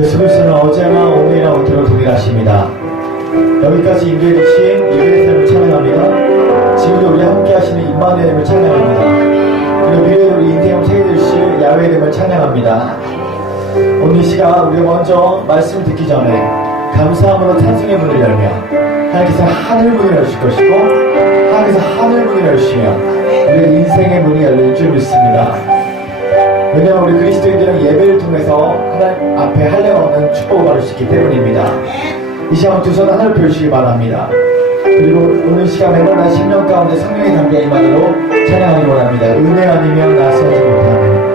예수 그리스도는 어제나 오늘이나 영원토록 동일하십니다. 여기까지 인도해 주신 예배의 삶을 찬양합니다. 지금도 우리 함께 하시는 임마누엘 이름을 찬양합니다. 그리고 미래에 우리 인생을 새겨 주실 야훼의 이름을 찬양합니다. 오늘 이 시간 우리가 먼저 말씀을 듣기 전에 감사함으로 찬송의 문을 열며 하나님께서 하늘 문을 여실 것이고 하나님께서 하늘 문을 여시며 우리의 인생의 문이 열릴 줄 믿습니다. 왜냐하면 우리 그리스도인들은 예배를 통해서 하나님 앞에 한량없는 축복을 받을 수 있기 때문입니다. 이 시간 두 손 하늘을 펴주시기 바랍니다. 그리고 오늘 시간 매번 심령 가운데 성령의 담겨 임하도록 찬양하기 원합니다. 은혜 아니면 나서지 못하는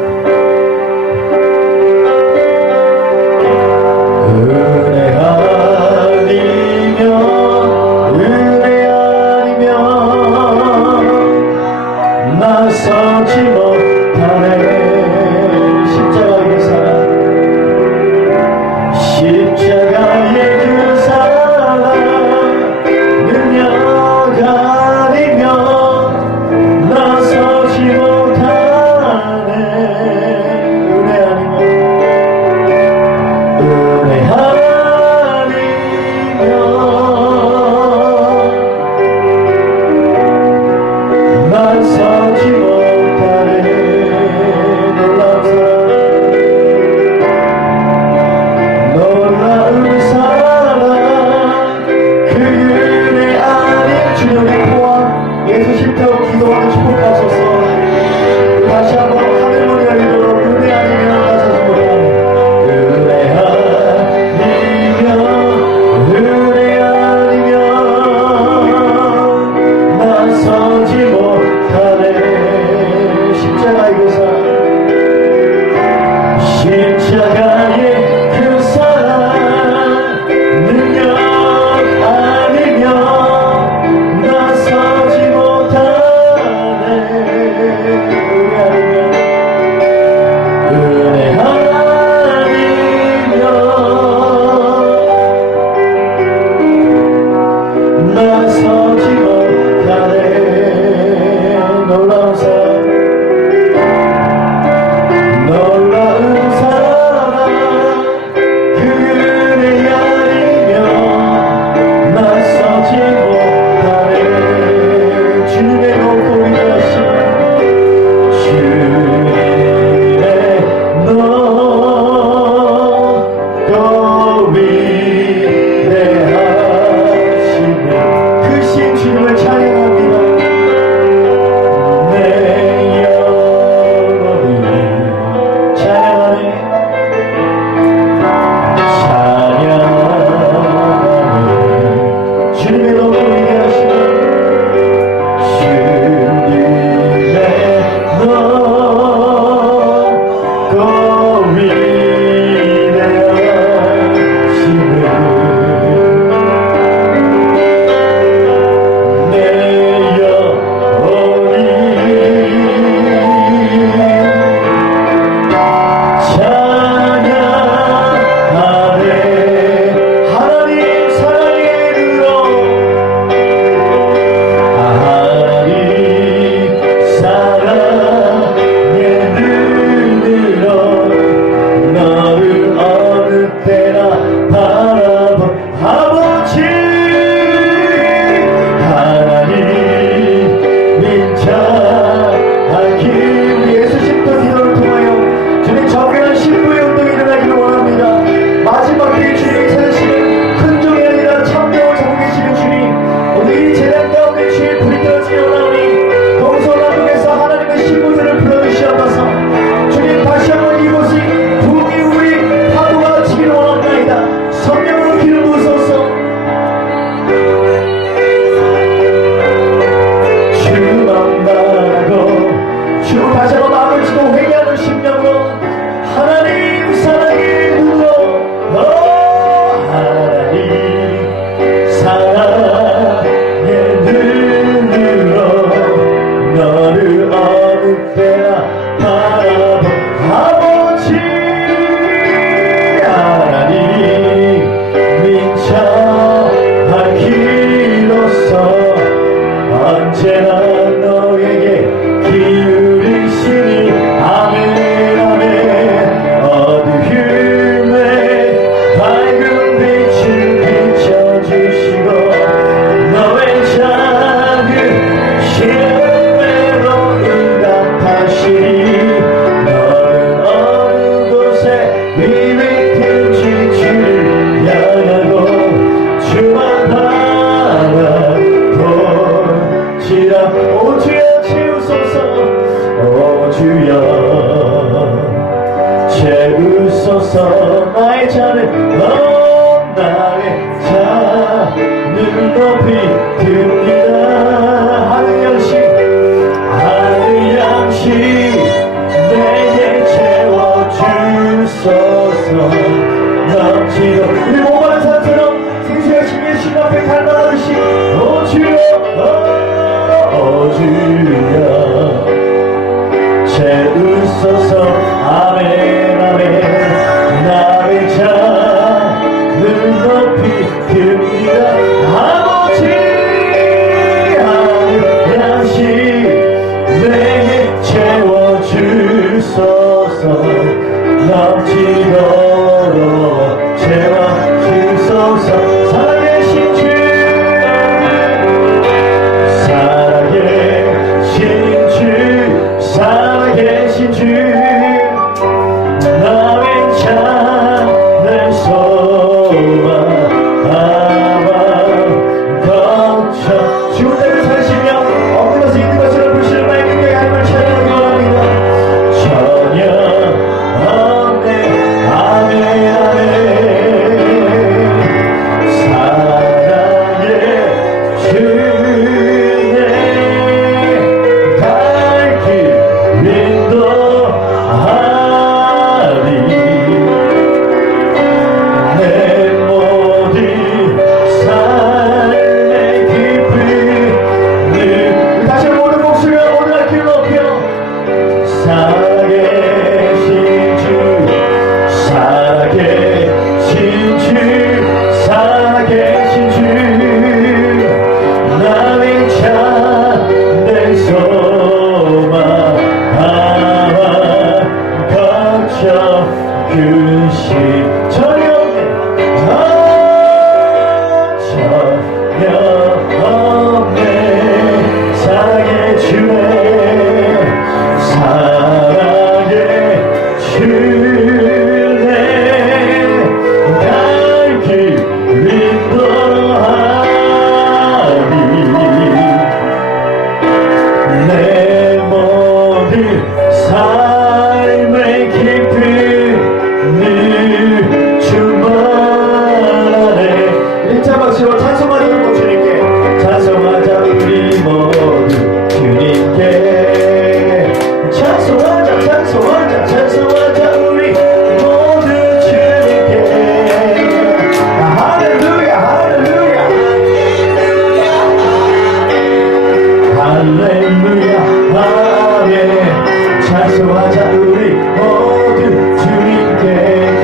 은혜 아니면 나서지 못하네. 십자가의 그 사랑 능력 아니면 나서지 못하네. 은혜 아니면 나서지 못하네. 놀라운 사랑 그 은혜 아닌 주님의 포함 예수 십자가로 기도하는 축복하소서. 다시 한번 하늘 문이 열리도록 은혜 아니면 나서지 못하네. 은혜 아니면 나서지 못하네. 십자가의 그 사랑 십자가의 그 사랑 능력 아니면 나서지 못하네. 은혜 아니면 나서지 못하네. 놀라운 사랑 놀라운 사랑 그 은혜 아니면 나서지 못하네. 주님의 높고 위대하신 주님의 높고 위대하시네. 크신 주님을 찬양합니다. 내 영혼이 찬양하네. 주님의 높고 위대하시네. 주님의 높고 위대하시네. 내 영혼이 찬양하네. 하나님 사랑의 눈으로 하나님 사랑의 눈으로 너를 어느 때나 바라본 아버지 하나님 민자하기 예수 십도 기도를 통하여 주님 정결한 신부의 운동이 일어나기를 원합니다. 마지막 때에 주님이 찾으시는 큰 종이 아니라 참되어 자고 계시는 주님, 오늘 이 재단 가운데 주의 불이 떨어지게 원하오니 동서남북에서 하나님의 신부들을 불러주시옵소서. 주님 다시 한번 이곳이 부흥이 우리 파도가 치기를 원합니다. 성령으로 기름 부으소서. 주만 바라고 주 다시 한번 마음을 주고 회개하는 심령으로 하나님 사랑의 눈으로 하나님 사랑의 눈으로 너를 어느 때나 바라본 아버지 하나님 민자한 길로서 언제나 너에게 기울이시니 아멘 아멘. 어두움에 넘치라 오 주여 채우소서 오 주여 채우소서 나의 잔을 나의 잔을 높이 듭니다 하늘 양식 내게 채워주소서 넘치도록 우리 목마른 산처럼 생수의 예수님 앞에 달만하듯이 오 주여 오 주여 채우소서 아멘 아멘 나의 잔을 높이 듭니다 아버지 하늘 양식 내게 채워주소서 넘치도록 채워주소서 살아계신 주 살아계신 주 살아계신 주 나의 잔을 소망하와 거쳐 죽을 때를 살시며 엎드려서 있는 것처럼 불신을 나의 능력의 하나님을 찬양하기 원합니다 전혀 없네 아멘 아멘 사랑의 주내 갈 길 인도하리 내 모든 삶의 기쁨을 다시 모든 목소리와 모든 할길 높여 살아계신 주 살아계신 주 살아계신 주 나의 참된 소망 거쳐 근심 전혀 없네 사랑의 주의 사랑의 주내 갈 길 인도하리 내 모든 삶의 기쁨을 충만하네 일자 박수로 찬송하자 우리 주님께 찬송하자 우리 모두 주님께 찬송하자 찬송하자 찬송하자 우리 모두 주님께 할렐루야 할렐루야 할렐루야 아멘 찬송하자 우리 모두 주님께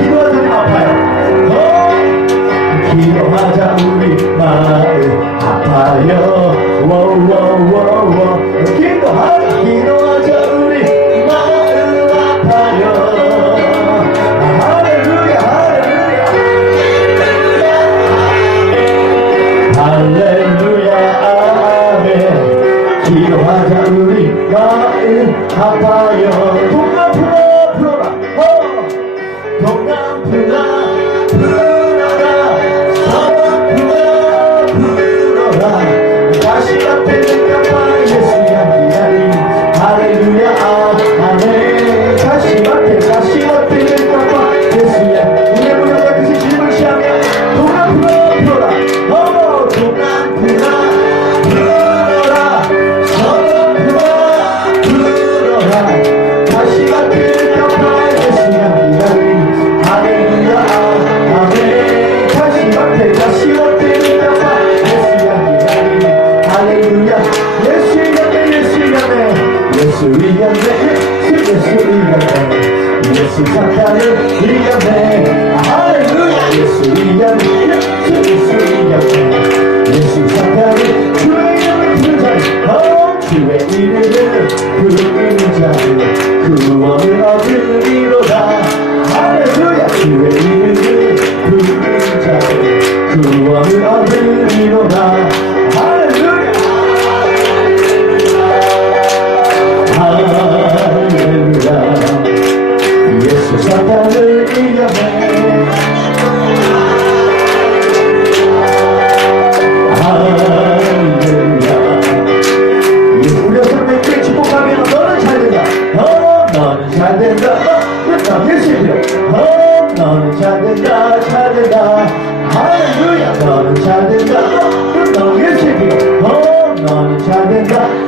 기도하자 아파요 기도하자 우리 마음 아파요 워워워워 기도하자 우리 마음 아파요 할렐루야 할렐루야 할렐루야 아멘 기도하자 우리 마음 아파요 동남 불어라 동남 불어라 서방 불어라 다시 앞에 느껴봐 예수의 향기라니 할렐루야 아멘 다시 앞에 느껴봐 예수의 우리의 무덤과 그 진심을 시하며 동남 불어라 동남 불어라 서방 불어라 다시 앞에 느껴봐 예수의 향기라니 할렐루야 아멘 다시 앞에 느껴봐 예수의 향기라니 할렐루야 예수의 향기 예수 이겼네 예수 사탄을 이겼네 할렐루야 예수 이겼네 예수 사탄을 주의 이름을 부르자니 주의 이름을 부르자니 구원을 얻으리로다 할렐루야 주의 이름을 부르자니 구원을 얻으리로다 할렐루야 할렐루야 예수 사탄을 이겨내 할렐루야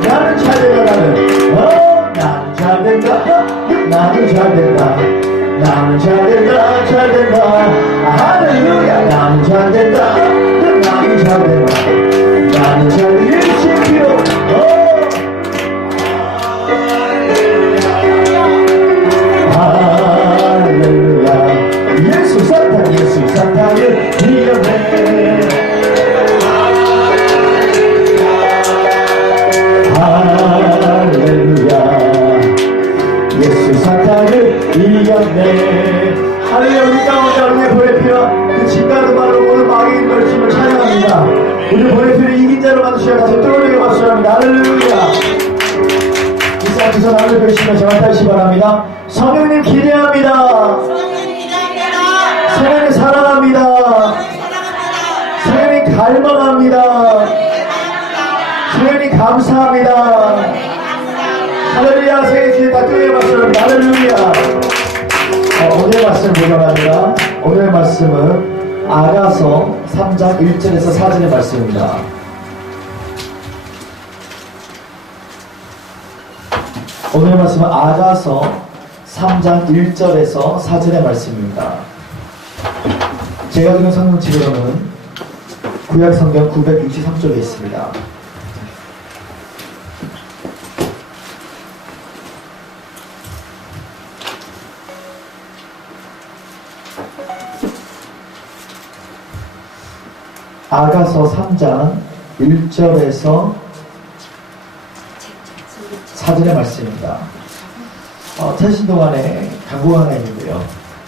나는 잘 된다. 나는 잘 된다. 나는 잘 된다. 나는 잘 된다. 잘 된다. 할렐루야. 나는 잘 된다. 나는 잘 된다. 나는 잘 된다. 일시키로 할렐루야. 예수 사탄을 이겨내. 할렐루야. 예수 사탄을 이겼네. 할렐루야. 우리 가운데 우리의 보내필요 그 진가도 바로 모든 마귀인 걸침을 찬양합니다. 우리 보내필을 이긴 자로 만드셔야 다시 떠오르게 맞추랍니다. 할렐루야. 이 시간 두 손 하늘 펴시며 저와 다시 바랍니다. 성령님 기대합니다. 성령님 사랑합니다. 성령님 갈망합니다. 성령님 감사합니다. 할렐루야. 생애 주에 다 뜨게 맞추랍니다. 할렐루야. 오늘 말씀 보관합니다. 오늘 말씀은 아가서 3장 1절에서 4절의 말씀입니다. 오늘 말씀은 아가서 3장 1절에서 4절의 말씀입니다. 제가 드는 성경책으로는 구약성경 963쪽에 있습니다. 아가서 3장 1절에서 4절의 말씀입니다. 퇴신 동안에 강구가 하나 있는데요.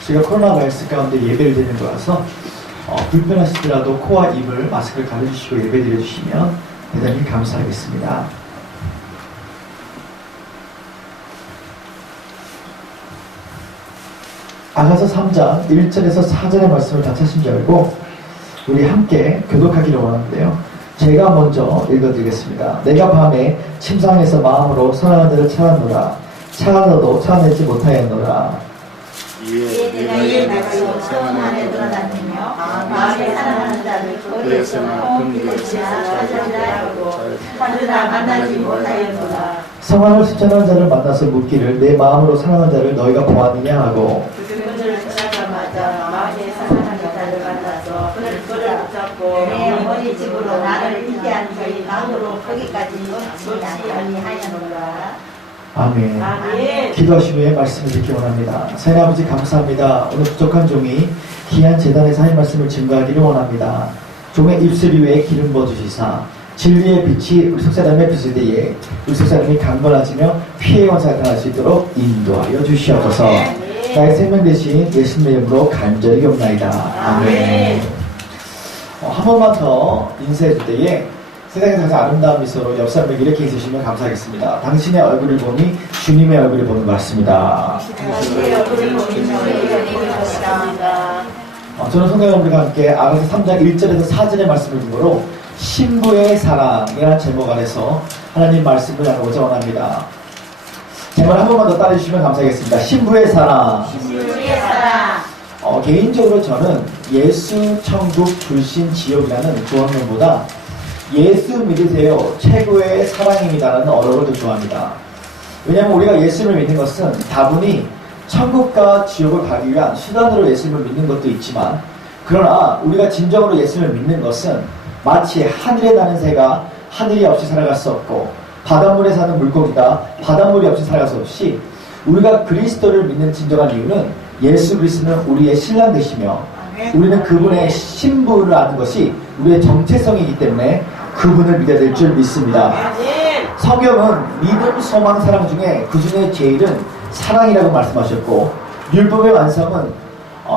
제가 코로나 바이러스 가운데 예배를 드리는 거라서 불편하시더라도 코와 입을 마스크를 가려주시고 예배 드려주시면 대단히 감사하겠습니다. 아가서 3장 1절에서 4절의 말씀을 다 찾으신 줄 알고 우리 함께 교독하기를 원하는데요. 제가 먼저 읽어드리겠습니다. 내가 밤에 침상에서 마음으로 선한 자를 찾았노라. 찾아도 찾아내지 못하였노라. 이에 내가 이 날로 처음 안에 돌아다니며 마음에 사랑하는 자를 거리에서나 금길에서 찾으라 하고 찾으나 만나지 못하였노라. 성함을 수천한 자를 만나서 묻기를 내 마음으로 사랑하는 자를 너희가 보았느냐 하고 그들을 찾아마자 마음에 사랑하는 자를 만나서 그를 붙잡고 내 어머니 집으로 나를 인계한 저희 마음으로 거기까지 놓지 아니하였노라. 아멘. 아멘. 기도하시고 후에 말씀을 듣기 원합니다. 사인 아버지 감사합니다. 오늘 부족한 종이 귀한 제단에서 하나님 말씀을 증거하기를 원합니다. 종의 입술 위에 기름 부어주시사 진리의 빛이 우리 속사람의 빛을 때에 우리 속사람이 강건하지며 피해 원사가 나타날 수 있도록 인도하여 주시옵소서. 나의 생명 대신 예수님의 이름으로 간절히 기옵나이다. 아멘. 한 번만 더 인사해 줄 때에 세상에서 가장 아름다운 미소로 옆 사람에게 이렇게 있으시면 감사하겠습니다. 당신의 얼굴을 보니 주님의 얼굴을 보는 것 같습니다. 저는 성경여러분과 함께 아가서 3장 1절에서 4절의 말씀을 중심으로 신부의 사랑이라는 제목 안에서 하나님 말씀을 나누고자 원합니다. 제발 한 번만 더 따라주시면 감사하겠습니다. 신부의 사랑. 신부의 사랑. 개인적으로 저는 예수, 천국, 불신, 지옥이라는 조항면보다 예수 믿으세요. 최고의 사랑입니다라는 어록을 더 좋아합니다. 왜냐하면 우리가 예수를 믿는 것은 다분히 천국과 지옥을 가기 위한 수단으로 예수를 믿는 것도 있지만 그러나 우리가 진정으로 예수를 믿는 것은 마치 하늘에 나는 새가 하늘이 없이 살아갈 수 없고 바닷물에 사는 물고기가 바닷물이 없이 살아갈 수 없이 우리가 그리스도를 믿는 진정한 이유는 예수 그리스도는 우리의 신랑 되시며 우리는 그분의 신부를 아는 것이 우리의 정체성이기 때문에 그분을 믿어야 될 줄 믿습니다. 성경은 믿음, 소망, 사랑 중에 그 중에 제일은 사랑이라고 말씀하셨고 율법의 완성은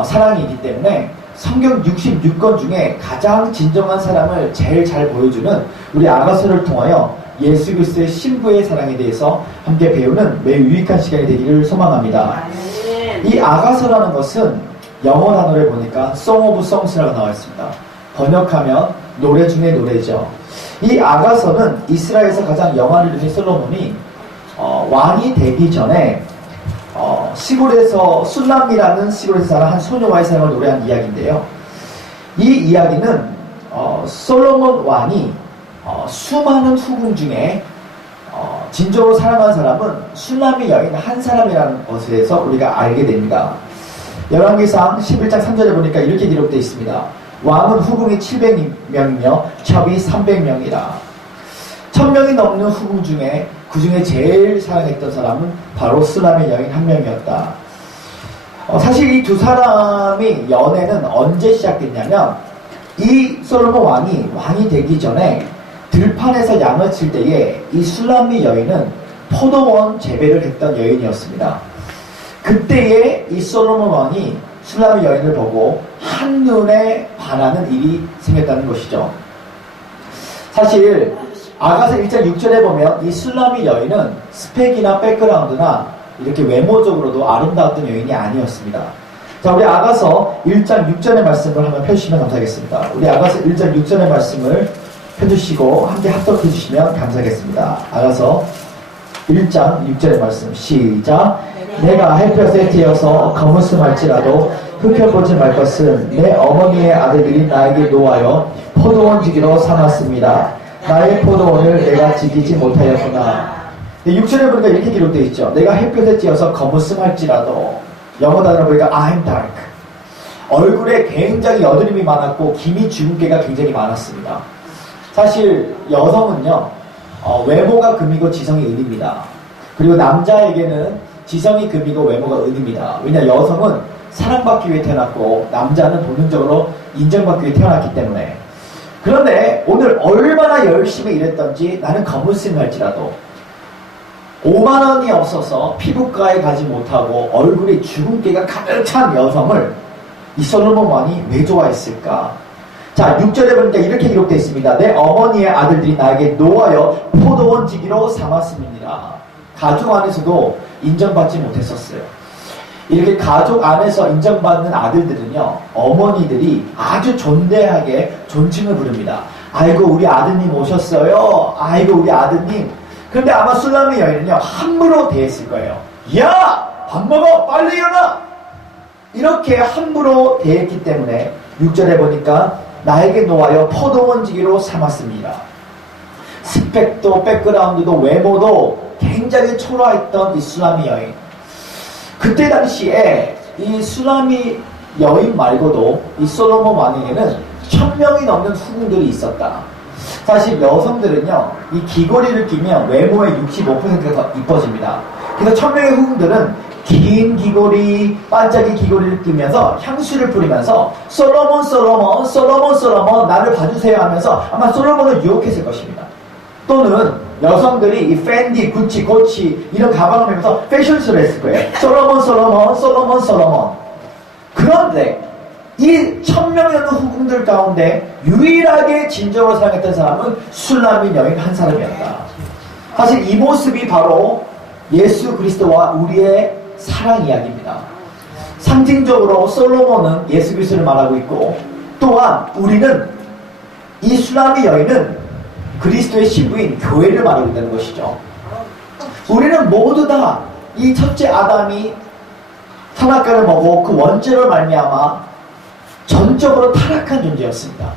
사랑이기 때문에 성경 66권 중에 가장 진정한 사랑을 제일 잘 보여주는 우리 아가서를 통하여 예수 그리스도의 신부의 사랑에 대해서 함께 배우는 매우 유익한 시간이 되기를 소망합니다. 이 아가서라는 것은 영어 단어를 보니까 Song of Songs라고 나와 있습니다. 번역하면 노래 중에 노래죠. 이 아가서는 이스라엘에서 가장 영화를 누린 솔로몬이 왕이 되기 전에 시골에서 술람이라는 시골에서 자란 한 소녀와의 삶을 노래한 이야기인데요. 이 이야기는 솔로몬 왕이 수많은 후궁 중에 진정으로 사랑하는 사람은 술람미 여인 한 사람이라는 것에서 우리가 알게 됩니다. 열왕기상 11장 3절에 보니까 이렇게 기록되어 있습니다. 왕은 후궁이 700명이며 첩이 300명이라. 1000명이 넘는 후궁 중에 그 중에 제일 사랑했던 사람은 바로 술람미 여인 한 명이었다. 사실 이 두 사람의 연애는 언제 시작됐냐면 이 솔로몬 왕이 되기 전에 들판에서 양을 칠 때에 이 술람미 여인은 포도원 재배를 했던 여인이었습니다. 그때에 이 솔로몬 왕이 술람미 여인을 보고 한눈에 반하는 일이 생겼다는 것이죠. 사실 아가서 1장 6절에 보면 이 술람미 여인은 스펙이나 백그라운드나 이렇게 외모적으로도 아름다웠던 여인이 아니었습니다. 자, 우리 아가서 1장 6절의 말씀을 한번 펴주시면 감사하겠습니다. 우리 아가서 1장 6절의 말씀을 펴주시고 함께 합독해 주시면 감사하겠습니다. 아가서 1장 6절의 말씀 시작. 내가 햇볕에 튀어서 거무스할지라도 흡혀보지 말 것은 내 어머니의 아들들이 나에게 놓아여 포도원 지기로 삼았습니다. 나의 포도원을 내가 지키지 못하였구나. 6절에 보니까 이렇게 기록되어 있죠. 내가 햇볕에 찌어서 거무스할지라도, 영어 단어로 보니까 I'm dark. 얼굴에 굉장히 여드름이 많았고 기미 주근깨가 굉장히 많았습니다. 사실 여성은요, 외모가 금이고 지성이 은입니다. 그리고 남자에게는 지성이 금이고 외모가 은입니다. 왜냐, 여성은 사랑받기 위해 태어났고 남자는 본능적으로 인정받기 위해 태어났기 때문에. 그런데 오늘 얼마나 열심히 일했던지 나는 거무스할지라도 5만 원이 없어서 피부과에 가지 못하고 얼굴에 주근깨가 가득 찬 여성을 이 솔로몬 왕이 왜 좋아했을까? 자, 6절에 보니까 이렇게 기록되어 있습니다. 내 어머니의 아들들이 나에게 놓아여 포도원 지기로 삼았습니다. 가족 안에서도 인정받지 못했었어요. 이렇게 가족 안에서 인정받는 아들들은요, 어머니들이 아주 존대하게 존칭을 부릅니다. 아이고 우리 아드님 오셨어요. 아이고 우리 아드님. 그런데 아마 술람미 여인은요, 함부로 대했을 거예요. 야! 밥 먹어! 빨리 일어나! 이렇게 함부로 대했기 때문에 6절에 보니까 나에게 놓아여 포도원 지기로 삼았습니다. 스펙도 백그라운드도 외모도 굉장히 초라했던 이 술람미 여인. 그때 당시에 이 술람미 여인 말고도 이 솔로몬 왕에게는 1000명이 넘는 후궁들이 있었다. 사실 여성들은요, 이 귀걸이를 끼면 외모의 65%가 더 이뻐집니다. 그래서 1000명의 후궁들은 긴 귀걸이, 반짝이 귀걸이를 끼면서 향수를 뿌리면서 솔로몬 솔로몬 솔로몬 솔로몬 나를 봐주세요 하면서 아마 솔로몬을 유혹했을 것입니다. 또는 여성들이 이 팬디, 구찌, 고치 이런 가방을 메면서 패션쇼를 했을 거예요. 솔로몬 솔로몬 솔로몬 솔로몬. 그런데 이 1000명이 넘는 후궁들 가운데 유일하게 진정으로 사랑했던 사람은 술람미 여인 한 사람이었다. 사실 이 모습이 바로 예수 그리스도와 우리의 사랑 이야기입니다. 상징적으로 솔로몬은 예수 그리스도를 말하고 있고, 또한 우리는 이 술람미 여인은 그리스도의 신부인 교회를 말하고 있다는 것이죠. 우리는 모두 다 이 첫째 아담이 선악과를 먹고 그 원죄로 말미암아 전적으로 타락한 존재였습니다.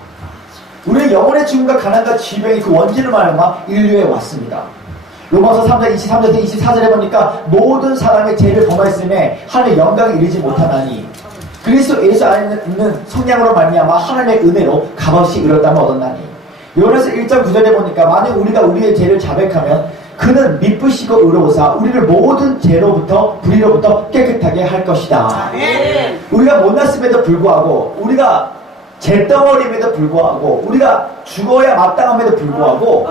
우리의 영혼의 죽음과 가난과 질병이 그 원죄로 말미암아 인류에 왔습니다. 로마서 3장 23절에서 24절에 보니까 모든 사람의 죄를 범하였음에 하나님의 영광에 이르지 못하나니 그리스도 예수 안에 있는 성령으로 말미암아 하나님의 은혜로 값없이 이뤘다면 얻었나니. 요한에서 1장 9절에 보니까 만약 우리가 우리의 죄를 자백하면 그는 미쁘시고 의로우사 우리를 모든 죄로부터 불의로부터 깨끗하게 할 것이다. 아멘. 우리가 못났음에도 불구하고, 우리가 죄덩어림에도 불구하고, 우리가 죽어야 마땅함에도 불구하고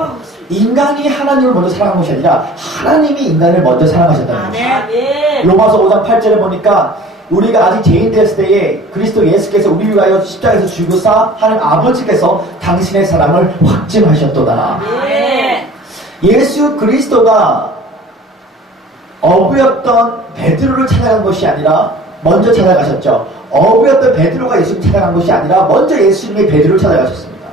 인간이 하나님을 먼저 사랑한 것이 아니라 하나님이 인간을 먼저 사랑하셨다는 것입니다. 로마서 5장 8절에 보니까 우리가 아직 죄인 되었을 때에 그리스도 예수께서 우리를 위하여 십자가에서 죽으사 하나님 아버지께서 당신의 사랑을 확증하셨도다. 예수 그리스도가 어부였던 베드로를 찾아간 것이 아니라 먼저 찾아가셨죠. 어부였던 베드로가 예수를 찾아간 것이 아니라 먼저 예수님이 베드로를 찾아가셨습니다.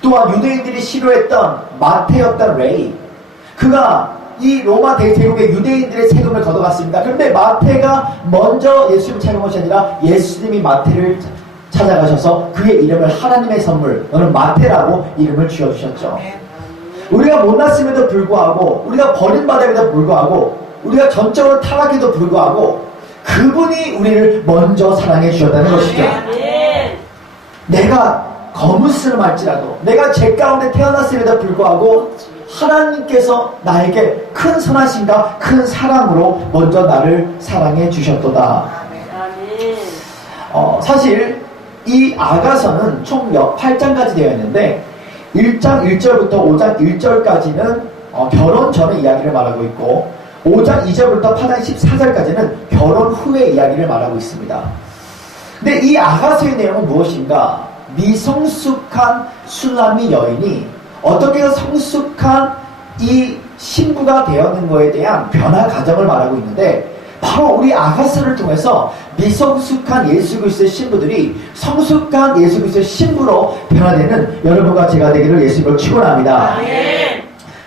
또한 유대인들이 싫어했던 마태였던 레이, 그가 이 로마 대제국의 유대인들의 세금을 걷어갔습니다. 그런데 마태가 먼저 예수님을 찾아간 것이 아니라 예수님이 마태를 찾아가셔서 그의 이름을 하나님의 선물, 너는 마태라고 이름을 지어주셨죠. 우리가 못났음에도 불구하고, 우리가 버림받음에도 불구하고, 우리가 전적으로 타락해도 불구하고 그분이 우리를 먼저 사랑해 주셨다는 것이죠. 내가 거무스름할지라도, 내가 죄 가운데 태어났음에도 불구하고 하나님께서 나에게 큰 선하심과 큰 사랑으로 먼저 나를 사랑해 주셨도다. 사실 이 아가서는 총 8장까지 되어 있는데 1장 1절부터 5장 1절까지는 결혼 전의 이야기를 말하고 있고 5장 2절부터 8장 14절까지는 결혼 후의 이야기를 말하고 있습니다. 근데 이 아가서의 내용은 무엇인가? 미성숙한 슐라미 여인이 어떻게 해서 성숙한 이 신부가 되었는 것에 대한 변화 과정을 말하고 있는데, 바로 우리 아가서를 통해서 미성숙한 예수 그리스도의 신부들이 성숙한 예수 그리스도의 신부로 변화되는 여러분과 제가 되기를 예수님으로 축원합니다.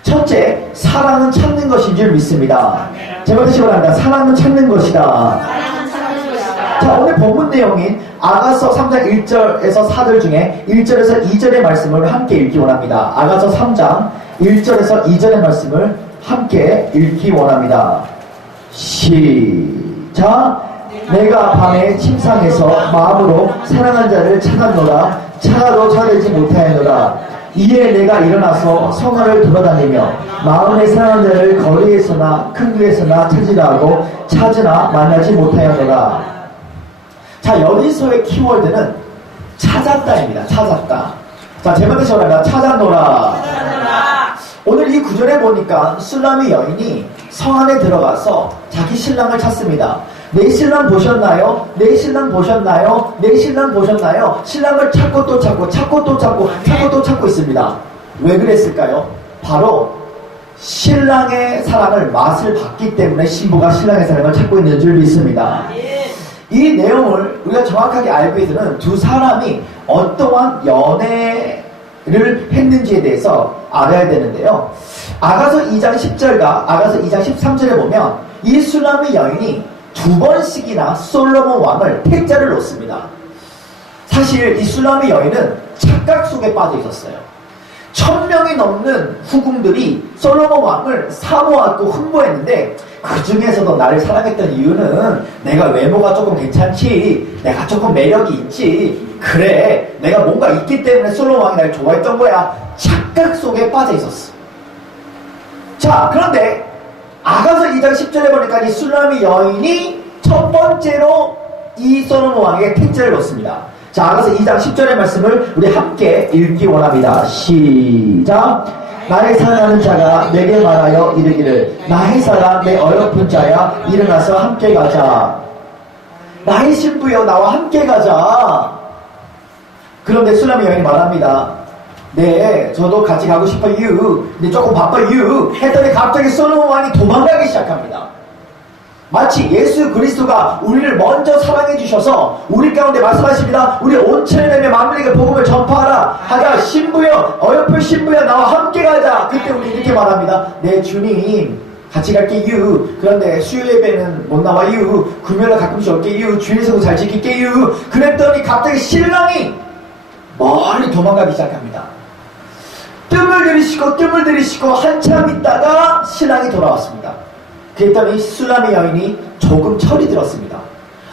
첫째, 사랑은 찾는 것인 줄 믿습니다. 제발 다시 말합니다. 사랑은 찾는 것이다. 자, 오늘 본문 내용인 아가서 3장 1절에서 4절 중에 1절에서 2절의 말씀을 함께 읽기 원합니다. 아가서 3장 1절에서 2절의 말씀을 함께 읽기 원합니다. 시작. 내가 밤에 침상에서 마음으로 사랑한 자를 찾았노라. 찾아도 찾지 못하였노라. 이에 내가 일어나서 성화를 돌아다니며 마음에 사랑한 자를 거리에서나 큰 길에서나 찾으라 하고 찾으나 만나지 못하였노라. 자, 여기서의 키워드는 찾았다입니다. 찾았다. 자, 제목에 저랍니다. 찾았노라. 오늘 이 구절에 보니까 슐라미 여인이 성 안에 들어가서 자기 신랑을 찾습니다. 내 신랑 보셨나요? 내 신랑 보셨나요? 내 신랑 보셨나요? 신랑을 찾고 또 찾고 찾고 또 찾고 찾고 또 찾고 있습니다. 왜 그랬을까요? 바로 신랑의 사랑을 맛을 봤기 때문에 신부가 신랑의 사랑을 찾고 있는 줄 믿습니다. 이 내용을 우리가 정확하게 알고 있는 두 사람이 어떠한 연애를 했는지에 대해서 알아야 되는데요. 아가서 2장 10절과 아가서 2장 13절에 보면 이 슐라미 여인이 두 번씩이나 솔로몬 왕을 택자를 놓습니다. 사실 이 슐라미 여인은 착각 속에 빠져 있었어요. 1000명이 넘는 후궁들이 솔로몬 왕을 사모하고 흠모했는데 그 중에서도 나를 사랑했던 이유는 내가 외모가 조금 괜찮지, 내가 조금 매력이 있지, 그래 내가 뭔가 있기 때문에 솔로몬 왕이 나를 좋아했던 거야. 착각 속에 빠져 있었어. 자, 그런데 아가서 2장 10절에 보니까 이 슐라미 여인이 첫 번째로 이 솔로몬 왕에게 택자를 놓습니다. 자, 아가서 2장 10절의 말씀을 우리 함께 읽기 원합니다. 시작. 나의 사랑하는 자가 내게 말하여 이르기를 나의 사랑 내 어여쁜 자야 일어나서 함께 가자. 나의 신부여 나와 함께 가자. 그런데 슐라미 여인이 말합니다. 네, 저도 같이 가고 싶어요. 근데 조금 바빠요. 했더니 갑자기 솔로몬 왕이 도망가기 시작합니다. 마치 예수 그리스도가 우리를 먼저 사랑해 주셔서 우리 가운데 말씀하십니다. 우리 온 천하에 만민에게 복음을 전파하라. 하자. 신부여, 어여쁜 신부여 나와 함께 가자. 그때 우리 이렇게 말합니다. 네, 주님 같이 갈게요. 그런데 수요 예배는 못 나와요. 금요일에 가끔씩 올게요. 주일성도 잘 지킬게요. 그랬더니 갑자기 신랑이 멀리 도망가기 시작합니다. 뜸을 들이쉬고 한참 있다가 신랑이 돌아왔습니다. 그랬더니 슐라미 여인이 조금 철이 들었습니다.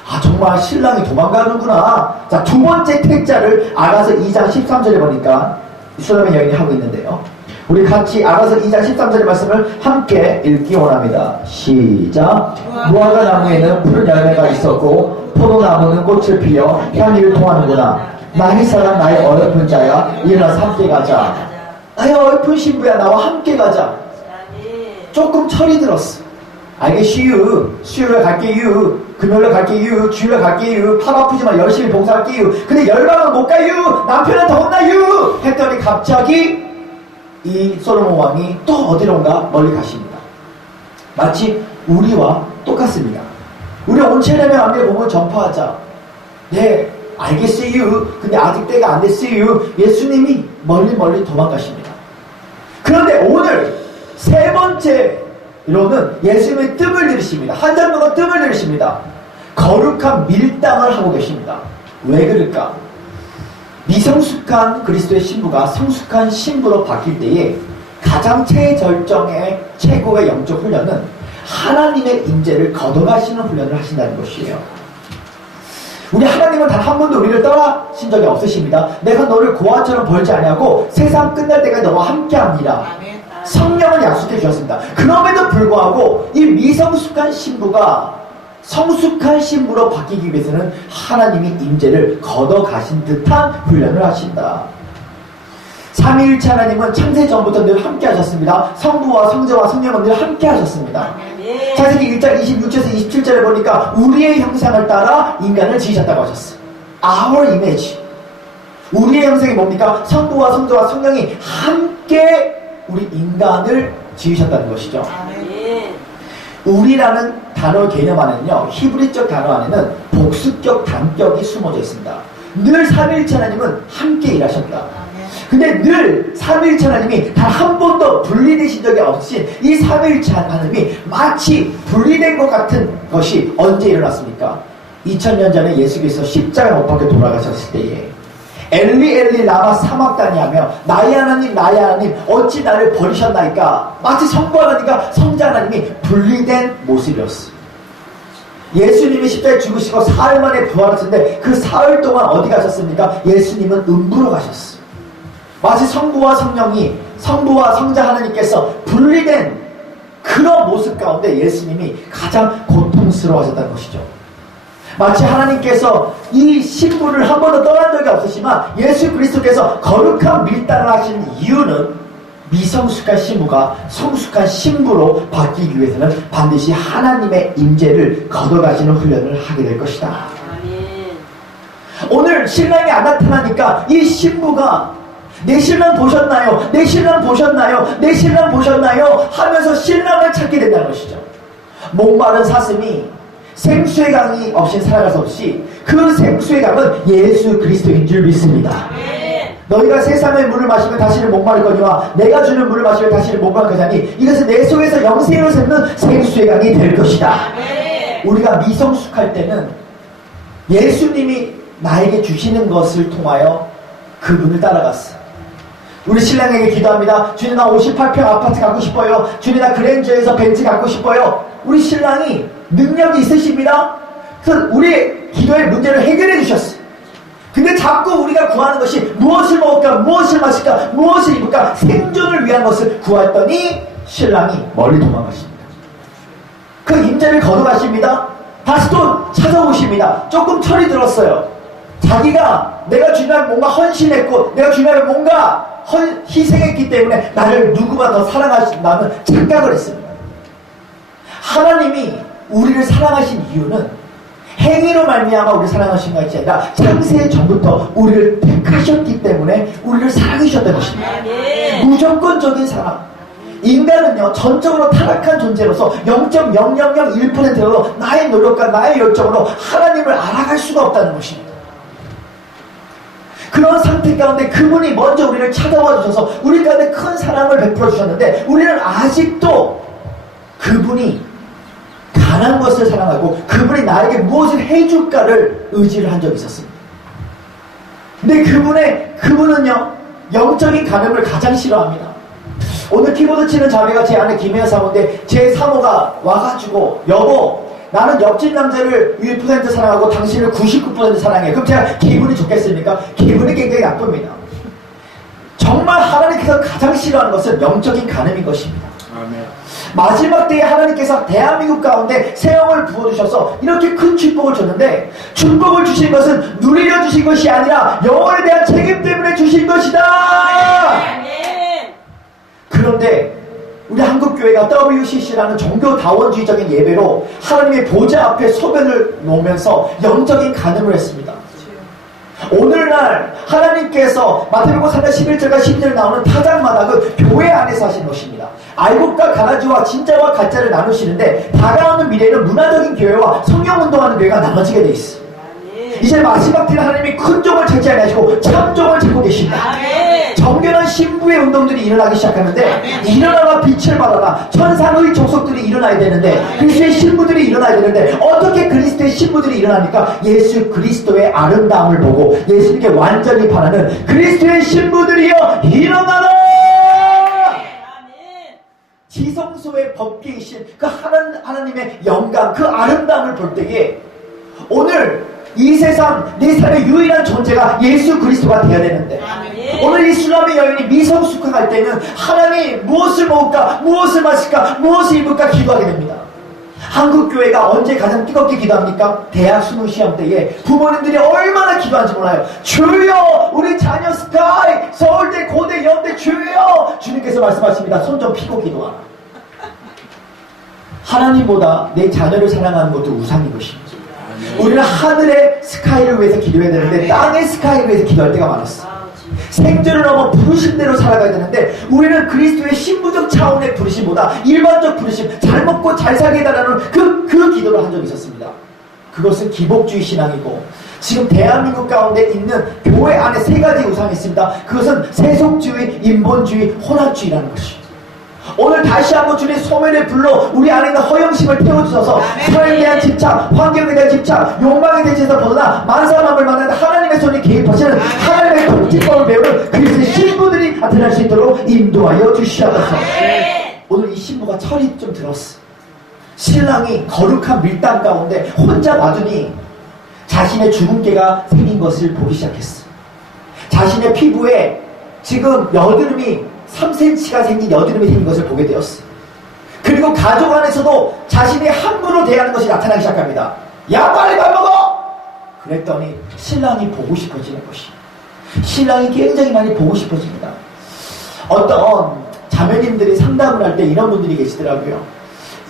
아, 정말 신랑이 도망가는구나. 자, 두 번째 택자를 아가서 2장 13절에 보니까 슐라미 여인이 하고 있는데요. 우리 같이 아가서 2장 13절의 말씀을 함께 읽기 원합니다. 시작. 무화과 나무에는 푸른 열매가 있었고 포도나무는 꽃을 피워 향기를 통하는구나. 나의 사랑 나의 어여쁜 자야 일어나서 함께 가자. 나의 어여쁜 신부야 나와 함께 가자. 조금 철이 들었어. 알겠슈. 수요일에 갈게요. 금요일에 갈게요. 주일에 갈게요. 팔 아프지만 열심히 봉사할게요. 근데 열방은 못 가요. 남편은 더 혼나요. 했더니 갑자기 이 솔로몬 왕이 또 어디론가 멀리 가십니다. 마치 우리와 똑같습니다. 우리 온천하면 안에 보면 전파하자. 네, 알겠어요. 근데 아직 때가 안 됐어요. 예수님이 멀리 도망가십니다. 그런데 오늘 세 번째로는 예수님의 뜸을 들이십니다. 한 장로가 뜸을 들이십니다. 거룩한 밀당을 하고 계십니다. 왜 그럴까? 미성숙한 그리스도의 신부가 성숙한 신부로 바뀔 때에 가장 최절정의 최고의 영적 훈련은 하나님의 임재를 걷어가시는 훈련을 하신다는 것이에요. 우리 하나님은 단 한 번도 우리를 떠나신 적이 없으십니다. 내가 너를 고아처럼 벌지 아니하고 세상 끝날 때까지 너와 함께합니다. 성령을 약속해 주셨습니다. 그럼에도 불구하고 이 미성숙한 신부가 성숙한 신부로 바뀌기 위해서는 하나님이 임재를 걷어가신 듯한 훈련을 하신다. 삼위일체 하나님은 창세 전부터 늘 함께 하셨습니다. 성부와 성자와 성령은 늘 함께 하셨습니다. 창세기 1장 26절에서 27절에 보니까 우리의 형상을 따라 인간을 지으셨다고 하셨어요. Our image. 우리의 형상이 뭡니까? 성부와 성자와 성령이 함께 우리 인간을 지으셨다는 것이죠. 우리라는 단어 개념 안에는요, 히브리적 단어 안에는 복수격 단격이 숨어져 있습니다. 늘 삼위일체 하나님은 함께 일하셨다. 근데 늘 삼위일체 하나님이 단 한 번도 분리되신 적이 없으신 이 삼위일체 하나님이 마치 분리된 것 같은 것이 언제 일어났습니까? 2000년 전에 예수께서 십자가 못 박혀 돌아가셨을 때에 엘리 엘리 라마 사막다니 하며 나의 하나님 나의 하나님 어찌 나를 버리셨나이까, 마치 성부 하나님과 성자 하나님이 분리된 모습이었어요. 예수님이 십자가에 죽으시고 사흘 만에 부활하셨는데 그 사흘 동안 어디 가셨습니까? 예수님은 음부로 가셨어요. 마치 성부와 성령이, 성부와 성자 하나님께서 분리된 그런 모습 가운데 예수님이 가장 고통스러워하셨다는 것이죠. 마치 하나님께서 이 신부를 한 번도 떠난 적이 없으시지만 예수 그리스도께서 거룩한 밀당을 하신 이유는 미성숙한 신부가 성숙한 신부로 바뀌기 위해서는 반드시 하나님의 임재를 걷어가시는 훈련을 하게 될 것이다. 오늘 신랑이 안 나타나니까 이 신부가 내 신랑 보셨나요? 내 신랑 보셨나요? 내 신랑 보셨나요? 하면서 신랑을 찾게 된다는 것이죠. 목마른 사슴이 생수의 강이 없이 살아갈 수 없이 그 생수의 강은 예수 그리스도인 줄 믿습니다. 너희가 세상의 물을 마시면 다시는 목마를 거니와 내가 주는 물을 마시면 다시는 목마를 거자니 이것은 내 속에서 영생을 샘는 생수의 강이 될 것이다. 우리가 미성숙할 때는 예수님이 나에게 주시는 것을 통하여 그분을 따라갔어. 우리 신랑에게 기도합니다. 주님 나 58평 아파트 갖고 싶어요. 주님 나 그랜저에서 벤츠 갖고 싶어요. 우리 신랑이 능력이 있으십니다. 그래서 우리의 기도의 문제를 해결해 주셨어요. 근데 자꾸 우리가 구하는 것이 무엇을 먹을까, 무엇을 마실까, 무엇을 입을까, 생존을 위한 것을 구했더니 신랑이 멀리 도망가십니다. 그 임재를 거둬가십니다. 다시 또 찾아오십니다. 조금 철이 들었어요. 자기가 내가 주님을 뭔가 헌신했고 내가 주님을 뭔가 희생했기 때문에 나를 누구보다 더 사랑하신다는 착각을 했습니다. 하나님이 우리를 사랑하신 이유는 행위로 말미암아 우리를 사랑하신 것이 아니라 창세 전부터 우리를 택하셨기 때문에 우리를 사랑하셨다는 것입니다. 무조건적인 사랑. 인간은요 전적으로 타락한 존재로서 0.0001%로 나의 노력과 나의 열정으로 하나님을 알아갈 수가 없다는 것입니다. 그런 상태 가운데 그분이 먼저 우리를 찾아와 주셔서 우리 가운데 큰 사랑을 베풀어 주셨는데 우리는 아직도 그분이 가난한 것을 사랑하고 그분이 나에게 무엇을 해줄까를 의지를 한 적이 있었습니다. 근데 그분은요 영적인 가늠을 가장 싫어합니다. 오늘 키보드 치는 자매가 제 아내 김혜연 사모인데 제 사모가 와가지고 여보 나는 옆집 남자를 1% 사랑하고 당신을 99% 사랑해. 그럼 제가 기분이 좋겠습니까? 기분이 굉장히 나쁩니다. 정말 하나님께서 가장 싫어하는 것은 영적인 간음인 것입니다. 아멘. 마지막 때에 하나님께서 대한민국 가운데 새 영을 부어주셔서 이렇게 큰 축복을 줬는데 축복을 주신 것은 누리려 주신 것이 아니라 영혼에 대한 책임 때문에 주신 것이다. 아멘. 그런데 우리 한국교회가 WCC라는 종교다원주의적인 예배로 하나님의 보좌 앞에 소변을 놓으면서 영적인 간음을 했습니다. 오늘날 하나님께서 마태복음 3장 11절과 12절 나오는 타장마다 그 교회 안에서 하신 것입니다. 알곡과 가라지와 진짜와 가짜를 나누시는데 다가오는 미래에는 문화적인 교회와 성령운동하는 교회가 나눠지게 돼 있어요. 이제 마지막 때는 하나님이 큰 종을 찾지 아니하시고 참 종을 찾고 계십니다. 정결한 신부의 운동들이 일어나기 시작하는데 일어나라 빛을 발하라 천상의 족속들이 일어나야 되는데 그리스도의 신부들이 일어나야 되는데 어떻게 그리스도의 신부들이 일어납니까? 예수 그리스도의 아름다움을 보고 예수님께 완전히 반하는 그리스도의 신부들이여 일어나라. 지성소의 법계이신 그 하나님의 영광, 그 아름다움을 볼 때에 오늘 이 세상 내 삶의 유일한 존재가 예수 그리스도가 되어야 되는데 오늘 이 수람의 여인이 미성숙할 때는 하나님 무엇을 먹을까, 무엇을 마실까, 무엇을 입을까 기도하게 됩니다. 한국교회가 언제 가장 뜨겁게 기도합니까? 대학 수능 시험 때에 부모님들이 얼마나 기도하는지 몰라요. 주여 우리 자녀 스카이 서울대 고대 연대 주여, 주님께서 말씀하십니다. 손 좀 피고 기도하라. 하나님보다 내 자녀를 사랑하는 것도 우상인 것입니다. 우리는 하늘의 스카이를 위해서 기도해야 되는데 땅의 스카이를 위해서 기도할 때가 많았어. 생존을 넘어 부르심대로 살아가야 되는데 우리는 그리스도의 신부적 차원의 부르심보다 일반적 부르심, 잘 먹고 잘 살게 해달라는 그 기도를 한 적이 있었습니다. 그것은 기복주의 신앙이고 지금 대한민국 가운데 있는 교회 안에 세 가지 우상이 있습니다. 그것은 세속주의, 인본주의, 혼합주의라는 것입니다. 오늘 다시 한번 주님 소매를 불러 우리 안에 있는 허영심을 태워주셔서 삶에 대한 집착, 환경에 대한 집착, 욕망에 대한 집착 보다 만사만을 만나는 하나님의 손이 개입하시는 하나님의 통치법을 배우는 그리스도의 신부들이 나타날 수 있도록 인도하여 주시옵소서. 오늘 이 신부가 철이 좀 들었어. 신랑이 거룩한 밀당 가운데 혼자 놔두니 자신의 주근깨가 생긴 것을 보기 시작했어. 자신의 피부에 지금 여드름이 3cm가 생긴 여드름이 생긴 것을 보게 되었어. 그리고 가족 안에서도 자신이 함부로 대하는 것이 나타나기 시작합니다. 야 빨리 밥 먹어! 그랬더니 신랑이 보고 싶어지는 것이, 신랑이 굉장히 많이 보고 싶어집니다. 어떤 자매님들이 상담을 할 때 이런 분들이 계시더라고요.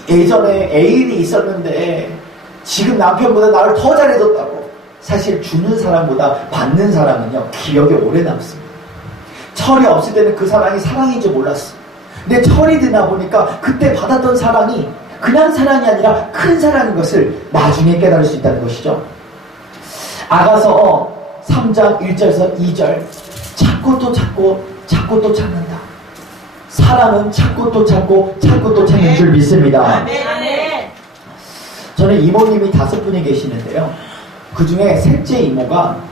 예전에 애인이 있었는데 지금 남편보다 나를 더 잘해줬다고. 사실 주는 사람보다 받는 사람은요 기억에 오래 남습니다. 철이 없을 때는 그 사랑이 사랑인 줄 몰랐어. 근데 철이 드나 보니까 그때 받았던 사랑이 그냥 사랑이 아니라 큰 사랑인 것을 나중에 깨달을 수 있다는 것이죠. 아가서 3장 1절에서 2절, 찾고 또 찾고 찾고 또 찾는다. 사랑은 찾고 또 찾고 찾고 또 찾는 줄 믿습니다. 저는 이모님이 5분이 계시는데요. 그 중에 셋째 이모가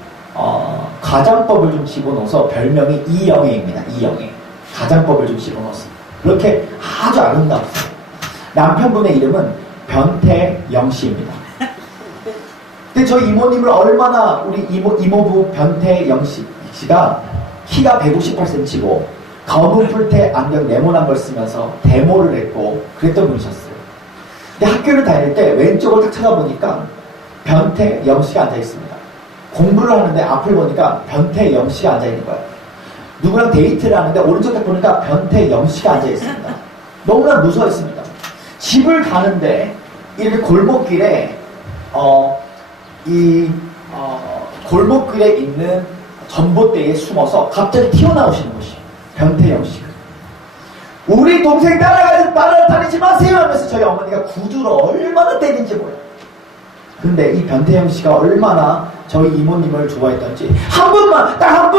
가장법을 좀 집어넣어서 별명이 이영애입니다. 이영애. 가장법을 좀 집어넣었어요. 그렇게 아주 아름답습니다. 남편분의 이름은 변태영씨입니다. 근데 저 이모님을 얼마나 우리 이모부 변태영씨가 키가 158cm고 검은 뿔테 안경 네모난 걸 쓰면서 데모를 했고 그랬던 분이셨어요. 근데 학교를 다닐 때 왼쪽을 딱 쳐다보니까 변태영씨가 앉아있습니다. 공부를 하는데 앞을 보니까 변태영씨가 앉아있는 거예요. 누구랑 데이트를 하는데 오른쪽 딱 보니까 변태영씨가 앉아있습니다. 너무나 무서워했습니다. 집을 가는데 이렇게 골목길에 골목길에 있는 전봇대에 숨어서 갑자기 튀어나오시는 것이 변태영씨가. 우리 동생 따라다니지 마세요 하면서 저희 어머니가 구두로 얼마나 때린지 몰라요. 근데 이 변태영씨가 얼마나 저희 이모님을 좋아했던지 한 번만 딱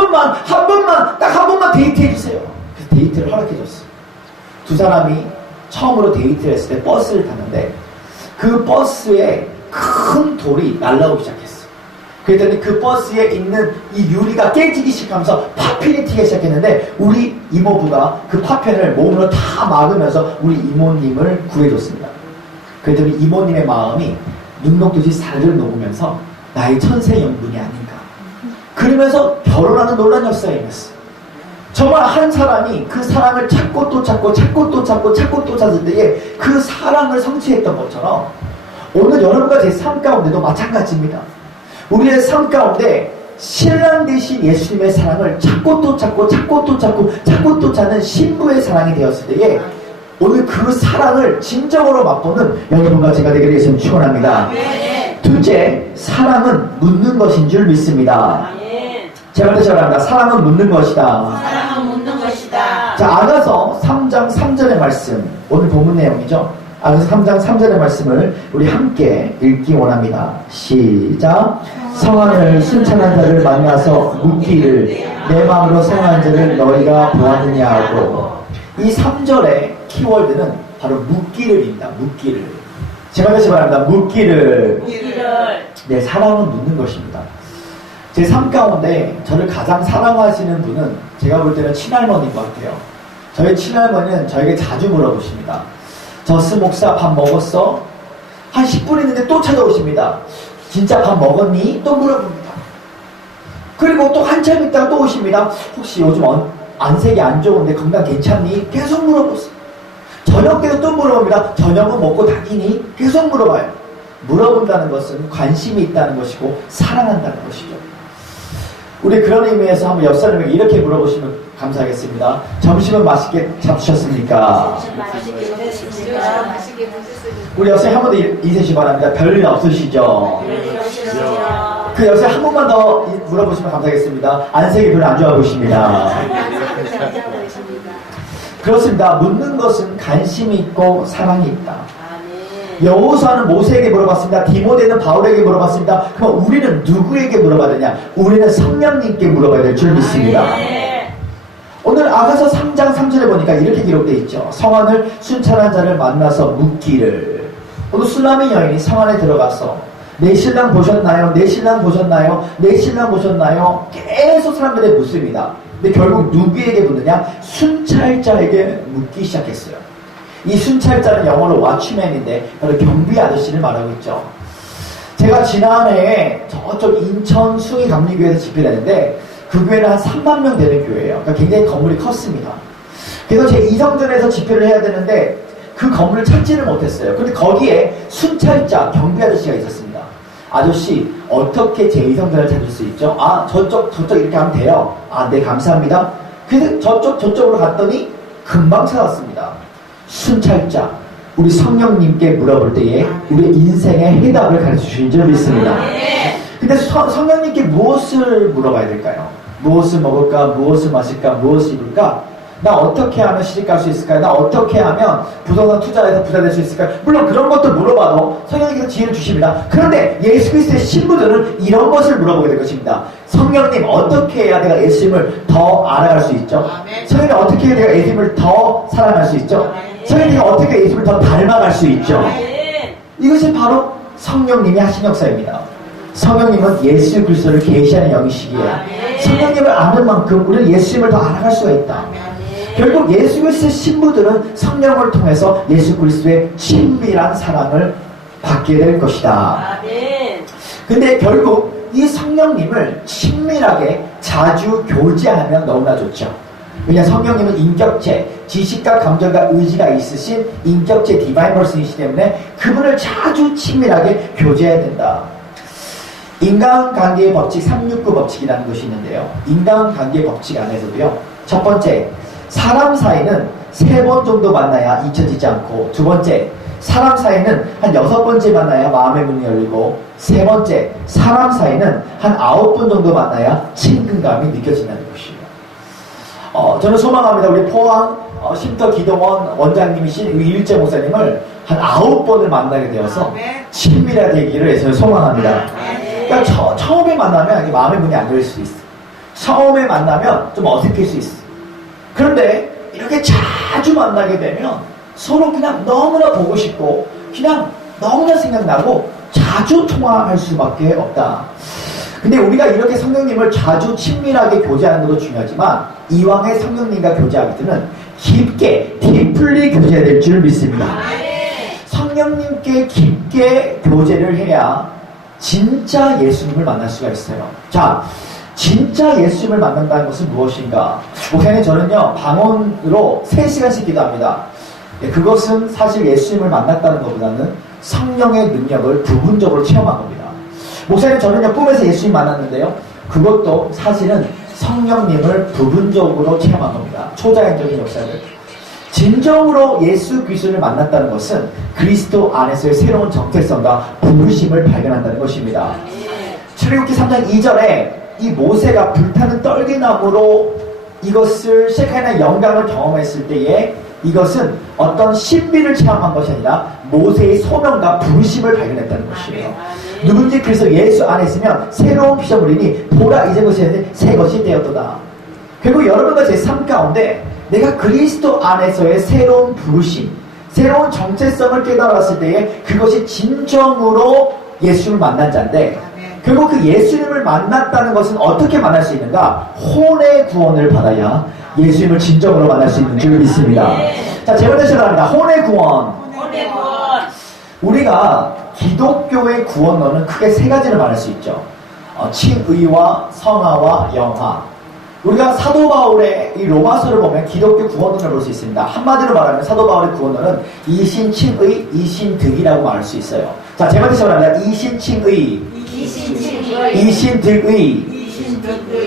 한 번만 데이트해주세요. 그래서 데이트를 허락해줬어요. 두 사람이 처음으로 데이트를 했을 때 버스를 탔는데 그 버스에 큰 돌이 날라오기 시작했어. 그랬더니 그 버스에 있는 이 유리가 깨지기 시작하면서 파편이 튀기 시작했는데 우리 이모부가 그 파편을 몸으로 다 막으면서 우리 이모님을 구해줬습니다. 그랬더니 이모님의 마음이 눈 녹듯이 살을 녹으면서 나의 천세 영분이 아닌가. 그러면서 결혼하는 논란이 없어야겠어. 정말 한 사람이 그 사랑을 찾고 또 찾고 찾을 때에 그 사랑을 성취했던 것처럼 오늘 여러분과 제 삶 가운데도 마찬가지입니다. 우리의 삶 가운데 신랑 되신 예수님의 사랑을 찾고 또 찾는 신부의 사랑이 되었을 때에 오늘 그 사랑을 진정으로 맛보는 여러분과 제가 되기를 예수님 축원합니다. 둘째, 사랑은 묻는 것인 줄 믿습니다. 제가 대처합니다. 사랑은 묻는 것이다. 사랑은 묻는 것이다. 자, 아가서 3장 3절의 말씀, 오늘 본문 내용이죠. 아가서 3장 3절의 말씀을 우리 함께 읽기 원합니다. 시작. 성안을 순찬한 자를 만나서 묻기를 내 마음으로 성한 자를 너희가 보았느냐 하고, 이 3절의 키워드는 바로 묻기를입니다. 묻기를. 제가 다시 말합니다. 묻기를. 네, 사랑은 묻는 것입니다. 제 삶 가운데 저를 가장 사랑하시는 분은 제가 볼 때는 친할머니인 것 같아요. 저희 친할머니는 저에게 자주 물어보십니다. 저스 목사 밥 먹었어? 한 10분 있는데 또 찾아오십니다. 진짜 밥 먹었니? 또 물어봅니다. 그리고 또 한참 있다가 또 오십니다. 혹시 요즘 안색이 안 좋은데 건강 괜찮니? 계속 물어보세요. 저녁 때도 또 물어봅니다. 저녁은 먹고 다니니? 계속 물어봐요. 물어본다는 것은 관심이 있다는 것이고 사랑한다는 것이죠. 우리 그런 의미에서 한번 옆 사람에게 이렇게 물어보시면 감사하겠습니다. 점심은 맛있게 잡수셨습니까? 맛있게 드셨습니다. 맛있게 드셨어요. 우리 옆 사람 한 번 더 인사해 바랍니다. 별일 없으시죠? 그 옆에 한 번만 더 물어보시면 감사하겠습니다. 안색이 별로 안 좋아 보십니다. 그렇습니다. 묻는 것은 관심이 있고 사랑이 있다. 여호수아는 모세에게 물어봤습니다. 디모데는 바울에게 물어봤습니다. 그럼 우리는 누구에게 물어봐야 되냐? 우리는 성령님께 물어봐야 될 줄 믿습니다. 오늘 아가서 3장 3절에 보니까 이렇게 기록되어 있죠. 성 안을 순찰한 자를 만나서 묻기를. 오늘 술라미 여인이 성 안에 들어가서 내 신랑 보셨나요? 내 신랑 보셨나요? 내 신랑 보셨나요? 계속 사람들에게 묻습니다. 근데 결국 누구에게 묻느냐? 순찰자에게 묻기 시작했어요. 이 순찰자는 영어로 왓치맨인데 바로 경비 아저씨를 말하고 있죠. 제가 지난해에 저쪽 인천 숭이 감리교회에서 집회를 했는데 그 교회는 한 3만 명 되는 교회예요. 그러니까 굉장히 건물이 컸습니다. 그래서 제 이성전에서 집회를 해야 되는데 그 건물을 찾지를 못했어요. 근데 거기에 순찰자 경비 아저씨가 있었습니다. 아저씨 어떻게 제 이성전을 찾을 수 있죠? 아 저쪽 이렇게 하면 돼요. 아 네 감사합니다. 그래서 저쪽으로 갔더니 금방 찾았습니다. 순찰자 우리 성령님께 물어볼 때에 우리 인생의 해답을 가르쳐 주신 줄 믿습니다. 근데 성령님께 무엇을 물어봐야 될까요? 무엇을 먹을까? 무엇을 마실까? 무엇을 입을까? 나 어떻게 하면 시집갈 수 있을까요? 나 어떻게 하면 부동산 투자해서 부자 될 수 있을까요? 물론 그런 것도 물어봐도 성령님께서 지혜를 주십니다. 그런데 예수 그리스도의 신부들은 이런 것을 물어보게 될 것입니다. 성령님 어떻게 해야 내가 예수님을 더 알아갈 수 있죠? 성령님 어떻게 해야 내가 예수님을 더 사랑할 수 있죠? 성령님 어떻게 예수님을 더 닮아갈 수 있죠? 이것이 바로 성령님이 하신 역사입니다. 성령님은 예수 그리스도를 계시하는 영이시기에 성령님을 아는 만큼 우리는 예수님을 더 알아갈 수가 있다. 결국 예수 그리스도의 신부들은 성령을 통해서 예수 그리스도의 친밀한 사랑을 받게 될 것이다. 근데 결국 이 성령님을 친밀하게 자주 교제하면 너무나 좋죠. 왜냐하면 성령님은 인격체, 지식과 감정과 의지가 있으신 인격체 디바인 퍼슨이시기 때문에 그분을 자주 친밀하게 교제해야 된다. 인간관계의 법칙 369 법칙이라는 것이 있는데요. 인간관계의 법칙 안에서도요. 첫 번째, 사람 사이는 3번 정도 만나야 잊혀지지 않고, 두 번째, 사람 사이는 한 6번째 만나야 마음의 문이 열리고, 세 번째, 사람 사이는 한 9번 정도 만나야 친근감이 느껴진다는 것이에요. 저는 소망합니다. 우리 포항 쉼터 기동원 원장님이신 일제 목사님을 한 9번을 만나게 되어서 친밀하게 되기를 저는 소망합니다. 그러니까 처음에 만나면 마음의 문이 안 열릴 수도 있어. 처음에 만나면 좀 어색할 수 있어. 그런데 이렇게 자주 만나게 되면 서로 그냥 너무나 보고 싶고 그냥 너무나 생각나고 자주 통화할 수밖에 없다. 근데 우리가 이렇게 성령님을 자주 친밀하게 교제하는 것도 중요하지만 이왕의 성령님과 교제하기 때는 깊게 딥플리 교제해야 될 줄 믿습니다. 성령님께 깊게 교제를 해야 진짜 예수님을 만날 수가 있어요. 자, 진짜 예수님을 만난다는 것은 무엇인가? 목사님 저는요 방언으로 3시간씩 기도합니다. 그것은 사실 예수님을 만났다는 것보다는 성령의 능력을 부분적으로 체험한 겁니다. 목사님 저는요 꿈에서 예수님 만났는데요 그것도 사실은 성령님을 부분적으로 체험한 겁니다. 초자연적인 역사를. 진정으로 예수 그리스도를 만났다는 것은 그리스도 안에서의 새로운 정체성과 부르심을 발견한다는 것입니다. 출애굽기 3장 2절에 이 모세가 불타는 떨기나무로 이것을 셰카이나 영광을 경험했을 때에 이것은 어떤 신비를 체험한 것이 아니라 모세의 소명과 부르심을 발견했다는 것이에요. 누군지 그래서 예수 안에 있으면 새로운 피조물이니 보라 이제 것이 아니라 새 것이 되었도다. 결국 여러분과 제 삶 가운데 내가 그리스도 안에서의 새로운 부르심, 새로운 정체성을 깨달았을 때에 그것이 진정으로 예수를 만난 자인데 결국 그 예수님을 만났다는 것은 어떻게 만날 수 있는가? 혼의 구원을 받아야 예수님을 진정으로 만날 수 있는 줄 믿습니다. 자, 제 번째 시작합니다. 혼의 구원. 우리가 기독교의 구원론은 크게 세 가지를 말할 수 있죠. 칭의와 성화와 영화. 우리가 사도 바울의 이 로마서를 보면 기독교 구원론을 볼 수 있습니다. 한마디로 말하면 사도 바울의 구원론은 이신칭의, 이신득이라고 말할 수 있어요. 자, 제 번째 시작합니다. 이신칭의, 이신득의.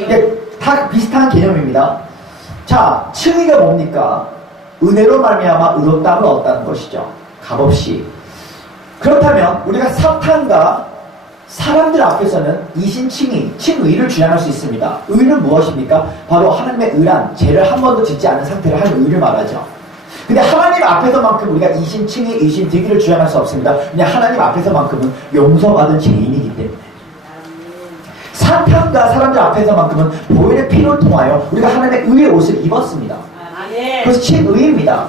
이게 다 비슷한 개념입니다. 자, 칭의가 뭡니까? 은혜로 말미암아 의롭다함을 얻었다는 것이죠. 값없이. 그렇다면 우리가 사탄과 사람들 앞에서는 이신칭의, 칭의를 주장할 수 있습니다. 의는 무엇입니까? 바로 하나님의 의란, 죄를 한 번도 짓지 않은 상태를 하는 의를 말하죠. 근데 하나님 앞에서만큼 우리가 이신칭의, 이신득의를 주장할 수 없습니다. 그냥 하나님 앞에서만큼은 용서받은 죄인이기 때문에. 사탄과 사람들 앞에서만큼은 보혈의 피를 통하여 우리가 하나님의 의의 옷을 입었습니다. 그래서 칭의입니다.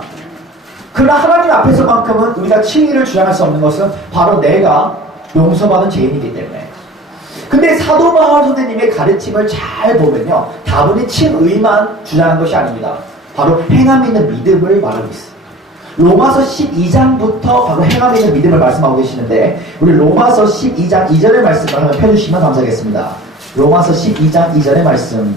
그러나 하나님 앞에서만큼은 우리가 칭의를 주장할 수 없는 것은 바로 내가 용서받은 죄인이기 때문에. 근데 사도 바울 선생님의 가르침을 잘 보면요, 다분히 칭의만 주장한 것이 아닙니다. 바로 행함 있는 믿음을 말하고 있어요. 로마서 12장부터 바로 행함 있는 믿음을 말씀하고 계시는데, 우리 로마서 12장 2절의 말씀을 한번 펴주시면 감사하겠습니다. 로마서 12장 2절의 말씀.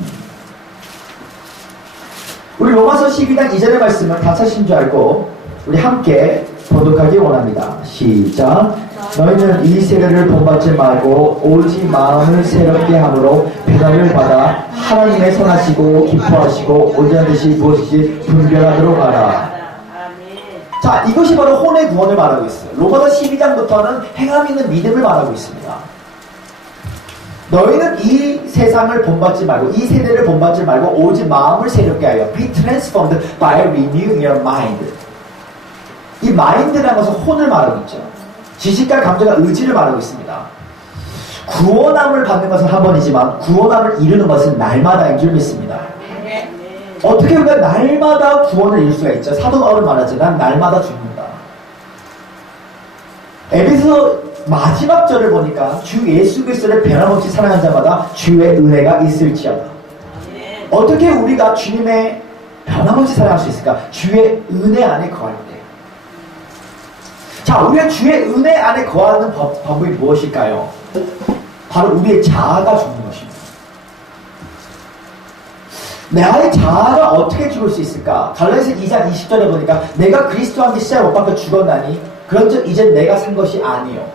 우리 로마서 12장 2절의 말씀을 다 찾으신 줄 알고 우리 함께 교독하기 원합니다. 시작. 너희는 이 세례를 본받지 말고 오직 마음을 새롭게 함으로 변화를 받아 하나님의 선하시고 기뻐하시고 온전한 뜻이 무엇인지 분별하도록 하라. 자, 이것이 바로 혼의 구원을 말하고 있어요. 로마서 12장부터는 행함 있는 믿음을 말하고 있습니다. 너희는 이 세상을 본받지 말고, 이 세대를 본받지 말고 오직 마음을 새롭게 하여 be transformed by renewing your mind. 이 마인드라는 것은 혼을 말하고 있죠. 지식과 감정과 의지를 말하고 있습니다. 구원함을 받는 것은 한 번이지만 구원함을 이루는 것은 날마다인 줄 믿습니다. 어떻게 우리가 날마다 구원을 이룰 수가 있죠? 사도 바울은 말하지, 난 날마다 죽는다. 에베소 마지막 절을 보니까 주 예수 그리스도를 변함없이 사랑하는 자마다 주의 은혜가 있을지어다. 어떻게 우리가 주님의 변함없이 사랑할 수 있을까? 주의 은혜 안에 거할 때. 자, 우리가 주의 은혜 안에 거하는 방법이 무엇일까요? 바로 우리의 자아가 죽는 것입니다. 나의 자아가 어떻게 죽을 수 있을까? 갈라디아서 2장 20절에 보니까 내가 그리스도와 함께 십자가에 못 박혀 죽었나니 그런즉 이제 내가 산 것이 아니요.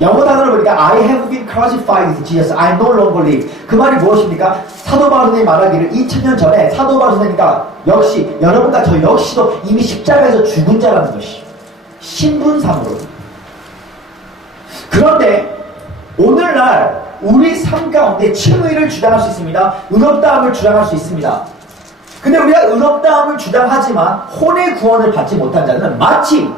영어 단어로 보니까 I have been crucified with Jesus. I no longer live. 그 말이 무엇입니까? 사도 바울 선생님이 말하기를 2000년 전에 사도 바울 선생님과 역시 여러분과 저 역시도 이미 십자가에서 죽은 자라는 것이 신분상으로. 그런데 오늘날 우리 삶 가운데 칭의를 주장할 수 있습니다. 의롭다함을 주장할 수 있습니다. 근데 우리가 의롭다함을 주장하지만 혼의 구원을 받지 못한 자는 마치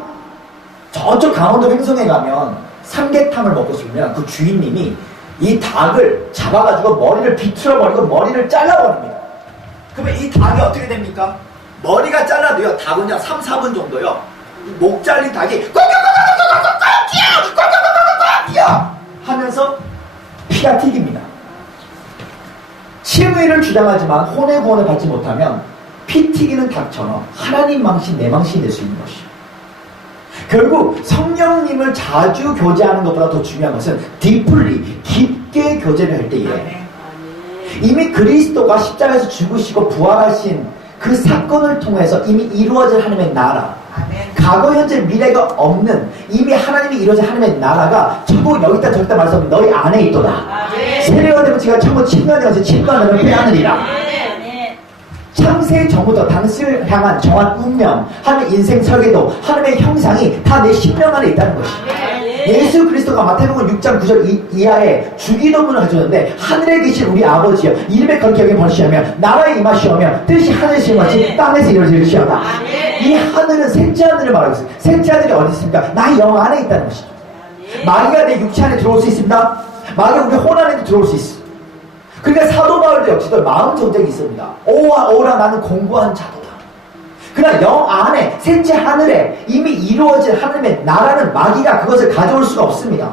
저쪽 강원도 횡성에 가면 삼계탕을 먹고 싶으면 그 주인님이 이 닭을 잡아가지고 머리를 비틀어버리고 머리를 잘라버립니다. 그러면 이 닭이 어떻게 됩니까? 머리가 잘라도요, 닭은요 3, 4분 정도요, 목 잘린 닭이 하면서 피가 튀깁니다. 칭의를 주장하지만 혼의 구원을 받지 못하면 피 튀기는 닭처럼 하나님 망신, 내 망신이 될 수 있는 것이죠. 결국 성령님을 자주 교제하는 것보다 더 중요한 것은 deeply, 깊게 교제를 할 때에 이미 그리스도가 십자가에서 죽으시고 부활하신 그 사건을 통해서 이미 이루어질 하나님의 나라, 과거, 현재, 미래가 없는 이미 하나님이 이루어진 하나님의 나라가 천국 여기다 저기다 말씀하면 너희 안에 있도다. 세례가 되면 제가 천국 침노하는 것을 침노하는 빼앗느리라. 창세 전부터 당신을 향한 정한 운명, 하나님의 인생 설계도, 하나님의 형상이 다 내 심령 안에 있다는 것입니다. 예수 그리스도가 마태복음 6장 9절 이하에 주기도문을 가졌는데 하늘에 계신 우리 아버지여 이름에 거룩히 여김 받으시오며 나라에 임하시오며 뜻이 하늘에서 이루어지 땅에서 이루어질지어다. 이 하늘은 셋째 하늘을 말하고 있습니다. 셋째 하늘이 어디 있습니까? 나의 영 안에 있다는 것이죠. 마귀가 내 육체 안에 들어올 수 있습니다. 마귀가 우리 혼 안에도 들어올 수 있습니다. 그러니까 사도 바울도 역시도 마음 전쟁이 있습니다. 오라 나는 공부한 자도다. 그러나 영 안에 셋째 하늘에 이미 이루어진 하나님의 나라는 마귀가 그것을 가져올 수가 없습니다.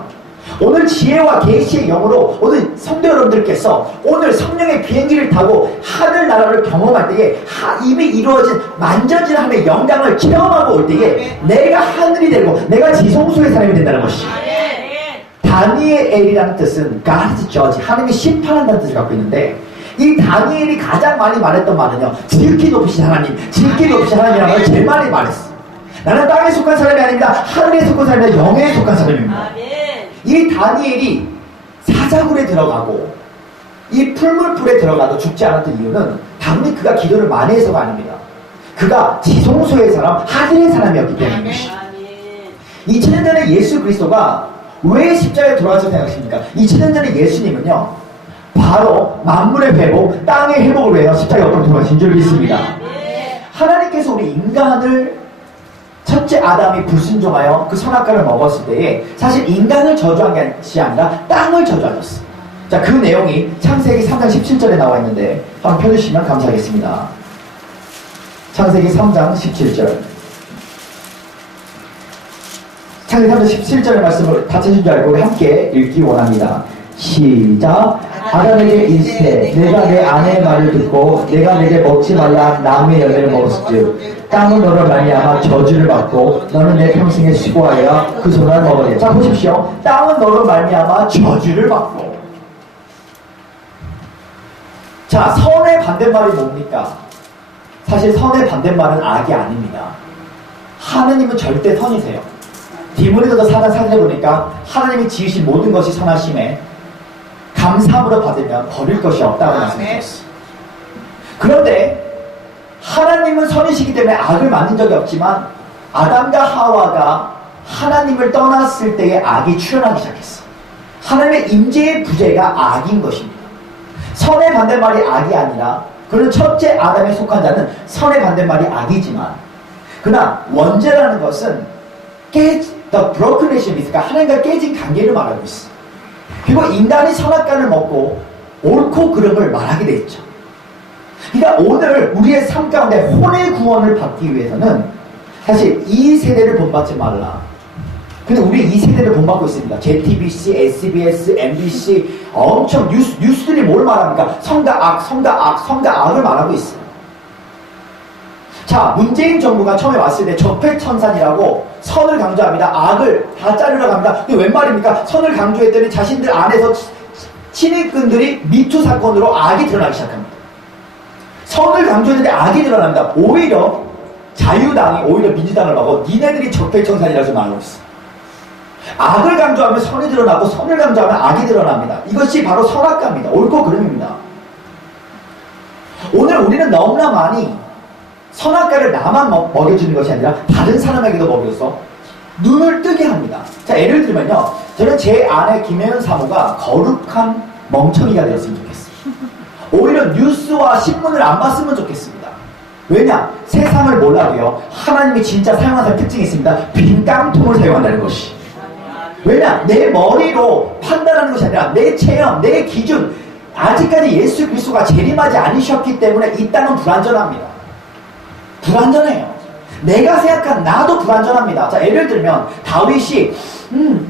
오늘 지혜와 계시의 영으로 오늘 성도 여러분들께서 오늘 성령의 비행기를 타고 하늘나라를 경험할 때에 이미 이루어진 만져진 하나님의 영광을 체험하고 올 때에 내가 하늘이 되고 내가 지성소의 사람이 된다는 것이. 다니엘이라는 뜻은 God's judge, 하나님이 심판한다는 뜻을 갖고 있는데, 이 다니엘이 가장 많이 말했던 말은요, 지극히 높으신 하나님, 지극히 높으신 하나님이라는 걸 제일 많이 말했어. 나는 땅에 속한 사람이 아닙니다. 하늘에 속한 사람이 아니라 영에 속한 사람입니다. 이 다니엘이 사자굴에 들어가고 이 풀물불에 들어가도 죽지 않았던 이유는 당연히 그가 기도를 많이 해서가 아닙니다. 그가 지성소의 사람, 하늘의 사람이었기 때문입니다. 2000년 전에 예수 그리스도가 왜 십자가에 돌아가셨다고 생각하십니까? 2000년 전에 예수님은요, 바로 만물의 회복, 땅의 회복을 위해서 십자가에 돌아가신 줄 믿습니다. 하나님께서 우리 인간을, 첫째 아담이 불순종하여 그 선악과를 먹었을 때에 사실 인간을 저주한 것이 아니라 땅을 저주하셨어. 자, 그 내용이 창세기 3장 17절에 나와 있는데 한번 펴주시면 감사하겠습니다. 창세기 3장 17절. 창세기 3장 17절의 말씀을 다 찾으신 줄 알고 우리 함께 읽기 원합니다. 시작. 아담에게 이르시되 내가 내 아내의 말을 듣고 내가 내게 먹지 말라 나무의 열매를 먹었을즉 땅은 너를 말미암아 저주를 받고 너는 내 평생에 수고하여 그 손을 먹으리라. 자, 보십시오. 땅은 너를 말미암아 저주를 받고. 자, 선의 반대말이 뭡니까? 사실 선의 반대말은 악이 아닙니다. 하느님은 절대 선이세요. 디모데서 사단 사절에 보니까 하나님이 지으신 모든 것이 선하심에 감사함으로 받으면 버릴 것이 없다고 말씀하셨어요. 그런데 하나님은 선이시기 때문에 악을 만든 적이 없지만 아담과 하와가 하나님을 떠났을 때에 악이 출현하기 시작했어. 하나님의 임재의 부재가 악인 것입니다. 선의 반대말이 악이 아니라, 그는 첫째 아담에 속한 자는 선의 반대말이 악이지만, 그러나 원죄라는 것은 the brokenness, 그러니까 하나님과 깨진 관계를 말하고 있어. 그리고 인간이 선악과를 먹고 옳고 그름을 말하게 돼 있죠. 그러니까 오늘 우리의 삶 가운데 혼의 구원을 받기 위해서는 사실 이 세대를 본받지 말라. 근데 우리 이 세대를 본받고 있습니다. JTBC, SBS, MBC 엄청 뉴스들이 뭘 말합니까? 성과 악, 성과 악, 성과 악을 말하고 있어요. 자, 문재인 정부가 처음에 왔을 때 적폐청산이라고 선을 강조합니다. 악을 다 자르려고 합니다. 이게 웬 말입니까? 선을 강조했더니 자신들 안에서 친일꾼들이 미투 사건으로 악이 드러나기 시작합니다. 선을 강조했는데 악이 드러납니다. 오히려 자유당이 오히려 민주당을 막고 니네들이 적폐청산이라고 말하고 있어. 악을 강조하면 선이 드러나고 선을 강조하면 악이 드러납니다. 이것이 바로 선악과입니다. 옳고 그름입니다. 오늘 우리는 너무나 많이 선악과를 나만 먹여주는 것이 아니라 다른 사람에게도 먹여서 눈을 뜨게 합니다. 자, 예를 들면요, 저는 제 아내 김혜연 사모가 거룩한 멍청이가 되었으면 좋겠어요. 오히려 뉴스와 신문을 안 봤으면 좋겠습니다. 왜냐? 세상을 몰라도요, 하나님이 진짜 사용하는 특징이 있습니다. 빈 깡통을 사용한다는 것이. 왜냐? 내 머리로 판단하는 것이 아니라 내 체험, 내 기준, 아직까지 예수 그리스도가 재림하지 않으셨기 때문에 이 땅은 불완전합니다. 불완전해요. 내가 생각한 나도 불완전합니다. 자, 예를 들면 다윗이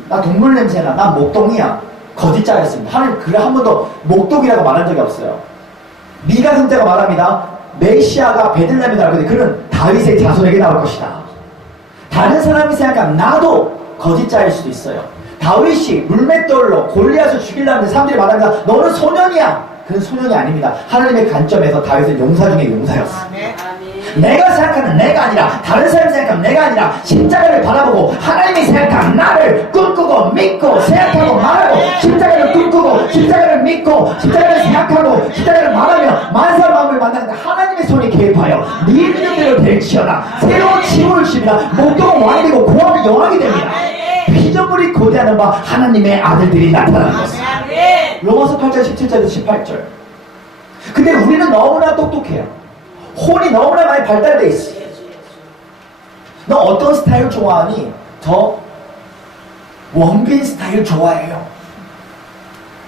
나 동물 냄새나, 난 목동이야, 거짓자였습니다. 하나님 그래 한 번도 목동이라고 말한 적이 없어요. 미가 선자가 말합니다. 메시아가 베들레헴에 나올 건데 그는 다윗의 자손에게 나올 것이다. 다른 사람이 생각한 나도 거짓자일 수도 있어요. 다윗이 물맷돌로 골리앗을 죽이려는데 사람들이 말합니다. 너는 소년이야. 그는 소년이 아닙니다. 하나님의 관점에서 다윗은 용사 중에 용사였어. 내가 생각하는 내가 아니라, 다른 사람이 생각하는 내가 아니라 십자가를 바라보고 하나님이 생각하는 나를 꿈꾸고 믿고 생각하고 말하고, 십자가를 꿈꾸고 십자가를 믿고 십자가를 생각하고 십자가를 말하며 만사 마음을 만나는데 하나님의 손이 개입하여 네 믿음대로 될지어다. 새로운 힘을 주시며 목동은 왕이 되고 고함이 영왕이 됩니다. 피조물이 고대하는 바 하나님의 아들들이 나타나는 것입니다. 로마서 8장 17절에서 18절. 근데 우리는 너무나 똑똑해요. 혼이 너무나 많이 발달되어 있어. 너 어떤 스타일 좋아하니? 저 원빈 스타일 좋아해요.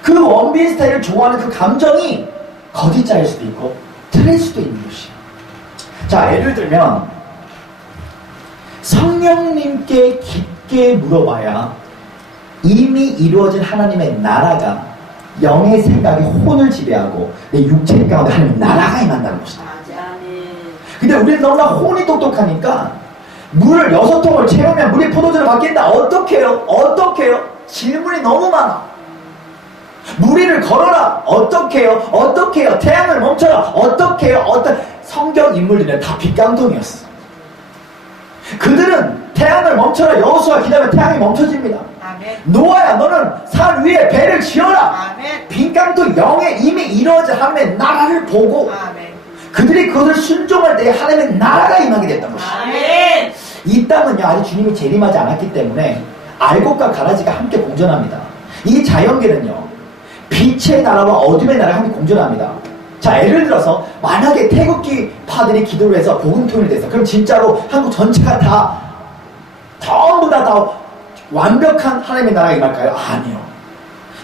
그 원빈 스타일을 좋아하는 그 감정이 거짓자일 수도 있고 틀릴 수도 있는 것이에요. 자, 예를 들면 성령님께 깊게 물어봐야 이미 이루어진 하나님의 나라가 영의 생각이 혼을 지배하고 내 육체 가운데 하나님의 나라가 임한다는 것이다. 근데 우리는 너무나 혼이 똑똑하니까 물을 6통을 채우면 물이 포도주로 바뀐다. 어떡해요? 어떡해요? 질문이 너무 많아. 무리를 걸어라. 어떡해요? 어떡해요? 태양을 멈춰라. 어떡해요? 성경 인물들은 다 빗깡통이었어. 그들은 태양을 멈춰라. 여호수아 기다면 태양이 멈춰집니다. 아멘. 노아야 너는 산 위에 배를 지어라. 아멘. 빈깡통 영에 이미 이루어진 하나님의 나라를 보고 아멘. 그들이 그것을 순종할 때 하나님의 나라가 임하게 됐던 것이다. 아멘. 이 땅은요 아직 주님이 재림하지 않았기 때문에 알곡과 가라지가 함께 공존합니다. 이 자연계는요 빛의 나라와 어둠의 나라가 함께 공존합니다. 자, 예를 들어서 만약에 태극기 파들이 기도를 해서 복음 통일이 돼서 그럼 진짜로 한국 전체가 다 전부 다 완벽한 하나님의 나라가 임할까요? 아니요.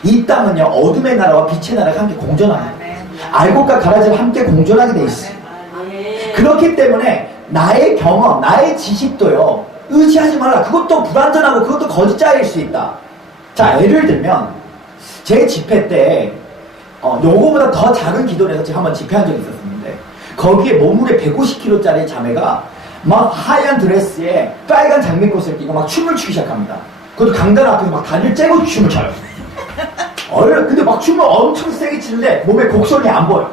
이 땅은요 어둠의 나라와 빛의 나라가 함께 공존합니다. 알곡과 가라지가 함께 공존하게 돼 있어요. 그렇기 때문에 나의 경험, 나의 지식도요 의지하지 말라. 그것도 불완전하고 그것도 거짓자일 수 있다. 자, 예를 들면 제 집회 때 요거보다 더 작은 기도에서 제가 한번 집회한 적이 있었는데 거기에 몸무게 150kg짜리 자매가 막 하얀 드레스에 빨간 장미꽃을 끼고 막 춤을 추기 시작합니다. 그것도 강단 앞에서 막 다리를 째고 춤을 춰요. 근데 막 춤을 엄청 세게 치는데 몸에 곡선이 안 보여.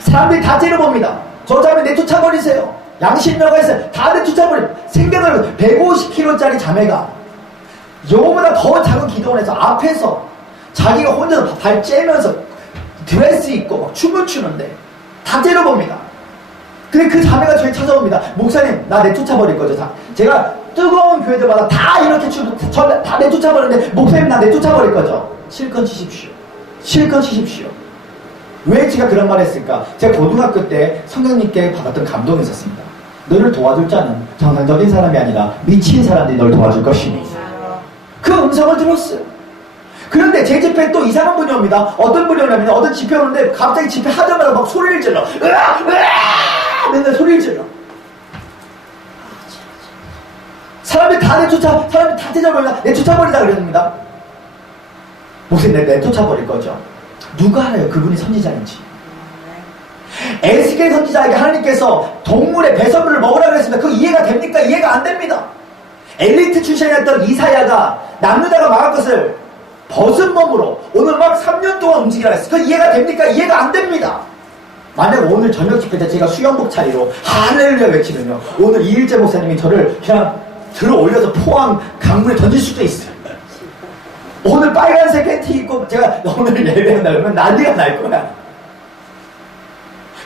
사람들이 다 째려봅니다. 저 자매 내쫓아버리세요. 양심녀가 있어요. 다 내쫓아버려. 생각을 150kg짜리 자매가 요거보다 더 작은 기도원에서 앞에서 자기가 혼자서 발 째면서 드레스 입고 막 춤을 추는데 다 째려봅니다. 근데 그 자매가 저희 찾아옵니다. 목사님 나 내쫓아버릴 거죠. 제가 뜨거운 교회들마다 다 이렇게 다 내쫓아버리는데 목사님 나 내쫓아버릴 거죠. 실컷 치십시오. 실컷 치십시오. 왜 제가 그런 말을 했을까? 제가 고등학교 때 성령님께 받았던 감동이 있었습니다. 너를 도와줄 자는 정상적인 사람이 아니라 미친 사람들이 널 도와줄 것이니. 그 음성을 들었어요. 그런데 제 집회에 또 이상한 분이 옵니다. 어떤 분이 오냐면 어떤 집회 오는데 갑자기 집회 하자마자 막 소리를 질러. 으아! 으아! 맨날 소리를 질러. 사람들이 다 쫓아버리다. 내쫓아버리다 그랬습니다. 목사님 내쫓아버릴 거죠. 누가 알아요? 그분이 선지자인지. 에스겔 선지자에게 하나님께서 동물의 배설물을 먹으라 그랬습니다. 그거 이해가 됩니까? 이해가 안 됩니다. 엘리트 출신이었던 이사야가 남유다가 망할 것을 벗은 몸으로 오늘 막 3년 동안 움직이라 했어요. 그거 이해가 됩니까? 이해가 안 됩니다. 만약 오늘 저녁 집회 때 제가 수영복 차리로 할렐루야 외치면요 오늘 이일재 목사님이 저를 그냥 들어 올려서 포항 강물에 던질 수도 있어요. 오늘 빨간색 팬티 입고 제가 오늘 예배한다 그러면 난리가 날 거야.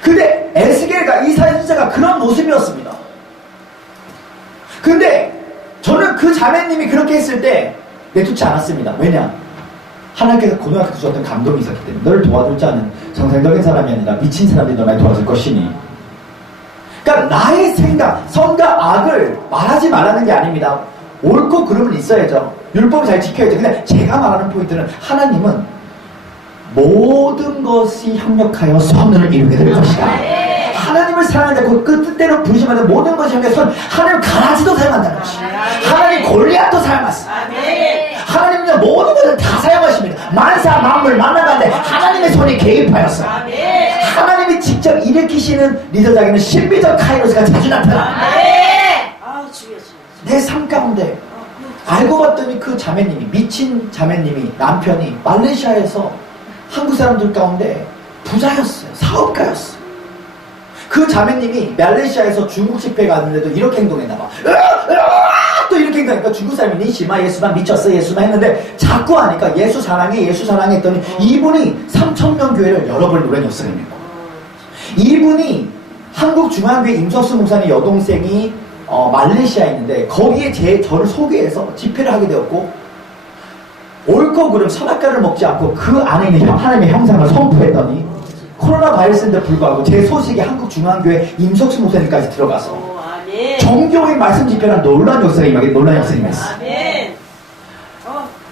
근데 에스겔과 이사야 선지자가 그런 모습이었습니다. 근데 저는 그 자매님이 그렇게 했을 때 내쫓지 않았습니다. 왜냐? 하나님께서 고등학교 때 주셨던 감동이 있었기 때문에 너를 도와줄 자는 정상적인 사람이 아니라 미친 사람들이 너를 도와줄 것이니. 그러니까 나의 생각, 선과 악을 말하지 말라는 게 아닙니다. 옳고 그름은 있어야죠. 율법을 잘 지켜야죠. 근데 제가 말하는 포인트는 하나님은 모든 것이 협력하여 선을 이루게 될 것이다. 하나님을 사랑한다. 그 뜻대로 부르시면 모든 것이 협력해서 하나님 가라지도 사용한다는 것이다. 하나님 골리앗도 사용하시다. 하나님은요 모든 것을 다 사용하십니다. 만사 만물 만나가는데 하나님의 손이 개입하였어. 하나님이 직접 일으키시는 리더자에게는 신비적 카이로스가 자주 나타나. 내 삶 가운데 알고 봤더니 그 자매님이 미친 자매님이 남편이 말레이시아에서 한국 사람들 가운데 부자였어요. 사업가였어요. 그 자매님이 말레이시아에서 중국 집회 갔는데도 이렇게 행동했나 봐. 또 이렇게 행동하니까 중국 사람이 니시마 예수만 미쳤어 예수만 했는데 자꾸 하니까 예수 사랑해 했더니 이분이 3,000명 교회를 열어버린 노래 역사입니다. 이분이 한국중앙교회 임석수 목사님 여동생이 말레이시아에 있는데 거기에 저를 소개해서 집회를 하게 되었고 옳고 그름 선악과를 먹지 않고 그 안에 있는 하나님의 형상을 선포했더니 코로나 바이러스인데 불구하고 제 소식이 한국중앙교회 임석수 목사님까지 들어가서 정교인 말씀 집회란 놀라운 역사가 임하게 놀라운 역사가 임했어요.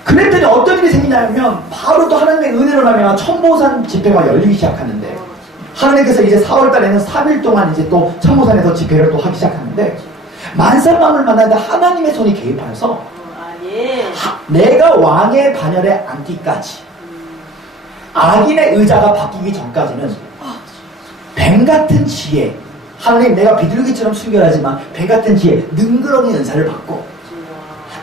그랬더니 어떤 일이 생기냐면 바로 또 하나님의 은혜로 나면 천보산 집회가 열리기 시작하는데 하나님께서 이제 4월달에는 3일 동안 이제 또 천보산에서 집회를 또 하기 시작하는데 만사만을 만나는데 하나님의 손이 개입하여서 내가 왕의 반열에 앉기까지, 악인의 의자가 바뀌기 전까지는 뱀 같은 지혜, 하나님 내가 비둘기처럼 순결하지만 뱀 같은 지혜, 능그러운 은사를 받고,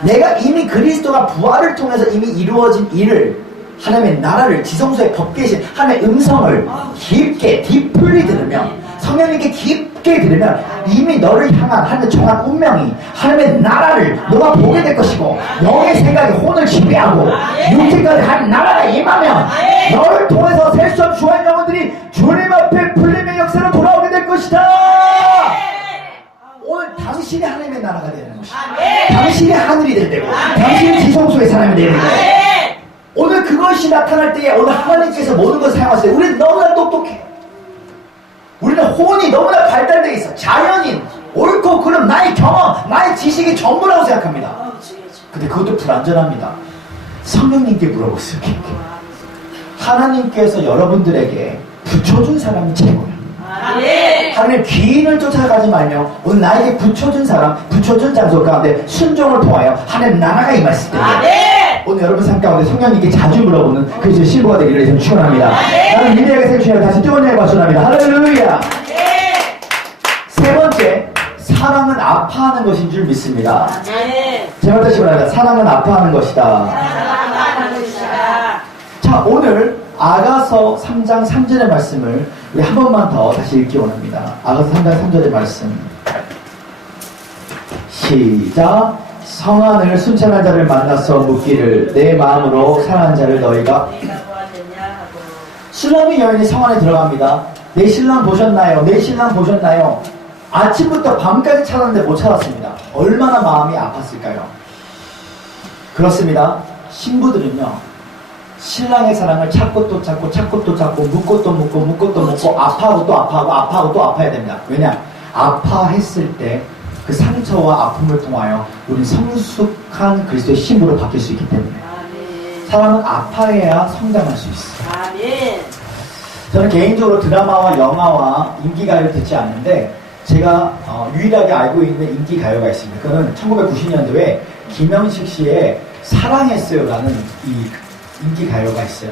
내가 이미 그리스도가 부활을 통해서 이미 이루어진 일을, 하나님의 나라를, 지성소의 법계신 하나님의 음성을 깊게 딥플리 들으면, 성령님께 깊게 들으면 이미 너를 향한 하나님의 정한 운명이, 하나님의 나라를 너가 보게 될 것이고, 영의 생각이 혼을 지배하고 육체까지 한 나라가 임하면 너를 통해서 셀 수 없는 주한 영혼들이 주님 앞에 풀림의 역사로 돌아오게 될 것이다. 오늘 당신이 하나님의 나라가 되는 것이다. 당신이 하늘이 될 때고, 당신이 지성소의 사람이 되는 거예요. 오늘 그것이 나타날 때에 오늘 하나님께서 모든 것을 사용하세요. 우리는 너무나 똑똑해. 우리는 혼이 너무나 발달되어 있어. 자연인, 옳고 그름, 나의 경험, 나의 지식이 전부라고 생각합니다. 근데 그것도 불완전합니다. 성령님께 물어보세요. 하나님께서 여러분들에게 붙여준 사람이 최고야. 하나님 귀인을 쫓아가지 말며 오늘 나에게 붙여준 사람, 붙여준 장소 가운데 순종을 통하여 하나님 나라가 임했을 때, 오늘 여러분 삶 가운데 성령님께 자주 물어보는 그리스도의 신부가 되기를 예수 축원합니다. 나는 미래가 생주시며 다시 뜨거운 발전합니다. 할렐루야. 세 번째, 사랑은 아파하는 것인 줄 믿습니다. 제발 다시 말합니다. 사랑은 아파하는 것이다. 자, 오늘 아가서 3장 3절의 말씀을 우리 한 번만 더 다시 읽기 원합니다. 아가서 3장 3절의 말씀. 시작. 성안을 순찬한 자를 만나서 묻기를 내 마음으로 사랑하는 자를 너희가. 수라미 여인이 성안에 들어갑니다. 내 신랑 보셨나요? 내 신랑 보셨나요? 아침부터 밤까지 찾았는데 못 찾았습니다. 얼마나 마음이 아팠을까요? 그렇습니다. 신부들은요, 신랑의 사랑을 찾고 또 찾고 찾고 또 찾고 묻고 또 묻고 묻고 또 묻고 아파하고 또 아파하고 아파하고 또 아파야 됩니다. 왜냐? 아파했을 때 그 상처와 아픔을 통하여 우리는 성숙한 그리스도의 신부로 바뀔 수 있기 때문에 사람은 아파해야 성장할 수 있어요. 저는 개인적으로 드라마와 영화와 인기가요를 듣지 않는데 제가 유일하게 알고 있는 인기가요가 있습니다. 그거는 1990년도에 김영식 씨의 사랑했어요라는 이 인기가요가 있어요.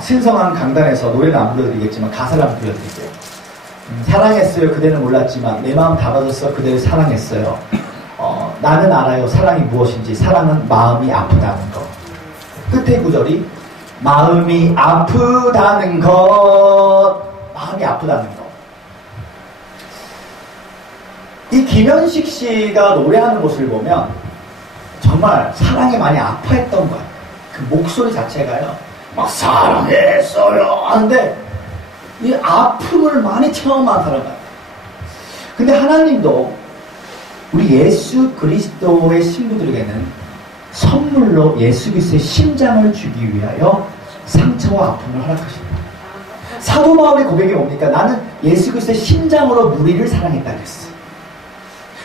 신성한 강단에서 노래는 안 불러드리겠지만 가사를 한번 불러드릴게요. 사랑했어요. 그대는 몰랐지만 내 마음 다 받았어. 그대를 사랑했어요. 나는 알아요. 사랑이 무엇인지. 사랑은 마음이 아프다는 것. 끝의 구절이 마음이 아프다는 것. 마음이 아프다는 것. 이 김현식 씨가 노래하는 모습을 보면 정말 사랑에 많이 아파했던 거예요. 그 목소리 자체가요, 막 사랑했어요 하는데 이 아픔을 많이 체험한 사람이에요. 근데 하나님도 우리 예수 그리스도의 신부들에게는 선물로 예수 그리스도의 심장을 주기 위하여 상처와 아픔을 허락하십니다. 사도 바울의 고백이 뭡니까? 나는 예수 그리스도의 심장으로 무리를 사랑했다 그랬어요.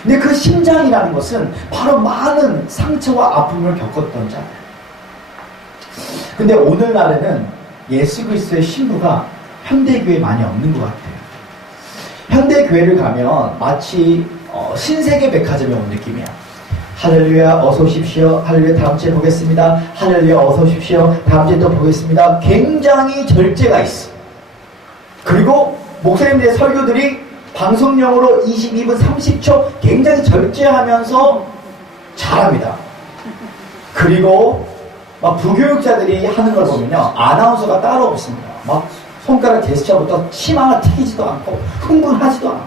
근데 그 심장이라는 것은 바로 많은 상처와 아픔을 겪었던 자예요. 근데 오늘날에는 예수 그리스도의 신부가 현대교회에 많이 없는 것 같아요. 현대교회를 가면 마치 신세계 백화점에 온 느낌이야. 할렐루야 어서 오십시오. 할렐루야 다음 주에 보겠습니다. 할렐루야 어서 오십시오. 다음 주에 또 보겠습니다. 굉장히 절제가 있어. 그리고 목사님들의 설교들이 방송용으로 22분 30초 굉장히 절제하면서 잘합니다. 그리고 막 부교육자들이 하는 걸 보면요, 아나운서가 따로 없습니다. 막 손가락 제스처부터 침 하나 튀기지도 않고 흥분하지도 않고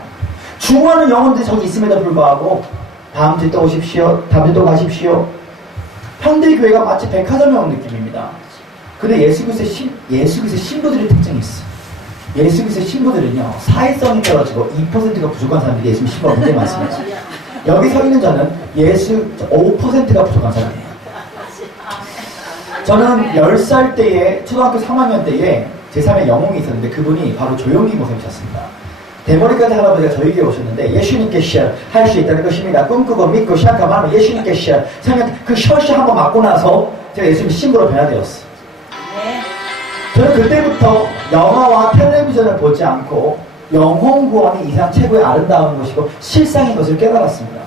중요한 영혼들이 저기 있음에도 불구하고 다음 주에 또 오십시오. 다음 주에 또 가십시오. 현대교회가 마치 백화점에 온 느낌입니다. 근데 예수 그리스도의 신부들의 특징이 있어. 예수 그리스도의 신부들은요, 사회성이 떨어지고 2%가 부족한 사람들이 예수님 신부가 굉장히 많습니다. 여기 서 있는 저는 5%가 부족한 사람이에요. 저는 10살 때에, 초등학교 3학년 때에 제3의 영웅이 있었는데 그분이 바로 조용기 목사님이셨습니다. 대머리까지 할아버지가 저에게 오셨는데 예수님께서 할 수 있다는 것입니다. 꿈꾸고 믿고 시작하면 예수님께서 생각 그 셔시 한번 맞고 나서 제가 예수님 신부로 변화되었어요. 저는 그때부터 영화와 텔레비전을 보지 않고 영혼 구원이 이 세상 최고의 아름다운 것이고 실상인 것을 깨달았습니다.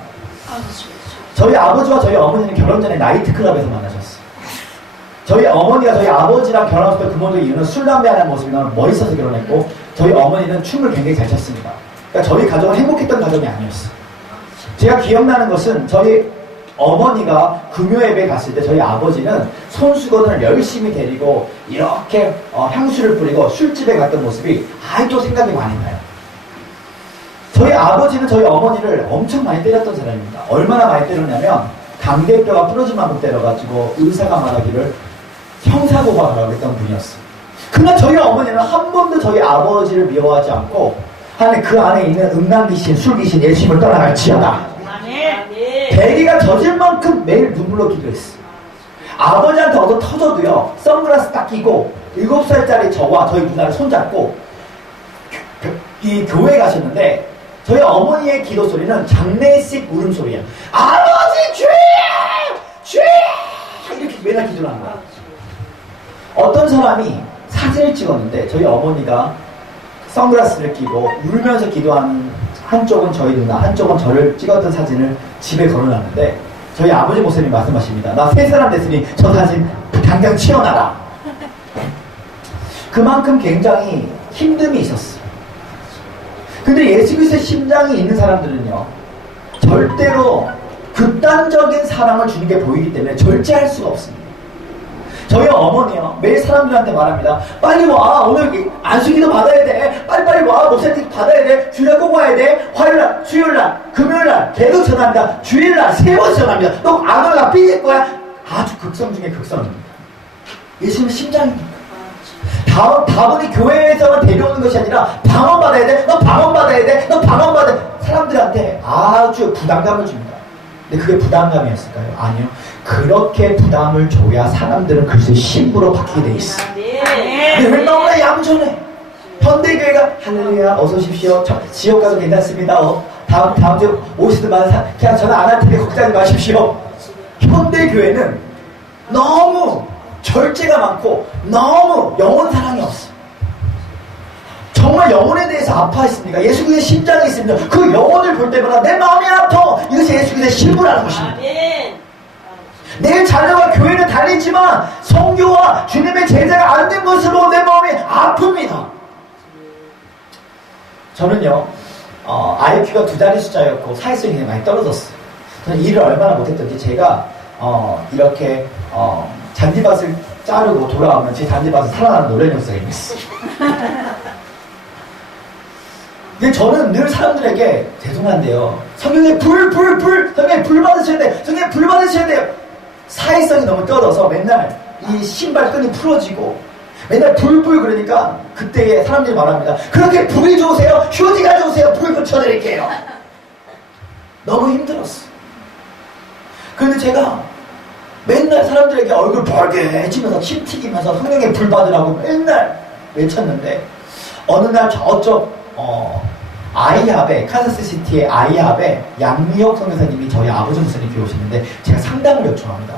저희 아버지와 저희 어머니는 결혼 전에 나이트클럽에서 만나셨어요. 저희 어머니가 저희 아버지랑 결혼했을 때 부모들이 이루는 술, 담배 하는 모습이 너무 멋있어서 결혼했고, 저희 어머니는 춤을 굉장히 잘 췄습니다. 그러니까 저희 가족은 행복했던 가정이 아니었어요. 제가 기억나는 것은 저희 어머니가 금요예배 갔을 때 저희 아버지는 손수건을 열심히 데리고 이렇게 향수를 뿌리고 술집에 갔던 모습이 아직도 생각이 많이 나요. 저희 아버지는 저희 어머니를 엄청 많이 때렸던 사람입니다. 얼마나 많이 때렸냐면 강대뼈가 부러질 만큼 때려가지고 의사가 말하기를 형사고발하라고 했던 분이었어요. 그러나 저희 어머니는 한 번도 저희 아버지를 미워하지 않고 하나님 그 안에 있는 음란귀신, 술귀신, 예수님을 떠나갈지어다. 대기가 젖을 만큼 매일 눈물로 기도했어요. 아버지한테 얻어 터져도요, 선글라스 딱 끼고 7살짜리 저와 저희 누나를 손잡고 이 교회 가셨는데 저희 어머니의 기도 소리는 장례식 울음소리예요. 아버지 주여! 주여! 이렇게 맨날 기도를 하는 거예요. 어떤 사람이 사진을 찍었는데 저희 어머니가 선글라스를 끼고 울면서 기도하는, 한쪽은 저희 누나, 한쪽은 저를 찍었던 사진을 집에 걸어놨는데 저희 아버지 목사님이 말씀하십니다. 나 3사람 됐으니 저 사진 당장 치워놔라. 그만큼 굉장히 힘듦이 있었어요. 근데 예수 그리스도의 심장이 있는 사람들은요, 절대로 극단적인 사랑을 주는 게 보이기 때문에 절제할 수가 없습니다. 저희 어머니요, 매일 사람들한테 말합니다. 빨리 와, 오늘 안수기도 받아야 돼. 빨리빨리 와, 목사님 받아야 돼. 주일날 꼭 와야 돼. 화요일날, 수요일날, 금요일날 계속 전화합니다. 주일날 3번 전화합니다. 너 안 올라 삐질 거야. 아주 극성 중에 극성입니다. 예수님은 심장입니다. 다분히 교회에서만 데려오는 것이 아니라 방언받아야 돼. 너 방언받아야 돼. 너 방언받아야 돼. 사람들한테 아주 부담감을 줍니다. 근데 그게 부담감이었을까요? 아니요. 그렇게 부담을 줘야 사람들은 그리스도의 신부로 바뀌게 돼 있어. 늘 너무나 얌전해. 현대교회가 할렐루야 어서 오십시오. 지역 가도 괜찮습니다. 다음 주 오시더만 그냥 전화 안 할 텐데 걱정하지 마십시오. 현대교회는 너무 절제가 많고 너무 영혼 사랑이 없어. 정말 영혼에 대해서 아파했습니까? 예수 그리스도의 심장이 있습니다. 그 영혼을 볼 때마다 내 마음이 아파. 이것이 예수 그리스도의 신부라는 것입니다. 내 자녀가 교회를 다니지만 성교와 주님의 제자가 안 된 것으로 내 마음이 아픕니다. 저는요, IQ가 2자리 숫자였고 사회성이 많이 떨어졌어요. 저는 일을 얼마나 못했던지 제가 이렇게 잔디밭을 자르고 돌아오면 제 잔디밭을 살아나는 노래 역사가 있어요. 근데 저는 늘 사람들에게 죄송한데요, 성경에 성경에 불 받으셔야 돼요. 성경에 불 받으셔야 돼요. 사회성이 너무 떨어서 맨날 이 신발끈이 풀어지고 맨날 불 그러니까 그때에 사람들이 말합니다. 그렇게 불이 좋으세요? 휴지 가져오세요. 불 붙여드릴게요. 너무 힘들었어. 그런데 제가 맨날 사람들에게 얼굴 벌게해지면서 침 튀기면서 성령에 불 받으라고 맨날 외쳤는데 어느 날 저쪽 아이합에, 카사스시티의 아이합에 양미혁 선교사님이 저희 아버지 목사님 오시는데 제가 상담을 요청합니다.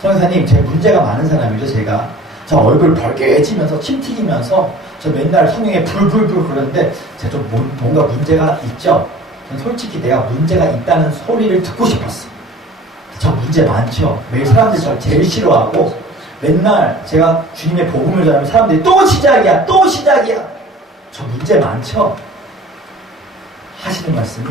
선교사님, 제 문제가 많은 사람이죠. 제가 저 얼굴 벌게해지면서 침 튀기면서 저 맨날 성령에 불 그러는데 제가 좀 뭔가 문제가 있죠. 저는 솔직히 내가 문제가 있다는 소리를 듣고 싶었어. 저 문제 많죠. 매일 사람들이 저를 제일 싫어하고 맨날 제가 주님의 복음을 전하면 사람들이 또 시작이야. 저 문제 많죠. 하시는 말씀이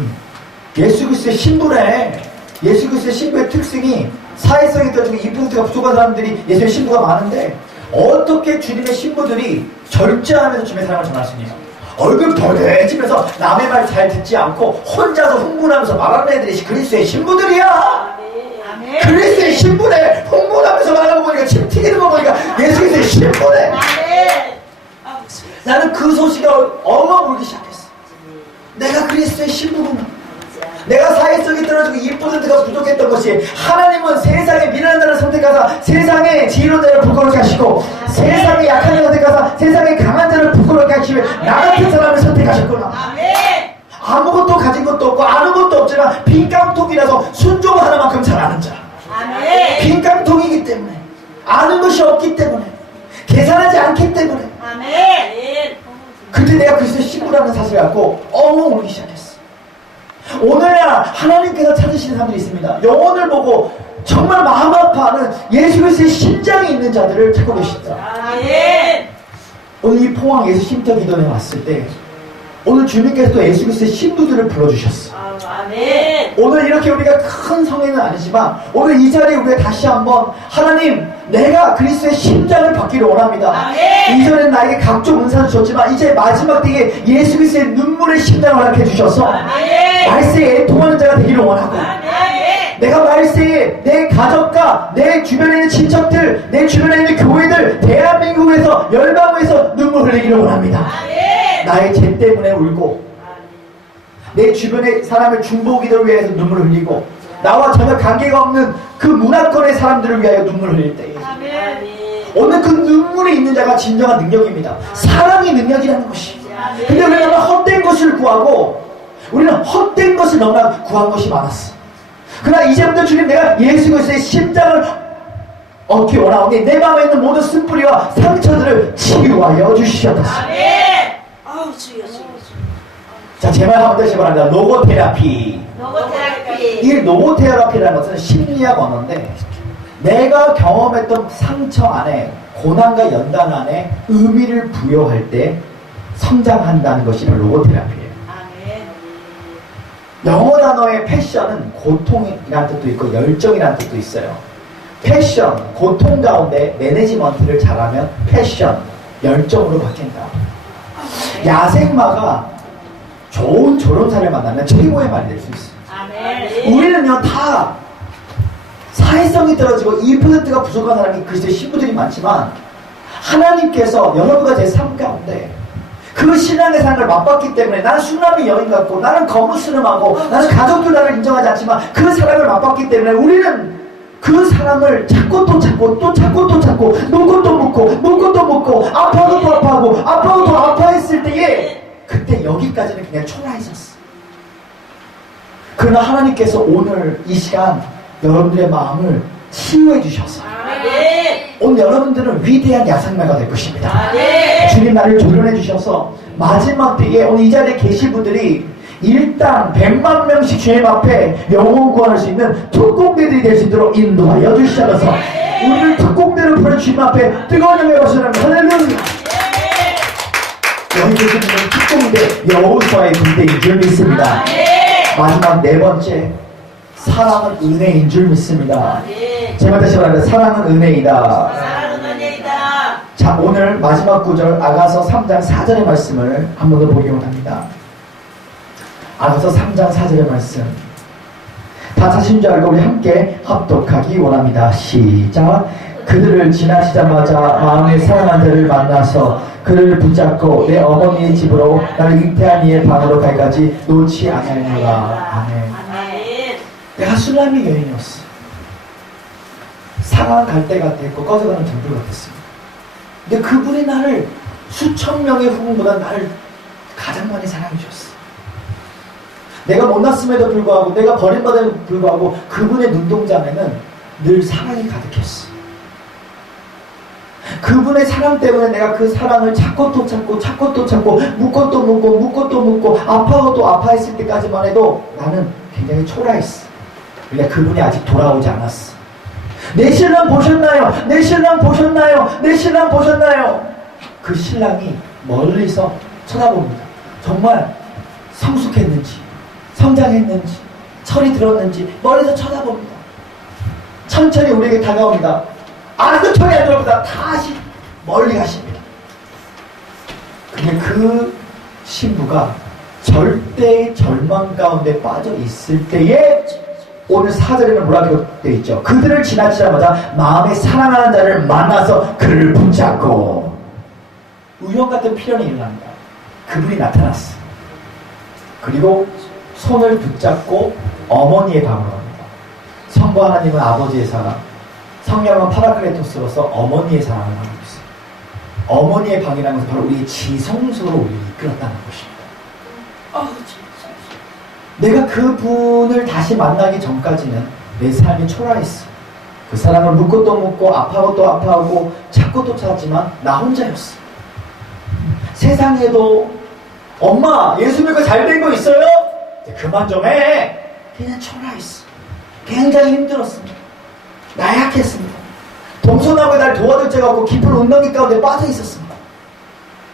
예수 그리스도의 신부래. 예수 그리스도의 신부의 특징이 사회성이 떨어지고 인프루트가 부족한 사람들이 예수의 신부가 많은데 어떻게 주님의 신부들이 절제하면서 주님의 사랑을 전할 수 있냐. 얼굴 벌게지면서 남의 말 잘 듣지 않고 혼자서 흥분하면서 말하는 애들이 그리스도의 신부들이야. 그리스도의 신부네. 흥분하면서 말하는 거 보니까 침 튀기는 거 보니까 예수 그리스도의 신부네. 나는 그 소식을 엉엉 울기 시작했어. 내가 그리스도의 신부구나. 내가 사회성이 떨어지고 2%가 부족했던 것이 하나님은 세상의 미련한 자를 선택하사 세상의 지혜로운 자를 부끄럽게 하시고 세상의 약한 자를 선택하사 세상의 강한 자를 부끄럽게 하시며 나 같은 사람을 선택하셨구나. 아무것도 가진 것도 없고 아는 것도 없지만 빈 깡통이라서 순종 하나만큼 잘 아는 자. 빈 깡통이기 때문에 아는 것이 없기 때문에 계산하지 않기 때문에 그때 내가 그리스도의 신부라는 사실을 갖고 엉엉 울기 시작했어. 오늘날 하나님께서 찾으시는 사람들이 있습니다. 영혼을 보고 정말 마음 아파하는 예수 그리스도의 심장이 있는 자들을 찾고 계십니다. 아멘. 오늘 이 포항 예수 심터 기도에 왔을 때 오늘 주님께서 또 예수 그리스도의 신부들을 불러주셨어. 아멘. 오늘 이렇게 우리가 큰 성회는 아니지만 오늘 이 자리에 우리가 다시 한번 하나님 내가 그리스도의 심장을 받기를 원합니다. 아멘. 이전엔 나에게 각종 은사를 주셨지만 이제 마지막 때에 예수 그리스도의 눈물의 심장을 허락해 주셔서 아멘. 말세에 애통하는 자가 되기를 원하고 아멘. 내가 말세에 내 가족과 내 주변에 있는 친척들 내 주변에 있는 교회들 대한민국에서 열방에서 눈물 흘리기를 원합니다. 아멘. 나의 죄 때문에 울고 내 주변의 사람을 중보기도를 위해서 눈물을 흘리고 나와 전혀 관계가 없는 그 문화권의 사람들을 위하여 눈물을 흘릴 때 아멘. 오늘 그 눈물이 있는 자가 진정한 능력입니다. 사랑이 능력이라는 것이. 근데 우리는 헛된 것을 구하고 우리는 헛된 것을 너무나 구한 것이 많았어. 그러나 이제부터 주님 내가 예수 그리스도의 심장을 얻기 원하오니 내 마음에 있는 모든 쓴뿌리와 상처들을 치유하여 주시옵소서. 아멘. 아우 주여 주여. 자, 제 말 한번 다시 바랍니다. 로고테라피. 로고테라피. 이 로고테라피라는 것은 심리학 언어인데 내가 경험했던 상처 안에 고난과 연단 안에 의미를 부여할 때 성장한다는 것이 바로 로고테라피예요. 아멘. 영어 단어의 패션은 고통이라는 뜻도 있고 열정이라는 뜻도 있어요. 패션, 고통 가운데 매니지먼트를 잘하면 패션, 열정으로 바뀐다. 야생마가 좋은 조련사를 만나면 최고의 말이 될 수 있어요. 아멘. 우리는요 다 사회성이 떨어지고 2%가 부족한 사람이 그리스도의 신부들이 많지만 하나님께서 여러분과 제 삶 가운데 그 신앙의 삶을 맛봤기 때문에 나는 수남이 여인 같고 나는 거무스름하고 나는 가족도 나를 인정하지 않지만 그 사람을 맛봤기 때문에 우리는 그 사람을 찾고 또 찾고 또 찾고 또 찾고 묻고 또 묻고 묻고 또 묻고 아파도 또 아파하고 아파도 또 아파했을 때에 그때 여기까지는 그냥 초라해졌어. 그러나 하나님께서 오늘 이 시간 여러분들의 마음을 치유해 주셔서 아멘. 오늘 여러분들은 위대한 야생마가 될 것입니다. 아멘. 주님 나를 조련해 주셔서 마지막 때에 오늘 이 자리에 계신 분들이 일단 100만 명씩 주님 앞에 영혼 구원할 수 있는 특공대들이 될 수 있도록 인도하여 주시옵소서. 우리를 특공대로 보내 주님 앞에 뜨거운 영광을 받으시는 할렐루야. 여기 계신 분은 특공대 여호수아의 군대인 줄 믿습니다. 마지막 네 번째 사랑은 은혜인 줄 믿습니다. 제가 다시 말합니다. 사랑은 은혜이다. 사랑은 은혜이다. 자, 오늘 마지막 구절 아가서 3장 4절의 말씀을 한 번 더 보기 원합니다. 아가서 3장 4절의 말씀 다 찾으신 줄 알고 우리 함께 합독하기 원합니다. 시작. 그들을 지나시자마자 마음에 사랑한 자를 만나서 그를 붙잡고 내 어머니의 집으로 나를 잉태한 이의 방으로 갈까지 놓지 않으리라. 아멘. 아멘. 내가 술람이 여인이었어. 상한 갈대 같았고 꺼져가는 등불 같았습니다. 근데 그분이 나를 수천 명의 후궁보다 나를 가장 많이 사랑해 주셨어. 내가 못났음에도 불구하고 내가 버림받음에도 불구하고 그분의 눈동자 안에는 늘 사랑이 가득했어. 그분의 사랑 때문에 내가 그 사랑을 찾고 또 찾고 찾고 또 찾고 묻고 또 묻고 묻고 또 묻고 아파하고 또 아파했을 때까지만 해도 나는 굉장히 초라했어. 그러니까 그분이 아직 돌아오지 않았어. 내 신랑 보셨나요? 내 신랑 보셨나요? 내 신랑 보셨나요? 그 신랑이 멀리서 쳐다봅니다. 정말 성숙했는지 성장했는지 철이 들었는지 멀리서 쳐다봅니다. 천천히 우리에게 다가옵니다. 아직도 철이 안 들어옵니다. 다시 멀리 가십니다. 근데 그 신부가 절대의 절망 가운데 빠져 있을 때에 오늘 4절에는 뭐라고 되어 있죠? 그들을 지나치자마자 마음에 사랑하는 자를 만나서 그를 붙잡고 우연 같은 필연이 일어납니다. 그분이 나타났어. 그리고 손을 붙잡고 어머니의 방으로 갑니다. 성부 하나님은 아버지의 사랑, 성령은 파라클레토스로서 어머니의 사랑을 하고 있어요. 어머니의 방이라는 것은 바로 우리의 지성소로 우리를 이끌었다는 것입니다. 내가 그분을 다시 만나기 전까지는 내 삶이 초라했어. 그 사랑을 묻고 또 묻고 아파하고 또 아파하고 찾고 또 찾았지만 나 혼자였어. 세상에도 엄마 예수 믿고 잘 된 거 있어요? 이제 그만 좀 해. 그냥 초라했어. 굉장히 힘들었습니다. 나약했습니다. 동서남북에 날 도와줄 자가 없고 깊은 운명기 가운데 빠져 있었습니다.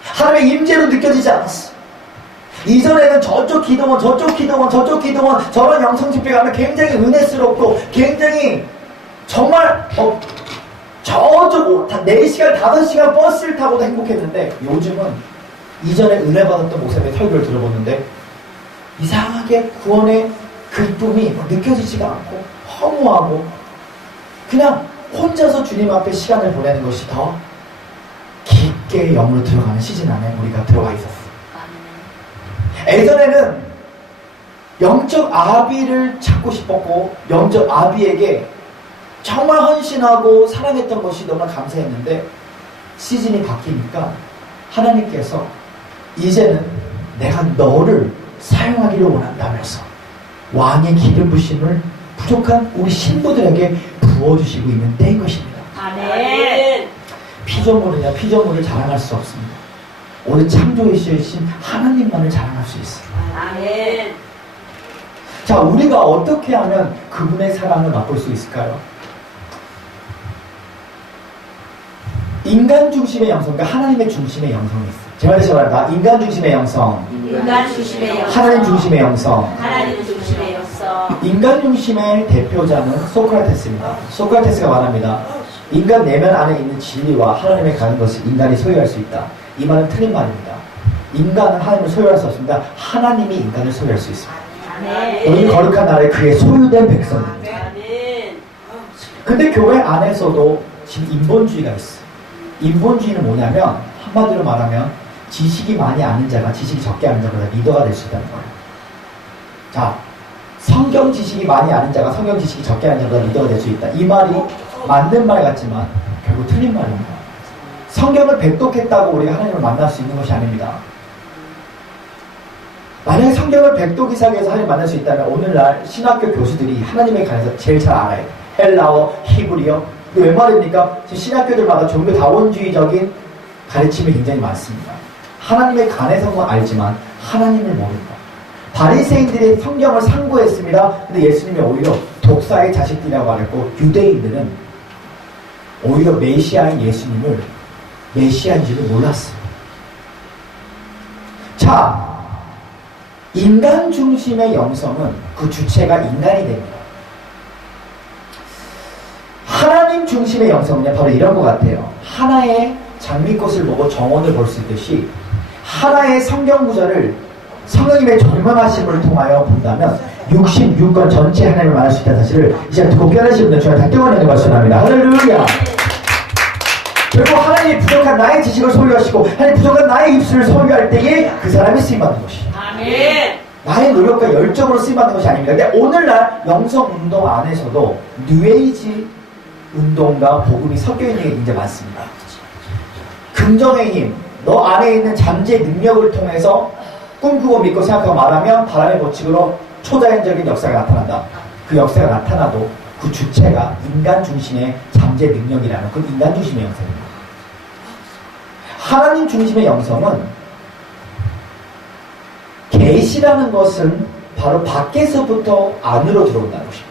하나님의 임재로 느껴지지 않았어. 이전에는 저쪽 기도원, 저쪽 기도원, 저쪽 기도원, 저런 영성 집회 가면 굉장히 은혜스럽고 굉장히 정말 저쪽 4시간, 5시간 버스를 타고도 행복했는데 요즘은 이전에 은혜 받았던 목사님의 설교를 들어보는데 이상하게 구원의 기쁨이 느껴지지가 않고 허무하고 그냥 혼자서 주님 앞에 시간을 보내는 것이 더 깊게 영으로 들어가는 시즌 안에 우리가 들어가 있었어요. 예전에는 영적 아비를 찾고 싶었고 영적 아비에게 정말 헌신하고 사랑했던 것이 너무나 감사했는데 시즌이 바뀌니까 하나님께서 이제는 내가 너를 사용하기를 원한다면서 왕의 기름 부심을 부족한 우리 신부들에게 부어주시고 있는 때인 것입니다. 아멘. 피조물이냐 피조물을 자랑할 수 없습니다. 오늘 창조주이신 하나님만을 자랑할 수 있어요. 아멘. 자, 우리가 어떻게 하면 그분의 사랑을 맛볼 수 있을까요? 인간 중심의 영성과 하나님의 중심의 영성이 있어요. 제 말대로 말합니다. 인간 중심의 영성, 인간 중심의 영성, 하나님 중심의 영성. 하나님 중심의 영성. 인간 중심의 대표자는 소크라테스입니다. 소크라테스가 말합니다. 인간 내면 안에 있는 진리와 하나님의 가는 것을 인간이 소유할 수 있다. 이 말은 틀린 말입니다. 인간은 하나님을 소유할 수 없습니다. 하나님이 인간을 소유할 수 있습니다. 아멘. 우리 거룩한 나라에 그의 소유된 백성입니다. 아멘. 근데 교회 안에서도 지금 인본주의가 있어요. 인본주의는 뭐냐면 한마디로 말하면 지식이 많이 아는 자가 지식이 적게 아는 자보다 리더가 될 수 있다는 거예요. 자, 성경 지식이 많이 아는 자가 성경 지식이 적게 아는 자보다 리더가 될 수 있다. 이 말이 맞는 말 같지만 결국 틀린 말입니다. 성경을 백독했다고 우리가 하나님을 만날 수 있는 것이 아닙니다. 만약에 성경을 백독이상에서 하나님을 만날 수 있다면 오늘날 신학교 교수들이 하나님에 관해서 제일 잘 알아요. 헬라어, 히브리어. 왜 말입니까? 지금 신학교들마다 종교 다원주의적인 가르침이 굉장히 많습니다. 하나님에 관해서는 알지만 하나님을 모른다. 바리새인들이 성경을 상고했습니다. 근데 예수님이 오히려 독사의 자식들이라고 말했고 유대인들은 오히려 메시아인 예수님을 메시아인지를 몰랐어요. 자, 인간 중심의 영성은 그 주체가 인간이 됩니다. 하나님 중심의 영성은 바로 이런 것 같아요. 하나의 장미꽃을 보고 정원을 볼 수 있듯이 하나의 성경 구절을 성령님의 조명하심을 통하여 본다면 66권 전체 하나님을 만날 수 있다는 사실을 이제 듣고 깨달으신 분들 중에 다 뛰어내는 것을 합니다. 할렐루야. 결국 하나님이 부족한 나의 지식을 소유하시고 하나님 부족한 나의 입술을 소유할 때에 그 사람이 쓰임받는 것이에요. 아멘. 나의 노력과 열정으로 쓰임받는 것이 아닙니다. 근데 오늘날 영성운동 안에서도 뉴에이지 운동과 복음이 섞여 있는 게 굉장히 많습니다. 긍정의 힘, 너 안에 있는 잠재 능력을 통해서 꿈꾸고 믿고 생각하고 말하면 바람의 법칙으로 초자연적인 역사가 나타난다. 그 역사가 나타나도 그 주체가 인간 중심의 잠재 능력이라는 그 인간 중심의 영성입니다. 하나님 중심의 영성은 계시라는 것은 바로 밖에서부터 안으로 들어온다는 것입니다.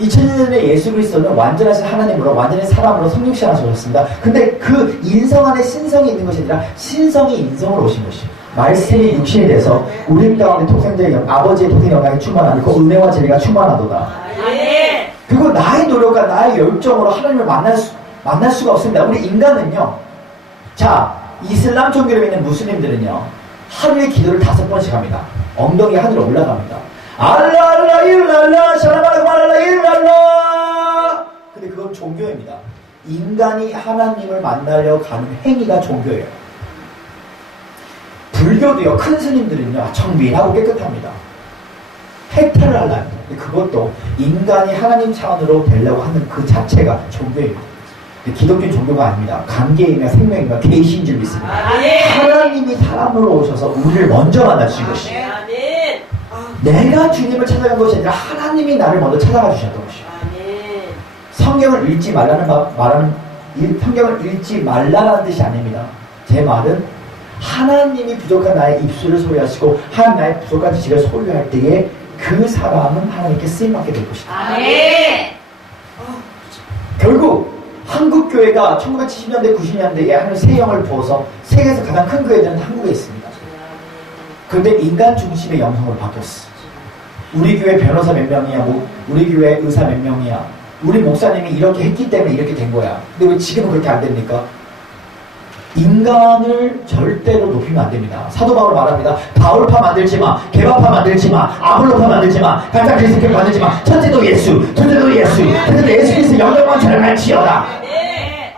2000년 전에 예수 그리스도는 완전하신 하나님으로 완전한 사람으로 성육시 하나 오셨습니다. 근데 그 인성 안에 신성이 있는 것이 아니라 신성이 인성으로 오신 것이에요. 말씀이 육신이 돼서 우리 가운데 독생자의 아버지의 독생 영광이 충만하고 그 은혜와 진리가 충만하도다. 아멘. 그리고 나의 노력과 나의 열정으로 하나님을 만날 수가 없습니다. 우리 인간은요. 자, 이슬람 종교를 믿는 무슬림들은요. 하루에 기도를 5번씩 합니다. 엉덩이 하늘로 올라갑니다. 알라 알라 일랄라 샤라바라고 알라 일랄라. 근데 그건 종교입니다. 인간이 하나님을 만나려 가는 행위가 종교예요. 불교도요. 큰 스님들은요. 정밀하고 깨끗합니다. 해탈을 하려고. 근데 그것도 인간이 하나님 차원으로 되려고 하는 그 자체가 종교입니다. 기독교 종교가 아닙니다. 관계이며 생명이며 계시인 줄 믿습니다. 하나님이 사람으로 오셔서 우리를 먼저 만나주신 것이에요. 아멘. 내가 주님을 찾아간 것이 아니라 하나님이 나를 먼저 찾아가 주셨던 것이에요. 아멘. 성경을 읽지 말라는 성경을 읽지 말라는 뜻이 아닙니다. 제 말은 하나님이 부족한 나의 입술을 소유하시고 하나님 나의 부족한 지식을 소유할 때에 그 사람은 하나님께 쓰임받게 될 것이다. 아멘. 결국 한국 교회가 1970년대 90년대에 하나님 새 영을 부어서 세계에서 가장 큰 교회들은 한국에 있습니다. 그런데 인간 중심의 영성으로 바뀌었어. 우리 교회 변호사 몇 명이야, 우리 교회 의사 몇 명이야, 우리 목사님이 이렇게 했기 때문에 이렇게 된 거야. 근데 왜 지금은 그렇게 안 됩니까? 인간을 절대로 높이면 안 됩니다. 사도 바울 말합니다. 바울파 만들지 마, 개바파 만들지 마, 아볼로파 만들지 마, 간장 그리스도교 만들지 마. 첫째도 예수, 둘째도 예수, 셋째도 예수 그리스도 영광만 자랑할지어다. 네.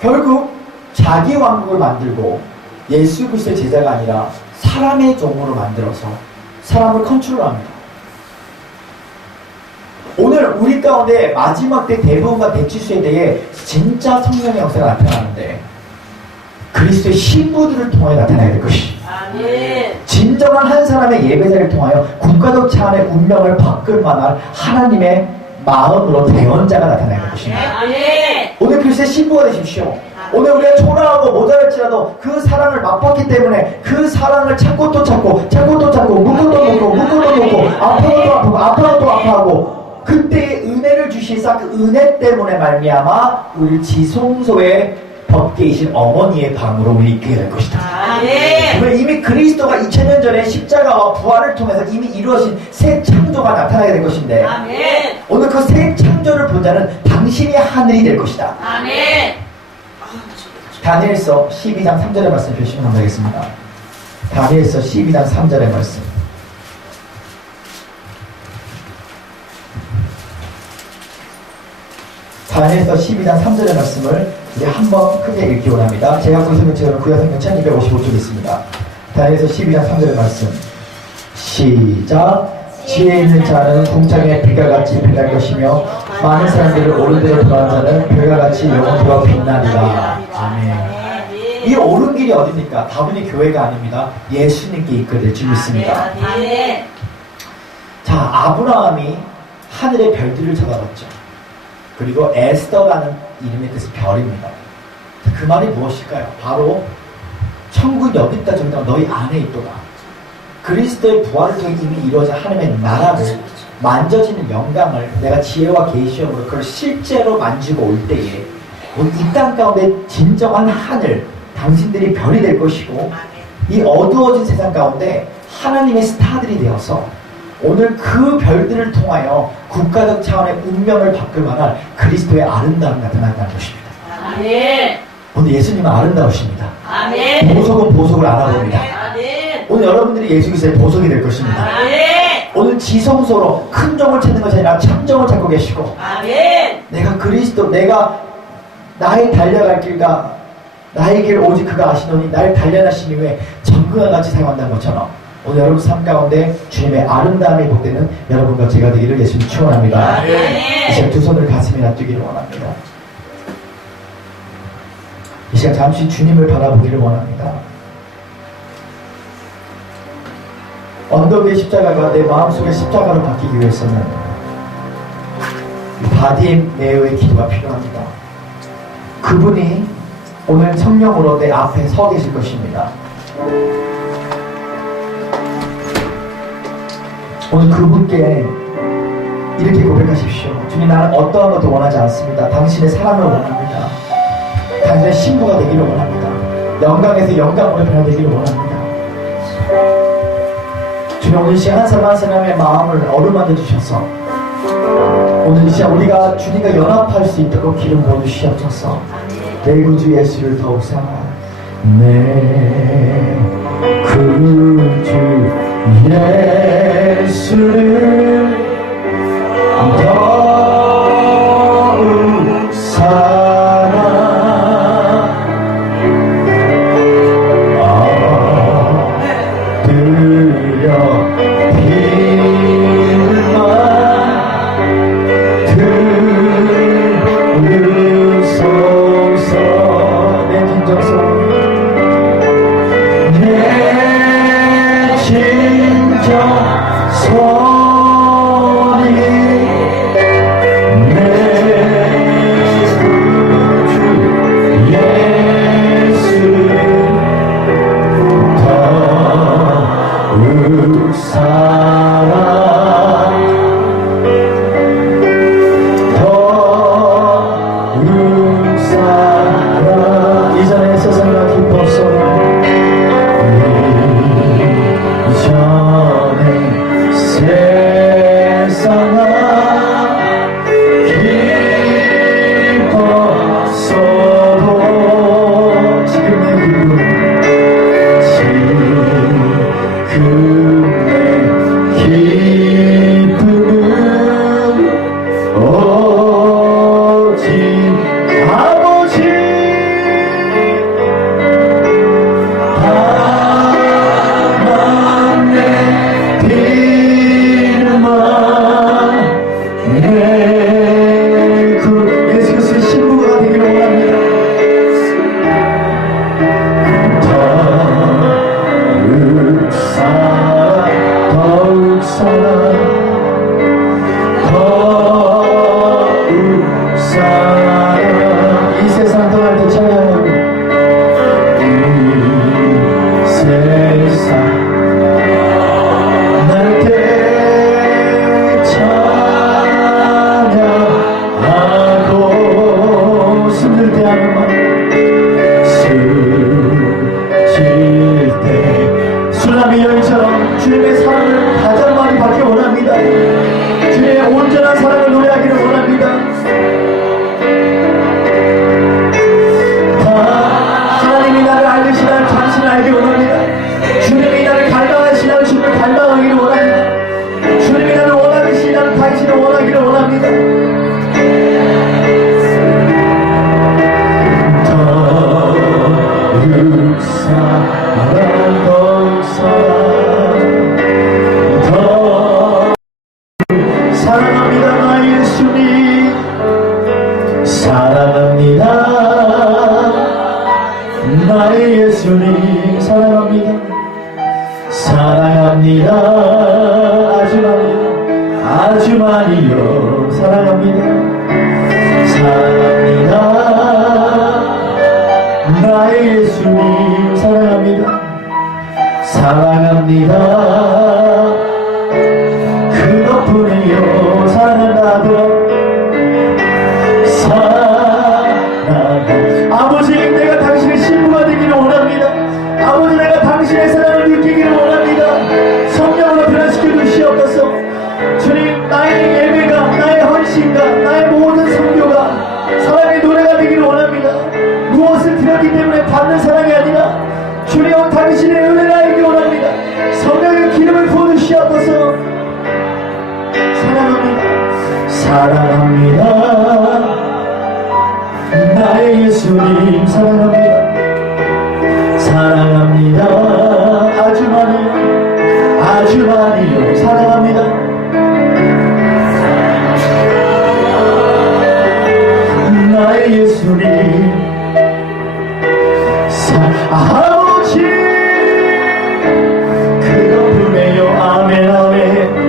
결국 자기 왕국을 만들고 예수 그리스도의 제자가 아니라 사람의 종으로 만들어서 사람을 컨트롤합니다. 오늘 우리 가운데 마지막 때 대부분과 대치수에 대해 진짜 성령의 역사가 나타나는데 그리스도의 신부들을 통해 나타나야 될 것이. 아멘. 진정한 한 사람의 예배자를 통하여 국가적 차원의 운명을 바꿀 만한 하나님의 마음으로 대언자가 나타나야 될 것입니다. 아멘. 오늘 그리스도의 신부가 되십시오. 오늘 우리가 초라하고 모자랄지라도 그 사랑을 맛봤기 때문에 그 사랑을 찾고 또 찾고 찾고 또 찾고 묶고 또 묶고 묶고 또 묶고 아파도 또 아프고 아파도 또 아파하고 그때의 은혜를 주시사 그 은혜 때문에 말미암아 우리 지성소에 법계이신 어머니의 방으로 우리 있게 될 것이다. 아멘. 그러면 이미 그리스도가 2000년 전에 십자가와 부활을 통해서 이미 이루어진 새 창조가 나타나게 될 것인데 아멘. 오늘 그 새 창조를 본 자는 당신의 하늘이 될 것이다. 아멘. 다니엘서 12장 3절의 말씀 보시면 되겠습니다. 다니엘서 12장 3절의 말씀. 다니엘서 12장 3절의 말씀을 이제 한번 크게 읽기 원합니다. 제가 구성경책으로 구약성경 1255쪽에 있습니다. 다니엘서 12장 3절의 말씀. 시작. 지혜 있는 자는 궁창의 빛과 같이 빛날 것이며 많은 사람들을 옳은 대로 돌아가는 자는 별과 같이 영원토록 빛나리라. 아멘. 이 옳은 길이 어딥니까? 다분히 교회가 아닙니다. 예수님께 이끌릴 줄 믿습니다. 아멘. 자, 아브라함이 하늘의 별들을 쳐다봤죠. 그리고 에스더라는 이름의 뜻이 별입니다. 그 말이 무엇일까요? 바로 천국 여기 있다 저기 있다 너희 안에 있도다. 그리스도의 부활을 통해 이미 이루어진 하나님의 나라를 만져지는 영광을 내가 지혜와 계시형으로 그걸 실제로 만지고 올 때에 이 땅 가운데 진정한 하늘 당신들이 별이 될 것이고 이 어두워진 세상 가운데 하나님의 스타들이 되어서 오늘 그 별들을 통하여 국가적 차원의 운명을 바꿀 만한 그리스도의 아름다움이 나타난다는 것입니다. 아멘. 오늘 예수님은 아름다우십니다. 아멘. 보석은 보석을 알아봅니다. 아멘. 오늘 여러분들이 예수 그리스도의 보석이 될 것입니다. 아멘. 오늘 지성소로 큰 종을 찾는 것이 아니라 참종을 찾고 계시고 아멘. 내가 그리스도 내가 나의 달려갈 길과 나의 길 오직 그가 아시노니 나를 단련하신 이후에 정금과 같이 사용한다는 것처럼 오늘 여러분 삶 가운데 주님의 아름다움이 복되는 여러분과 제가 되기를 예수님 축원합니다. 아멘. 이 시간 두 손을 가슴에 놔두기를 원합니다. 이 시간 잠시 주님을 바라보기를 원합니다. 언덕 위의 십자가가 내 마음속의 십자가로 바뀌기 위해서는 바디메오의 기도가 필요합니다. 그분이 오늘 성령으로 내 앞에 서 계실 것입니다. 오늘 그분께 이렇게 고백하십시오. 주님, 나는 어떠한 것도 원하지 않습니다. 당신의 사랑을 원합니다. 당신의 신부가 되기를 원합니다. 영광에서 영광으로 변화되기를 원합니다. 주님, 오늘 이 시간 한 사람 한 사람의 마음을 어루만져 주셔서 오늘 이 시간 우리가 주님과 연합할 수 있도록 기름 부어주시옵소서. 내 구주 예수를 더욱 사랑하라. 내 구주 예수를 더욱 사랑하드려 비만 들으소서. 내 진정성 내 진정성 온전한 사랑을 노래하기를 원합니다. 하나님이 나를 알듯이 나를 당신을 알기 원합니다. 주님이 나를 갈망하시 나를 주님을 갈망하기를 원합니다. 주님이 나를 원하듯이 나는 당신을 원하기를 원합니다. 더욱 사랑 더욱 사랑 더 사랑합니다 나의 예수님 사랑합니다 나의 예수님 사랑합니다 사랑합니다 아주 많이요 아주 많이요 사랑합니다 사랑합니다 나의 예수님 사랑합니다 사랑합니다 그것뿐이요 사랑한다고 아버지 내가 당신의 신부가 되기를 원합니다. 아버지 내가 당신의 사랑을 느끼기를 원합니다. 성령으로 변화시켜 주시옵소서. 주님 나의 예배가 나의 헌신과 나의 모든 성교가 사랑의 노래가 되기를 원합니다. 무엇을 드렸기 때문에 받는 사랑이 아니라 주님 당신의 은혜를 알기 원합니다. 성령의 기름을 부어주시옵소서. 사랑합니다. 사랑합니다. 나의 예수님 사랑합니다. 사랑합니다. 아주 많이요. 아주 많이요. 사랑합니다. 나의 예수님 아버지 그것뿐이요. 아멘 아멘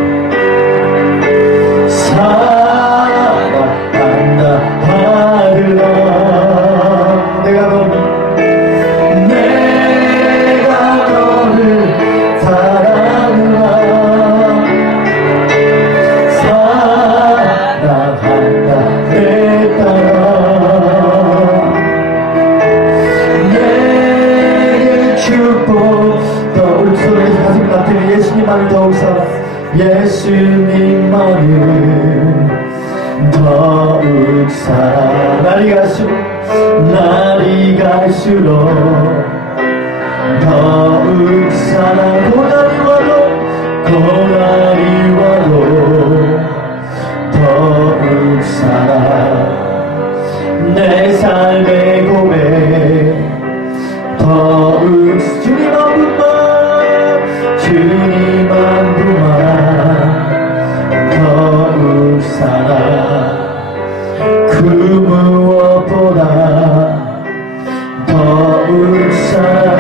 예수님만을 더욱 사랑 예수님만을 더욱 사랑 날이 갈수록 더욱 사랑 고난이 와도 더욱 사랑 내 삶의 고백 더욱 주님 한 분만 주님 한 분만 더욱 사랑 그 무엇보다 더욱 사랑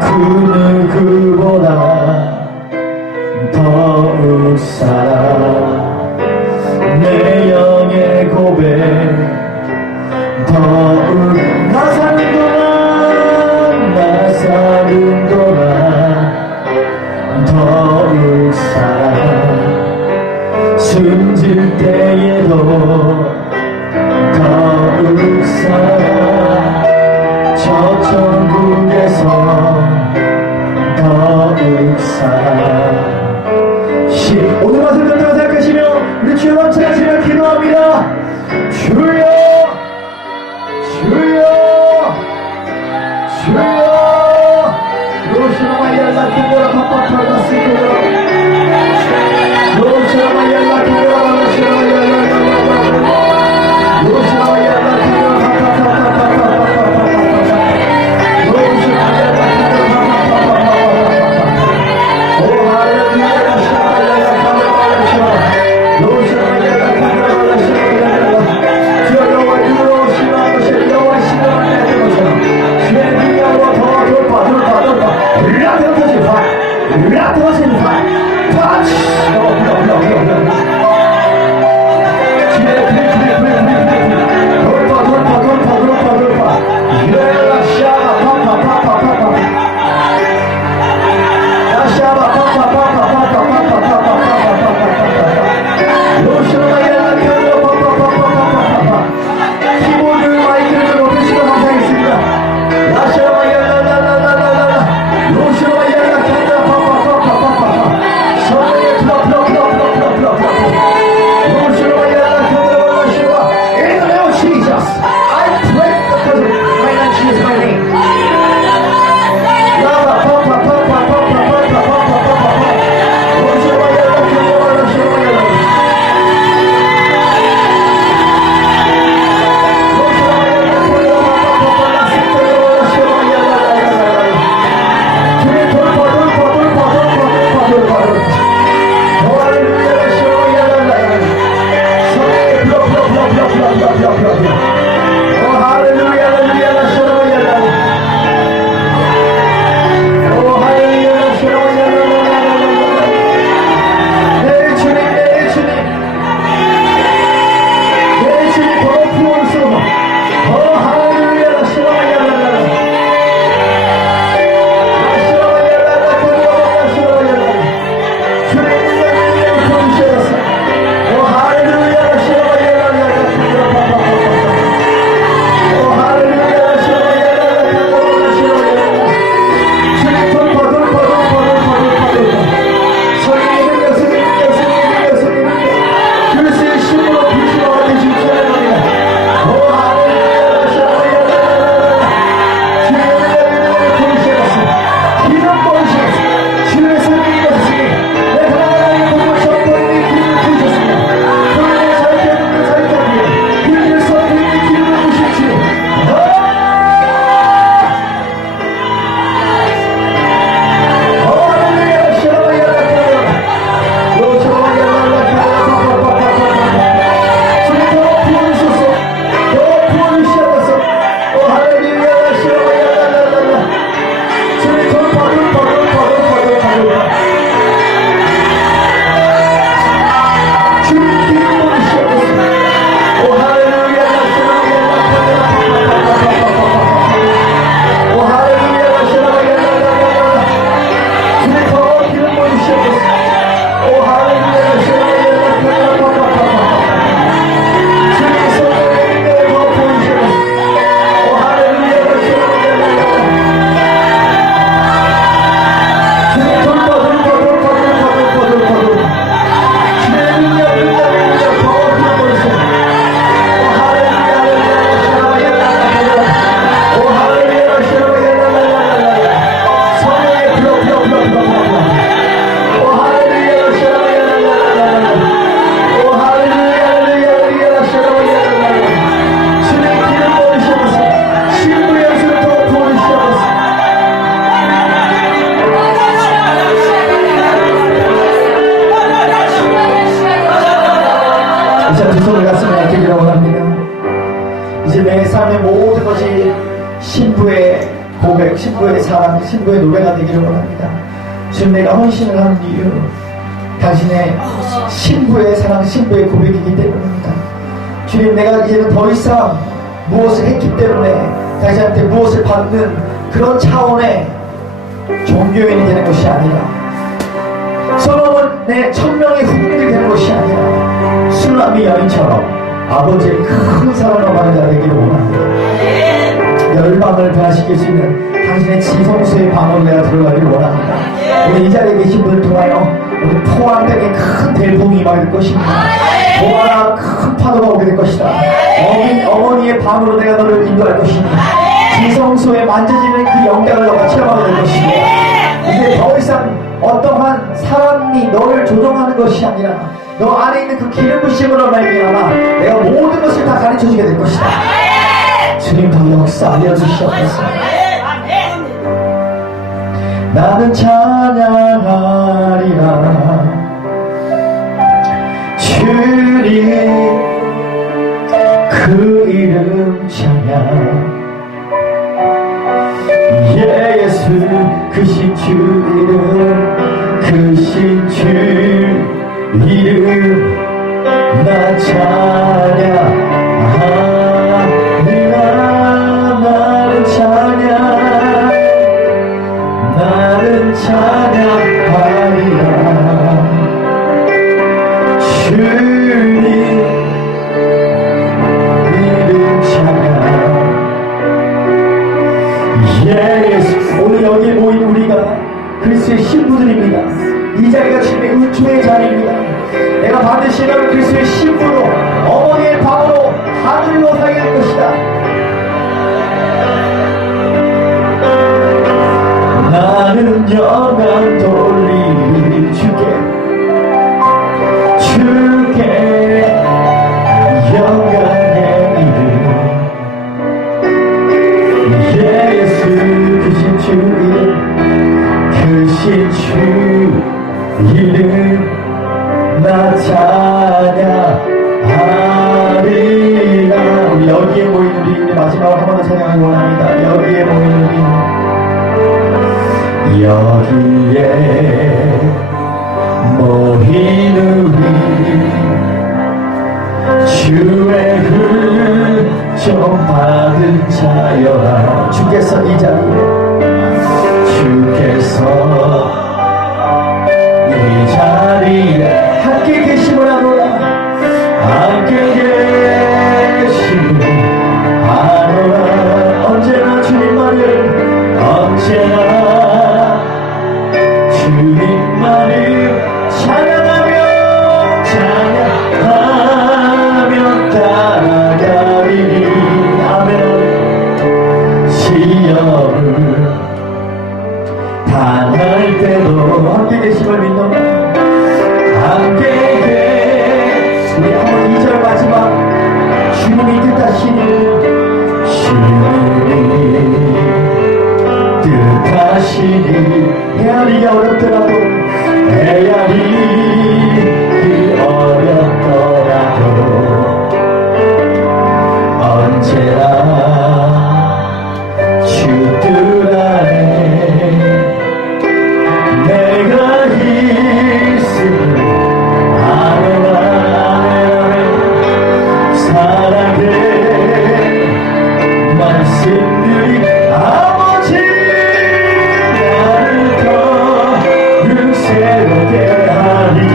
그 누구보다 더욱 사랑 내 영의 고백 더욱 나 사는 동안 더욱 사랑 숨질 때에도 더욱 사랑 저 천국에서 더욱 사랑 오늘 말씀 듣다고 생각하시며 우리 주여 넘쳐나시며 기도합니다. 주여 주여 주여 로시나마 연락해보라 바빠파라 쓰고라 로시나마 연락해보라 로시나마 연락해보라 로시나마 연락해보라 바빠파파파파파파파파파 로시나마 연락해보라 바빠파파파파파파파파 다시 두 손을 가슴에 드리려고 합니다. 이제 내 삶의 모든 것이 신부의 고백, 신부의 사랑, 신부의 노래가 되기를 원합니다. 지금 내가 헌신을 하는 이유, 당신의 신부의 사랑, 신부의 고백이기 때문입니다. 주님, 내가 이제는 더 이상 무엇을 했기 때문에 당신한테 무엇을 받는 그런 차원의 종교인이 되는 것이 아니라, 솔로몬의 1000명의 후궁들이 되는 것이 아니라 술람미 여인처럼 아버지의 큰 사랑을 받는 자가 되기를 원합니다. 열방을 변화시킬 수 있는 당신의 지성소의 방으로 내가 들어가기를 원합니다. 오늘 이 자리에 계신 분을 통하여 오늘 포항땅에 큰 대풍이 임할 것입니다. 동화나 큰 파도가 오게 될 것이다. 어머니의 방으로 내가 너를 인도할 것입니다. 지성소에 만져지는 그 영광을 너가 체험하게 될 것입니다. 이제 더 이상 어떠한 사람이 너를 조종하는 것이 아니라 너 안에 있는 그 기름 부심으로 말미암아 내가 모든 것을 다 가르쳐주게 될 것이다. 주님 더 역사 알려주시옵소서. 나는 찬양하리라 주님 그 이름 찬양 예수 크신 주 이름 크신 주 이름 나 찬양하리라 나는 찬양하리라 주님 이름 찬양 예수. 오늘 여기에 모인 우리가 그리스도의 신부들입니다. 이 자리가 주님의 은총의 자리입니다. 내가 반드시 너를 그리스도의 신부로 어머니의 방으로 하늘로 살게 될 것이다. 나는 영광 돌리리 주께 영광의 이름 예수 크신 주 이름 크신 주 이름 나 찬양하리라. 우리 여기에 모인 우리 마지막으로 한 번 더 찬양하기 원합니다. 여기에 모인 우리 여기에 모인 우리 주의 흠좀 받은 자여라. 주께서 이 자리에 이 자리에 함께 계심을 아노라. 함께 계심을 아노라. 언제나 주님만을 찬양하며 따라가리니. 아멘. 시험을 당할 때도 함께 계심을 믿노라. 함께 우리 한번 2절 마지막 주님이 뜻하시니 헤아리기 어렵더라도 언제나 주 뜻 안에 내가 있음을 아노라. 사랑의 말씀들이 아버지 나를 더욱 새롭게 하리.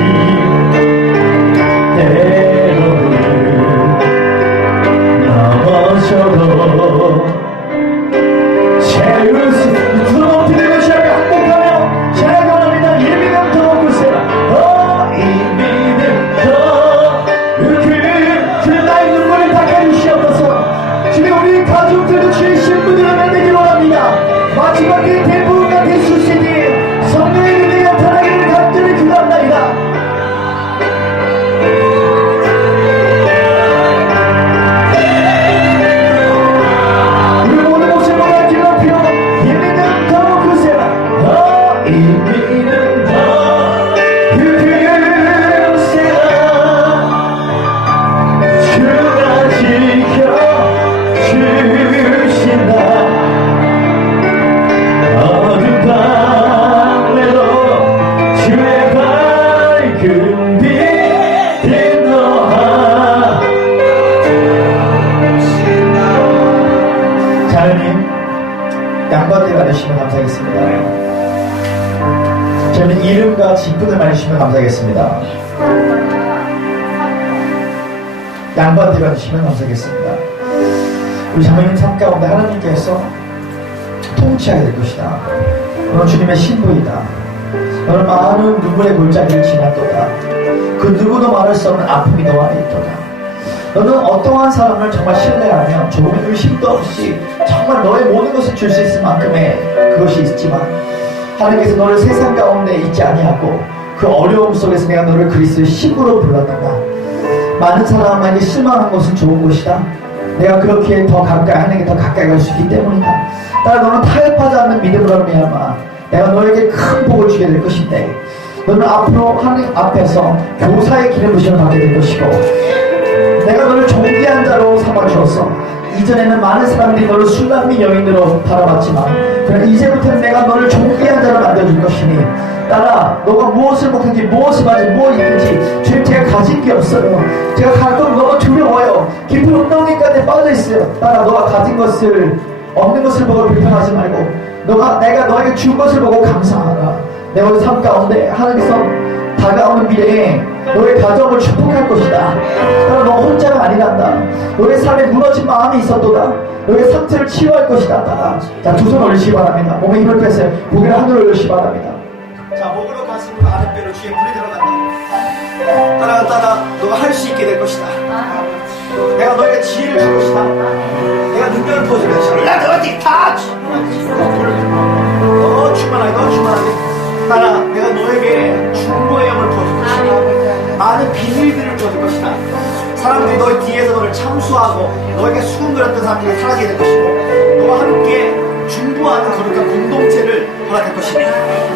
직분을 많이 주시면 감사하겠습니다. 양반대가 주시면 감사하겠습니다. 우리 자매님 삶 가운데 하나님께서 통치하게 될 것이다. 너는 주님의 신부이다. 너는 많은 눈물의 골짜기를 지났도다. 그 누구도 말할 수 없는 아픔이 너와 있도다. 너는 어떠한 사람을 정말 신뢰하면 조금 의심도 없이 정말 너의 모든 것을 줄 수 있을 만큼의 그것이 있지만 하나님께서 너를 세상 가운데 있지 아니하고 그 어려움 속에서 내가 너를 그리스도의 신부로 불렀단다. 많은 사람에게 실망한 것은 좋은 것이다. 내가 그렇게 더 가까이 하나님께 더 가까이 갈 수 있기 때문이다. 따라 너는 타협하지 않는 믿음으로 말미암아 내가 너에게 큰 복을 주게 될 것인데 너는 앞으로 하나님 앞에서 교사의 기름 부심을 받게 될 것이고 내가 너를 존귀한 자로 삼아주었어. 이전에는 많은 사람들이 너를 술람미 여인으로 바라봤지만 그러나 이제부터는 내가 너를 존귀한 자로 만들어줄 것이니 따라 너가 무엇을 먹든지 무엇을 마든지 무엇을 입든지 주님 제가 가진 게 없어요. 제가 가끔 너무 두려워요. 깊은 운동기까지 빠져있어요. 따라 너가 가진 것을 없는 것을 보고 불평하지 말고 내가 너에게 준 것을 보고 감사하라. 내 우리 삶 가운데 하나님께서 다가오는 미래에 너의 가정을 축복할 것이다. 따라 너 혼자가 아니란다. 너의 삶에 무너진 마음이 있었도다. 너의 상처를 치유할 것이다. 따라 자, 두 손 올리시기 바랍니다. 몸에 힘을 빼세요. 고개를 하늘로 올리시기 바랍니다. 자, 목으로 가슴으로 아랫배로 주의 불이 들어간다. 따라 너가 할 수 있게 될 것이다. 내가 너에게 지혜를 줄 것이다. 내가 능력을 보여줄 것이다. 나 너한테 다 너 충만하게 너 충만하게 따라 내가 너에게 중보의 영을 보여줄 것이다. 많은 비밀들을 보여줄 것이다. 사람들이 너의 뒤에서 너를 참수하고 너에게 수군거렸던 사람들이 사라지게 될 것이고 너와 함께 중보하는 거룩한 공동체를 허락할 것이니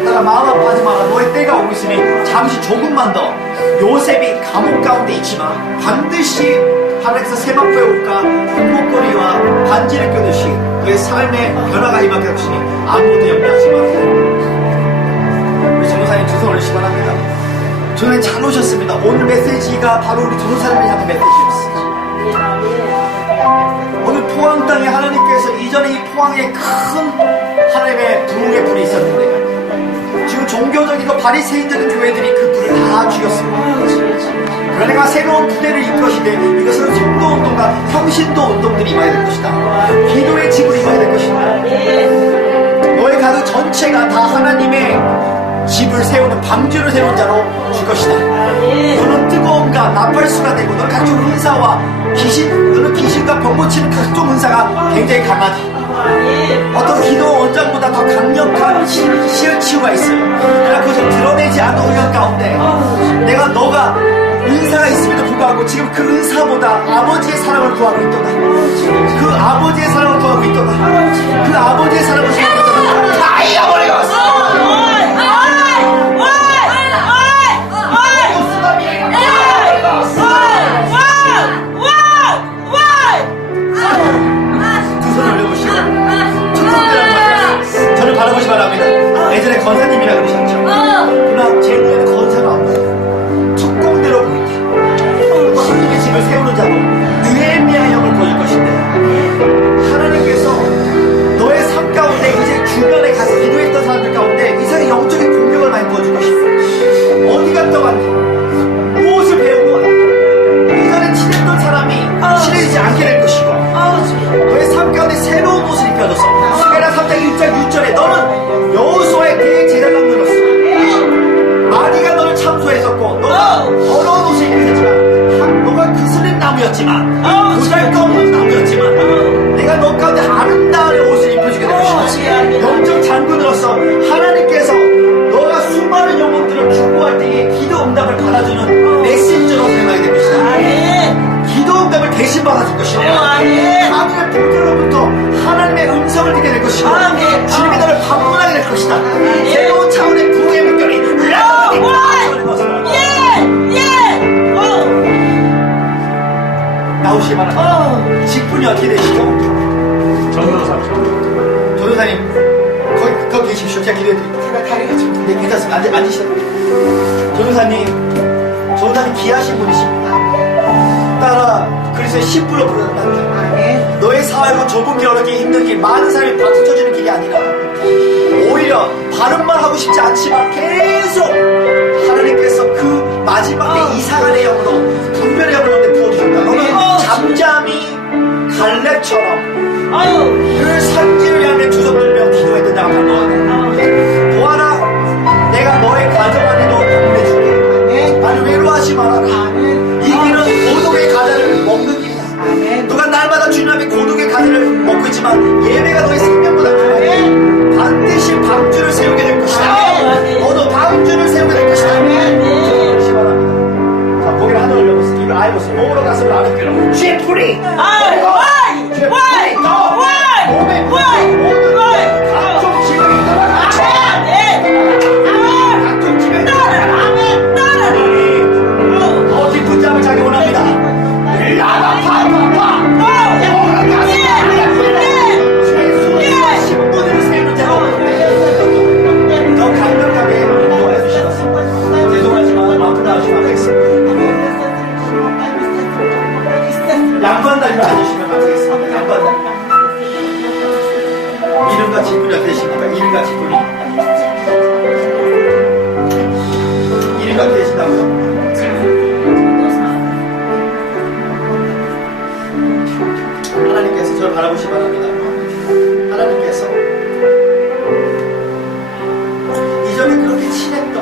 따라 마음 아파하지 마라. 너의 때가 오고 있으니 잠시 조금만 더 요셉이 감옥 가운데 있지만 반드시 하늘에서 세마포의 옷과 군목걸이와 반지를 껴듯이 그의 삶의 변화가 임하게 될 것이니 아무도 염려하지 마라. 우리 전도사님 두 손 올리시기 바랍니다. 저는 잘 오셨습니다. 오늘 메시지가 바로 우리 전도사님을 향한 메시지였어요. 오늘 포항 땅에 하나님께서 이전에 이 포항에 큰 하나님의 부흥의 불이 있었는데 지금 종교적이고 바리새인적인 교회들이 그 불을 다 죽였습니다. 그러나 내가 새로운 부대를 이끌어시되 이것은 성도운동과 평신도운동들이 임해야 될 것이다. 기도의 집을 임해야 될 것이다. 너의 가족 전체가 다 하나님의 집을 세우는 방주를 세우는 자로 줄 것이다. 너는 뜨거움과 나팔수가 되고 너는 각종 은사와 너는 귀신과 병 고치는 각종 은사가 굉장히 강하다. 어떤 기도 원장보다 더 강력한 시을치유가 있어요. 내가 그것을 드러내지 않는 의견 가운데 내가 너가 은사가 있음에도 불구하고 지금 그 은사보다 아버지의 사랑을 구하고 있도다. 그 아버지의 사랑을 구하고 있도다. 그 아버지의 사랑을 구하고 있도다. 다 잃어버리고 바라보시 바랍니다. 예전에 건사님이라 그러셨죠. 그러나 제 눈에는 건사가 안 보여요. 특공대로 보인다. 하나님의 집을 세우는 자로 느헤미야 형을 보여줄 것인데 하나님께서 너의 삶 가운데 이제 주변에 가서 기도했던 사람들 가운데 이상의 영적인 공격을 많이 보여줄 것입니다. 어디 갔다 왔니? 무엇을 배우고 왔니? 이전에 친했던 사람이 친해지지 않게 될 것이고 너의 삶 가운데 새로운 옷을 입혀줘서 스가랴 3장 1절 6절에 너는 여호수아의 대제사장 들었어. 마리가 너를 참소했었고 너가 더러운 옷을 입고 있었지만 너가 그슬린 나무였지만 보잘것없는 나무였지만 내가 너 가운데 아름다운 옷을 입혀주게 될 것이다. 영적 장군으로서 하나님께서 너가 수많은 영혼들을 축복할 때에 기도 응답을 받아주는 메신저로 사용하게 될 것이다. 기도 응답을 대신 받아줄 것이다. 하늘의 보좌로부터 하나님의 음성을 듣게 될 것이다. 주님이 너를 방문하게 될 것이다. 새로운 차원의 부흥의 물결이 나오시기 바랍니다. 직분이 어떻게 되시죠? 전도사님 거기 계십시오. 제가 기도해드릴게요. 제가 다리가 지금 괜찮습니다. 앉으시다. 전도사님 귀하신 분이십니다. 따라 그리스도의 신부로 부르는다. 너의 사회로 좁은 길 어렵게 힘든 길 많은 사람이 박수 쳐주는 길이 아니라 오히려 발음만 하고 싶지 않지만 계속 하나님께서 그 마지막에 이사간의 영으로 분별의 영으로 내 부어주셨다. 너는 잠잠히 갈렙처럼 아유. 그 산지를 향해 주섬들며 기도했던 자가 바로 너다. 보아라, 내가 너의 가정 안에 너 방문해줄게. 나를 외로워하지 말아라. 이 길은 고독의 과자를 먹는 길이다. 누가 날마다 주님 앞에 고독의 과자를 먹고 있지만 예배가 너의 생명보다 중요해. 반드시 방주를 세우게 될 것이다. 너도 방주를 세우게 될 것이다. 그것이 바랍니다. 자, 고개를 하늘 올려보세요. 입을 아예 보세요. 몸으로 가슴을 아랫배로 죄 뿌리. 죄 뿌리. 몸에 모든 각종 지병이 떠나가. 각종 지병이 떠나가. 더 깊은 잠을 자기 원합니다. 라바파파파. 죄수와 10분을 세우는 자가 더 강력하게 인도해 주시옵소서. 죄송하지만 아프다 하시면 안 되겠습니다. 양반다리로 앉으시면 안 되겠습니다. 양반다리. 이름과 직분이 어떠십니까? 이름과 직분이. 이름과 어떻게 되신다고요? 하나님께서 저를 바라보시 바랍니다. 하나님께서 이전에 그렇게 친했던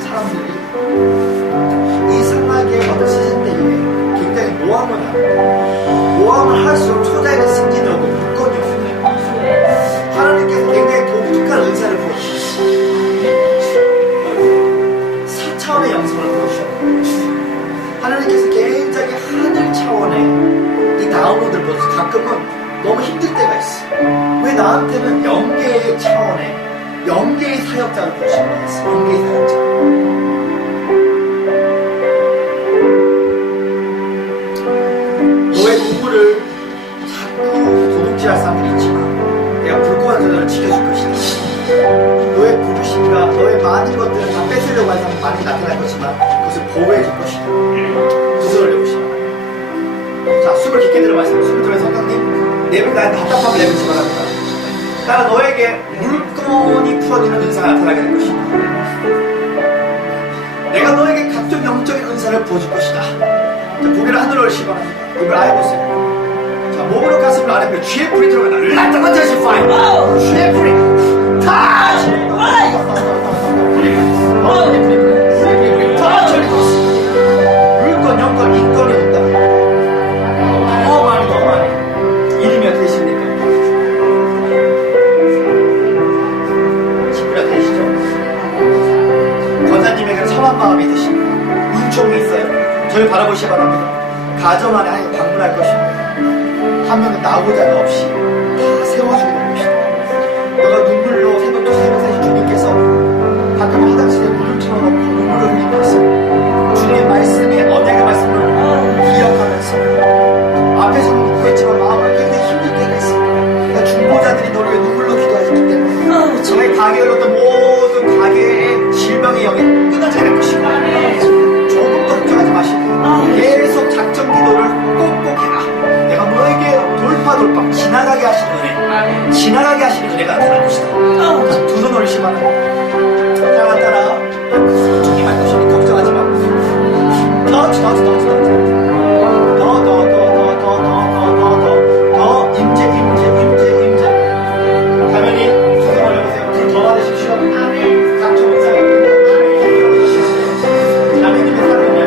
사람들이 이상하게 어떤 시즌 때에 굉장히 모함을 하고 모함을 할수록 초자에게 승진이 오고 물건이 오고 하나님께서 굉장히 독특한 은사를 보여주셨어요. 4차원의 영성을 보여주셨고 하나님께서 굉장히 하늘 차원의 이 다운로드를 보여주셔서 가끔은 너무 힘들 때가 있어. 왜 나한테는 영계의 차원의 영계의 사역자를 보시는 거였어. 영계의 사역자. 너의 공부를 자꾸 도둑질할 사람들이 있지만 내가 불꽃한 자들을 지켜줄 것이다. 너의 부르심과 너의 많은 것들을 다 뺏으려고 하는 사람 많이 나타날 것이지만 그것을 보호해줄 것이다. 두 손을 내보시면 자, 숨을 깊게 들어 마시고 숨을 들어서 성령님 내면 나의 답답함을 내비치 바랍니다. 나는 너에게 물건이 풀어지는 은사가 나타나게 될 것이다. 내가 너에게 각종 영적인 은사를 보여줄 것이다. 자, 고개를 하늘로 올리시 바랍니다. 입을 아예 보세요. 자, 몸으로 가슴을 아래 쥐의 풀이 들어간다. 라따만 자신 파이. 쥐의 풀이. 타치. 물건, 영건, 인건이 온다. 더 많이, 더 많이. 이름이 어떻게 되십니까? 친구가 되시죠? 권사님에게는 선한 마음이 되십니다. 은총이 있어요. 저를 바라보시 바랍니다. 가정 안에 하나님 방문할 것입니다. 한 명은 나오자가 없이 다 세워주게 될 것이다. 너가 눈물로 새벽도 새벽 주님께서 가끔 화장실에 물을 틀어놓고 눈물을 흘리면서 주님의 말씀에 언약의 말씀을 기억하면서 앞에서는 웃고 있지만 마음을 굉장히 힘들 때가 있습니다. 그러니까 중보자들이 너를 위해 눈물로 기도했기 때문에 너의 가게에 어떤 모든 가게의 질병의 영이 끊어져야 될 것이고 조금도 걱정하지 마시고 계속 작정 기도를 꼭꼭 해라. 내가 너에게 돌파 지나가게 하시는 은혜, 지나가게 하시는 은혜가 나타날 것이다. 두 손 올리시 바랍니다. 따라 따라 주님만 것이니 걱정하지 마. 더 임재 가면이 손을 올려보세요. 불 더 받으십시오. 각종 은사가 가면님의 삶은요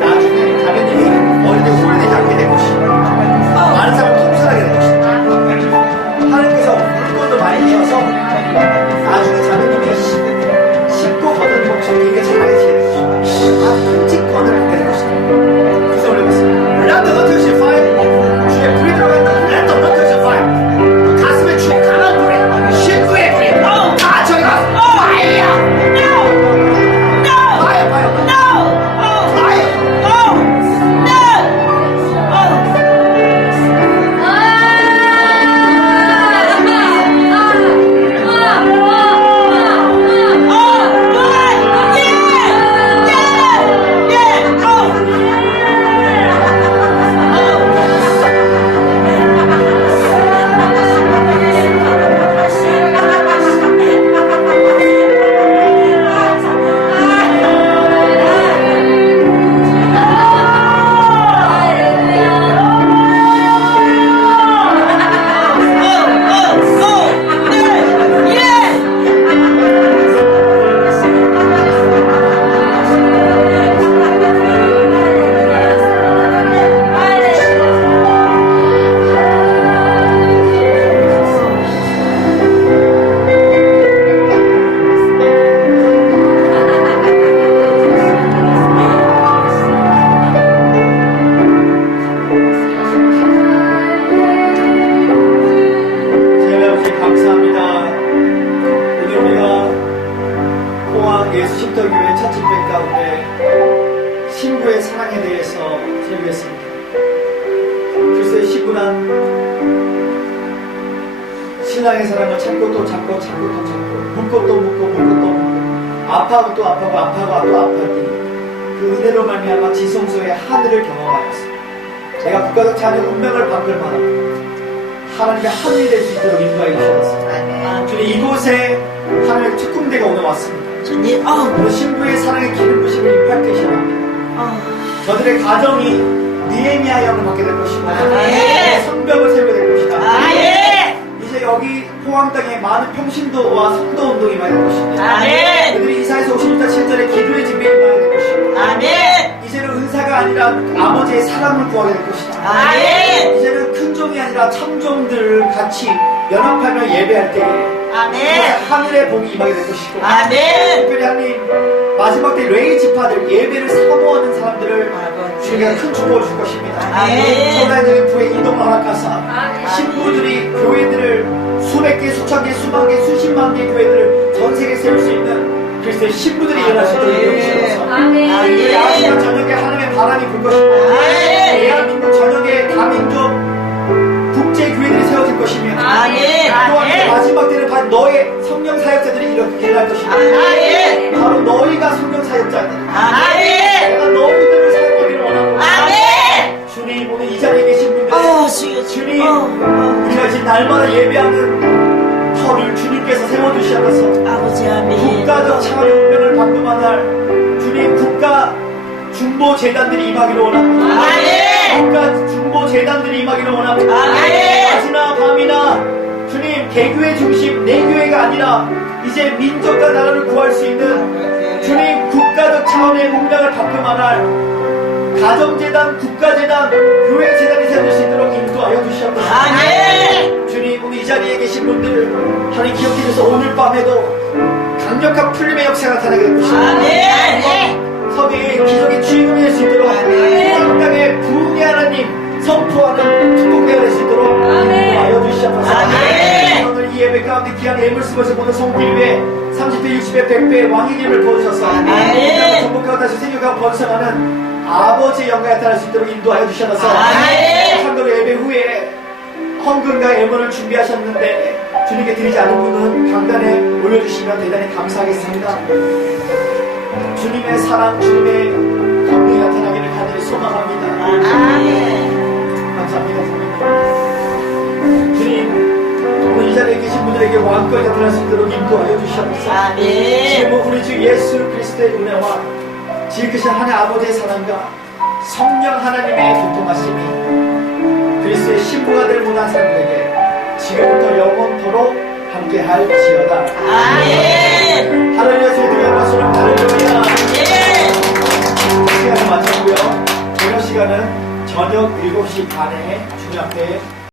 나중에 가면님이 어릴 때 오래되지 않게 될 것이고 많은 사람을 통솔하게 될 것이다. 하나님께서 물건도 많이 주셔서 나중에 자매님이 씻고 위해서 설교했습니다. 그리스도의 신분한 신앙의 사랑을 찾고 또 찾고 찾고 또 찾고 묻고 또 묻고 묻고 또 묻고 아파하고 또 아파하고 아파하고 또 아파하니 그 은혜로 말미암아 지성소의 하늘을 경험하였습니다. 내가 국가적 자녀 운명을 바꿀 만한 하나님의 하늘이 될 수 있도록 인도하여 주셨습니다. 주님 이곳에 하나님의 특공대가 오늘 왔습니다. 주님, 오늘 신부의 사랑의 기름 부심을 임팩트하셔야 합니다. 저들의 가정이 니에미야 영을 받게 될 것이고 아멘. 성벽을 세우게 될 것이다. 아멘. 이제 여기 포항 땅에 많은 평신도와 성도 운동이 많이 될 것입니다. 아멘. 그들이 이사에서 56장 7절에 기도의 집회에 임하게 될 것이고 아멘. 이제는 은사가 아니라 아버지의 사랑을 구하게 될 것이다. 아멘. 이제는 큰 종이 아니라 참종들 같이 연합하며 예배할 때에 아멘. 하늘의 복이 임하게 될 것이고 아멘. 특별히 하나님 마지막 때 레이 지파들 예배를 사모하는 사람들을 주님께서 큰 축복을 줄 것입니다. 아멘. 전라인적인 부의 이동을 허락하사 신부들이 교회들을 수백 개, 수천 개, 수만 개, 수십만 개의 교회들을 전 세계에 세울 수 있는 그리스도의 신부들이 일어날 수 있도록 이루어주셔서 우리 아시아 전역에 하나님의 바람이 불 것입니다. 아멘. 대한민국 전역에 다민족 국제교회들이 세워질 것이며 아멘. 또한 그 마지막 때는 바로 너의 성령 사역자들이 일어날 것입니다. 아멘. 바로 너희가 성령 사역자들. 아멘. 내가 너희들을 사용하기를 원하고 아멘. 주님 오늘 이 자리에 계신 분들 주님 우리가 지금 날마다 예배하는 터를 주님께서 세워주시면서 아버지, 아멘. 국가적 차원의 운명을 바꾸만할 주님 국가 중보 재단들이 임하기를 원합니다. 아멘. 국가 중보 재단들이 임하기를 원합니다. 아멘. 낮이나 밤이나 주님 개교회 중심 내 교회가 아니라 이제 민족과 나라를 구할 수 있는 주님 국가적 차원의 운명을 바꾸만할 가정재단, 국가재단, 교회재단이 세워질 수 있도록 인도하여 주시옵소서. 아멘. 주님 오늘 이 자리에 계신 분들 하나님 기억해 주셔서 오늘 밤에도 강력한 풀림의 역사가 나타나게 될 것입니다. 아멘. 서대의 기적의 주인공이 될 수 있도록 아멘. 땅의 부흥의 하나님 선포하는 축복되어 될 수 있도록 인도하여 주시옵소서. 아멘. 오늘 이 예배 가운데 귀한 예물 쓰면서 보는 성필위에 30배, 60배, 100배의 왕의 기름을 부어주셔서 아멘. 전복하고 다시 생육하고 번성하는 아버지의 영광에 나타날 수 있도록 인도하여 주셔서 아멘. 참고로 예배 후에 헌금과 예물을 준비하셨는데 주님께 드리지 않은 분은 강단에 올려주시면 대단히 감사하겠습니다. 주님의 사랑, 주님의 권능이 나타나기를 간절히 소망합니다. 아멘. 감사합니다. 주님 오늘 이 자리에 계신 분들에게 왕권이 나타날 수 있도록 인도하여 주시옵소서. 아멘. 지금 우리 주 예수 그리스도의 은혜와 지극하신 하나님 아버지의 사랑과 성령 하나님의 교통하심이 그리스도의 신부가 될 모든 사람들에게 지금부터 영원토록 함께할 지어다. 아멘. 할렐루야. 주님의 말씀을 할렐루야. 아멘. 시간을 마쳤고요. 저녁 시간은 저녁 7시 반에 주님 앞에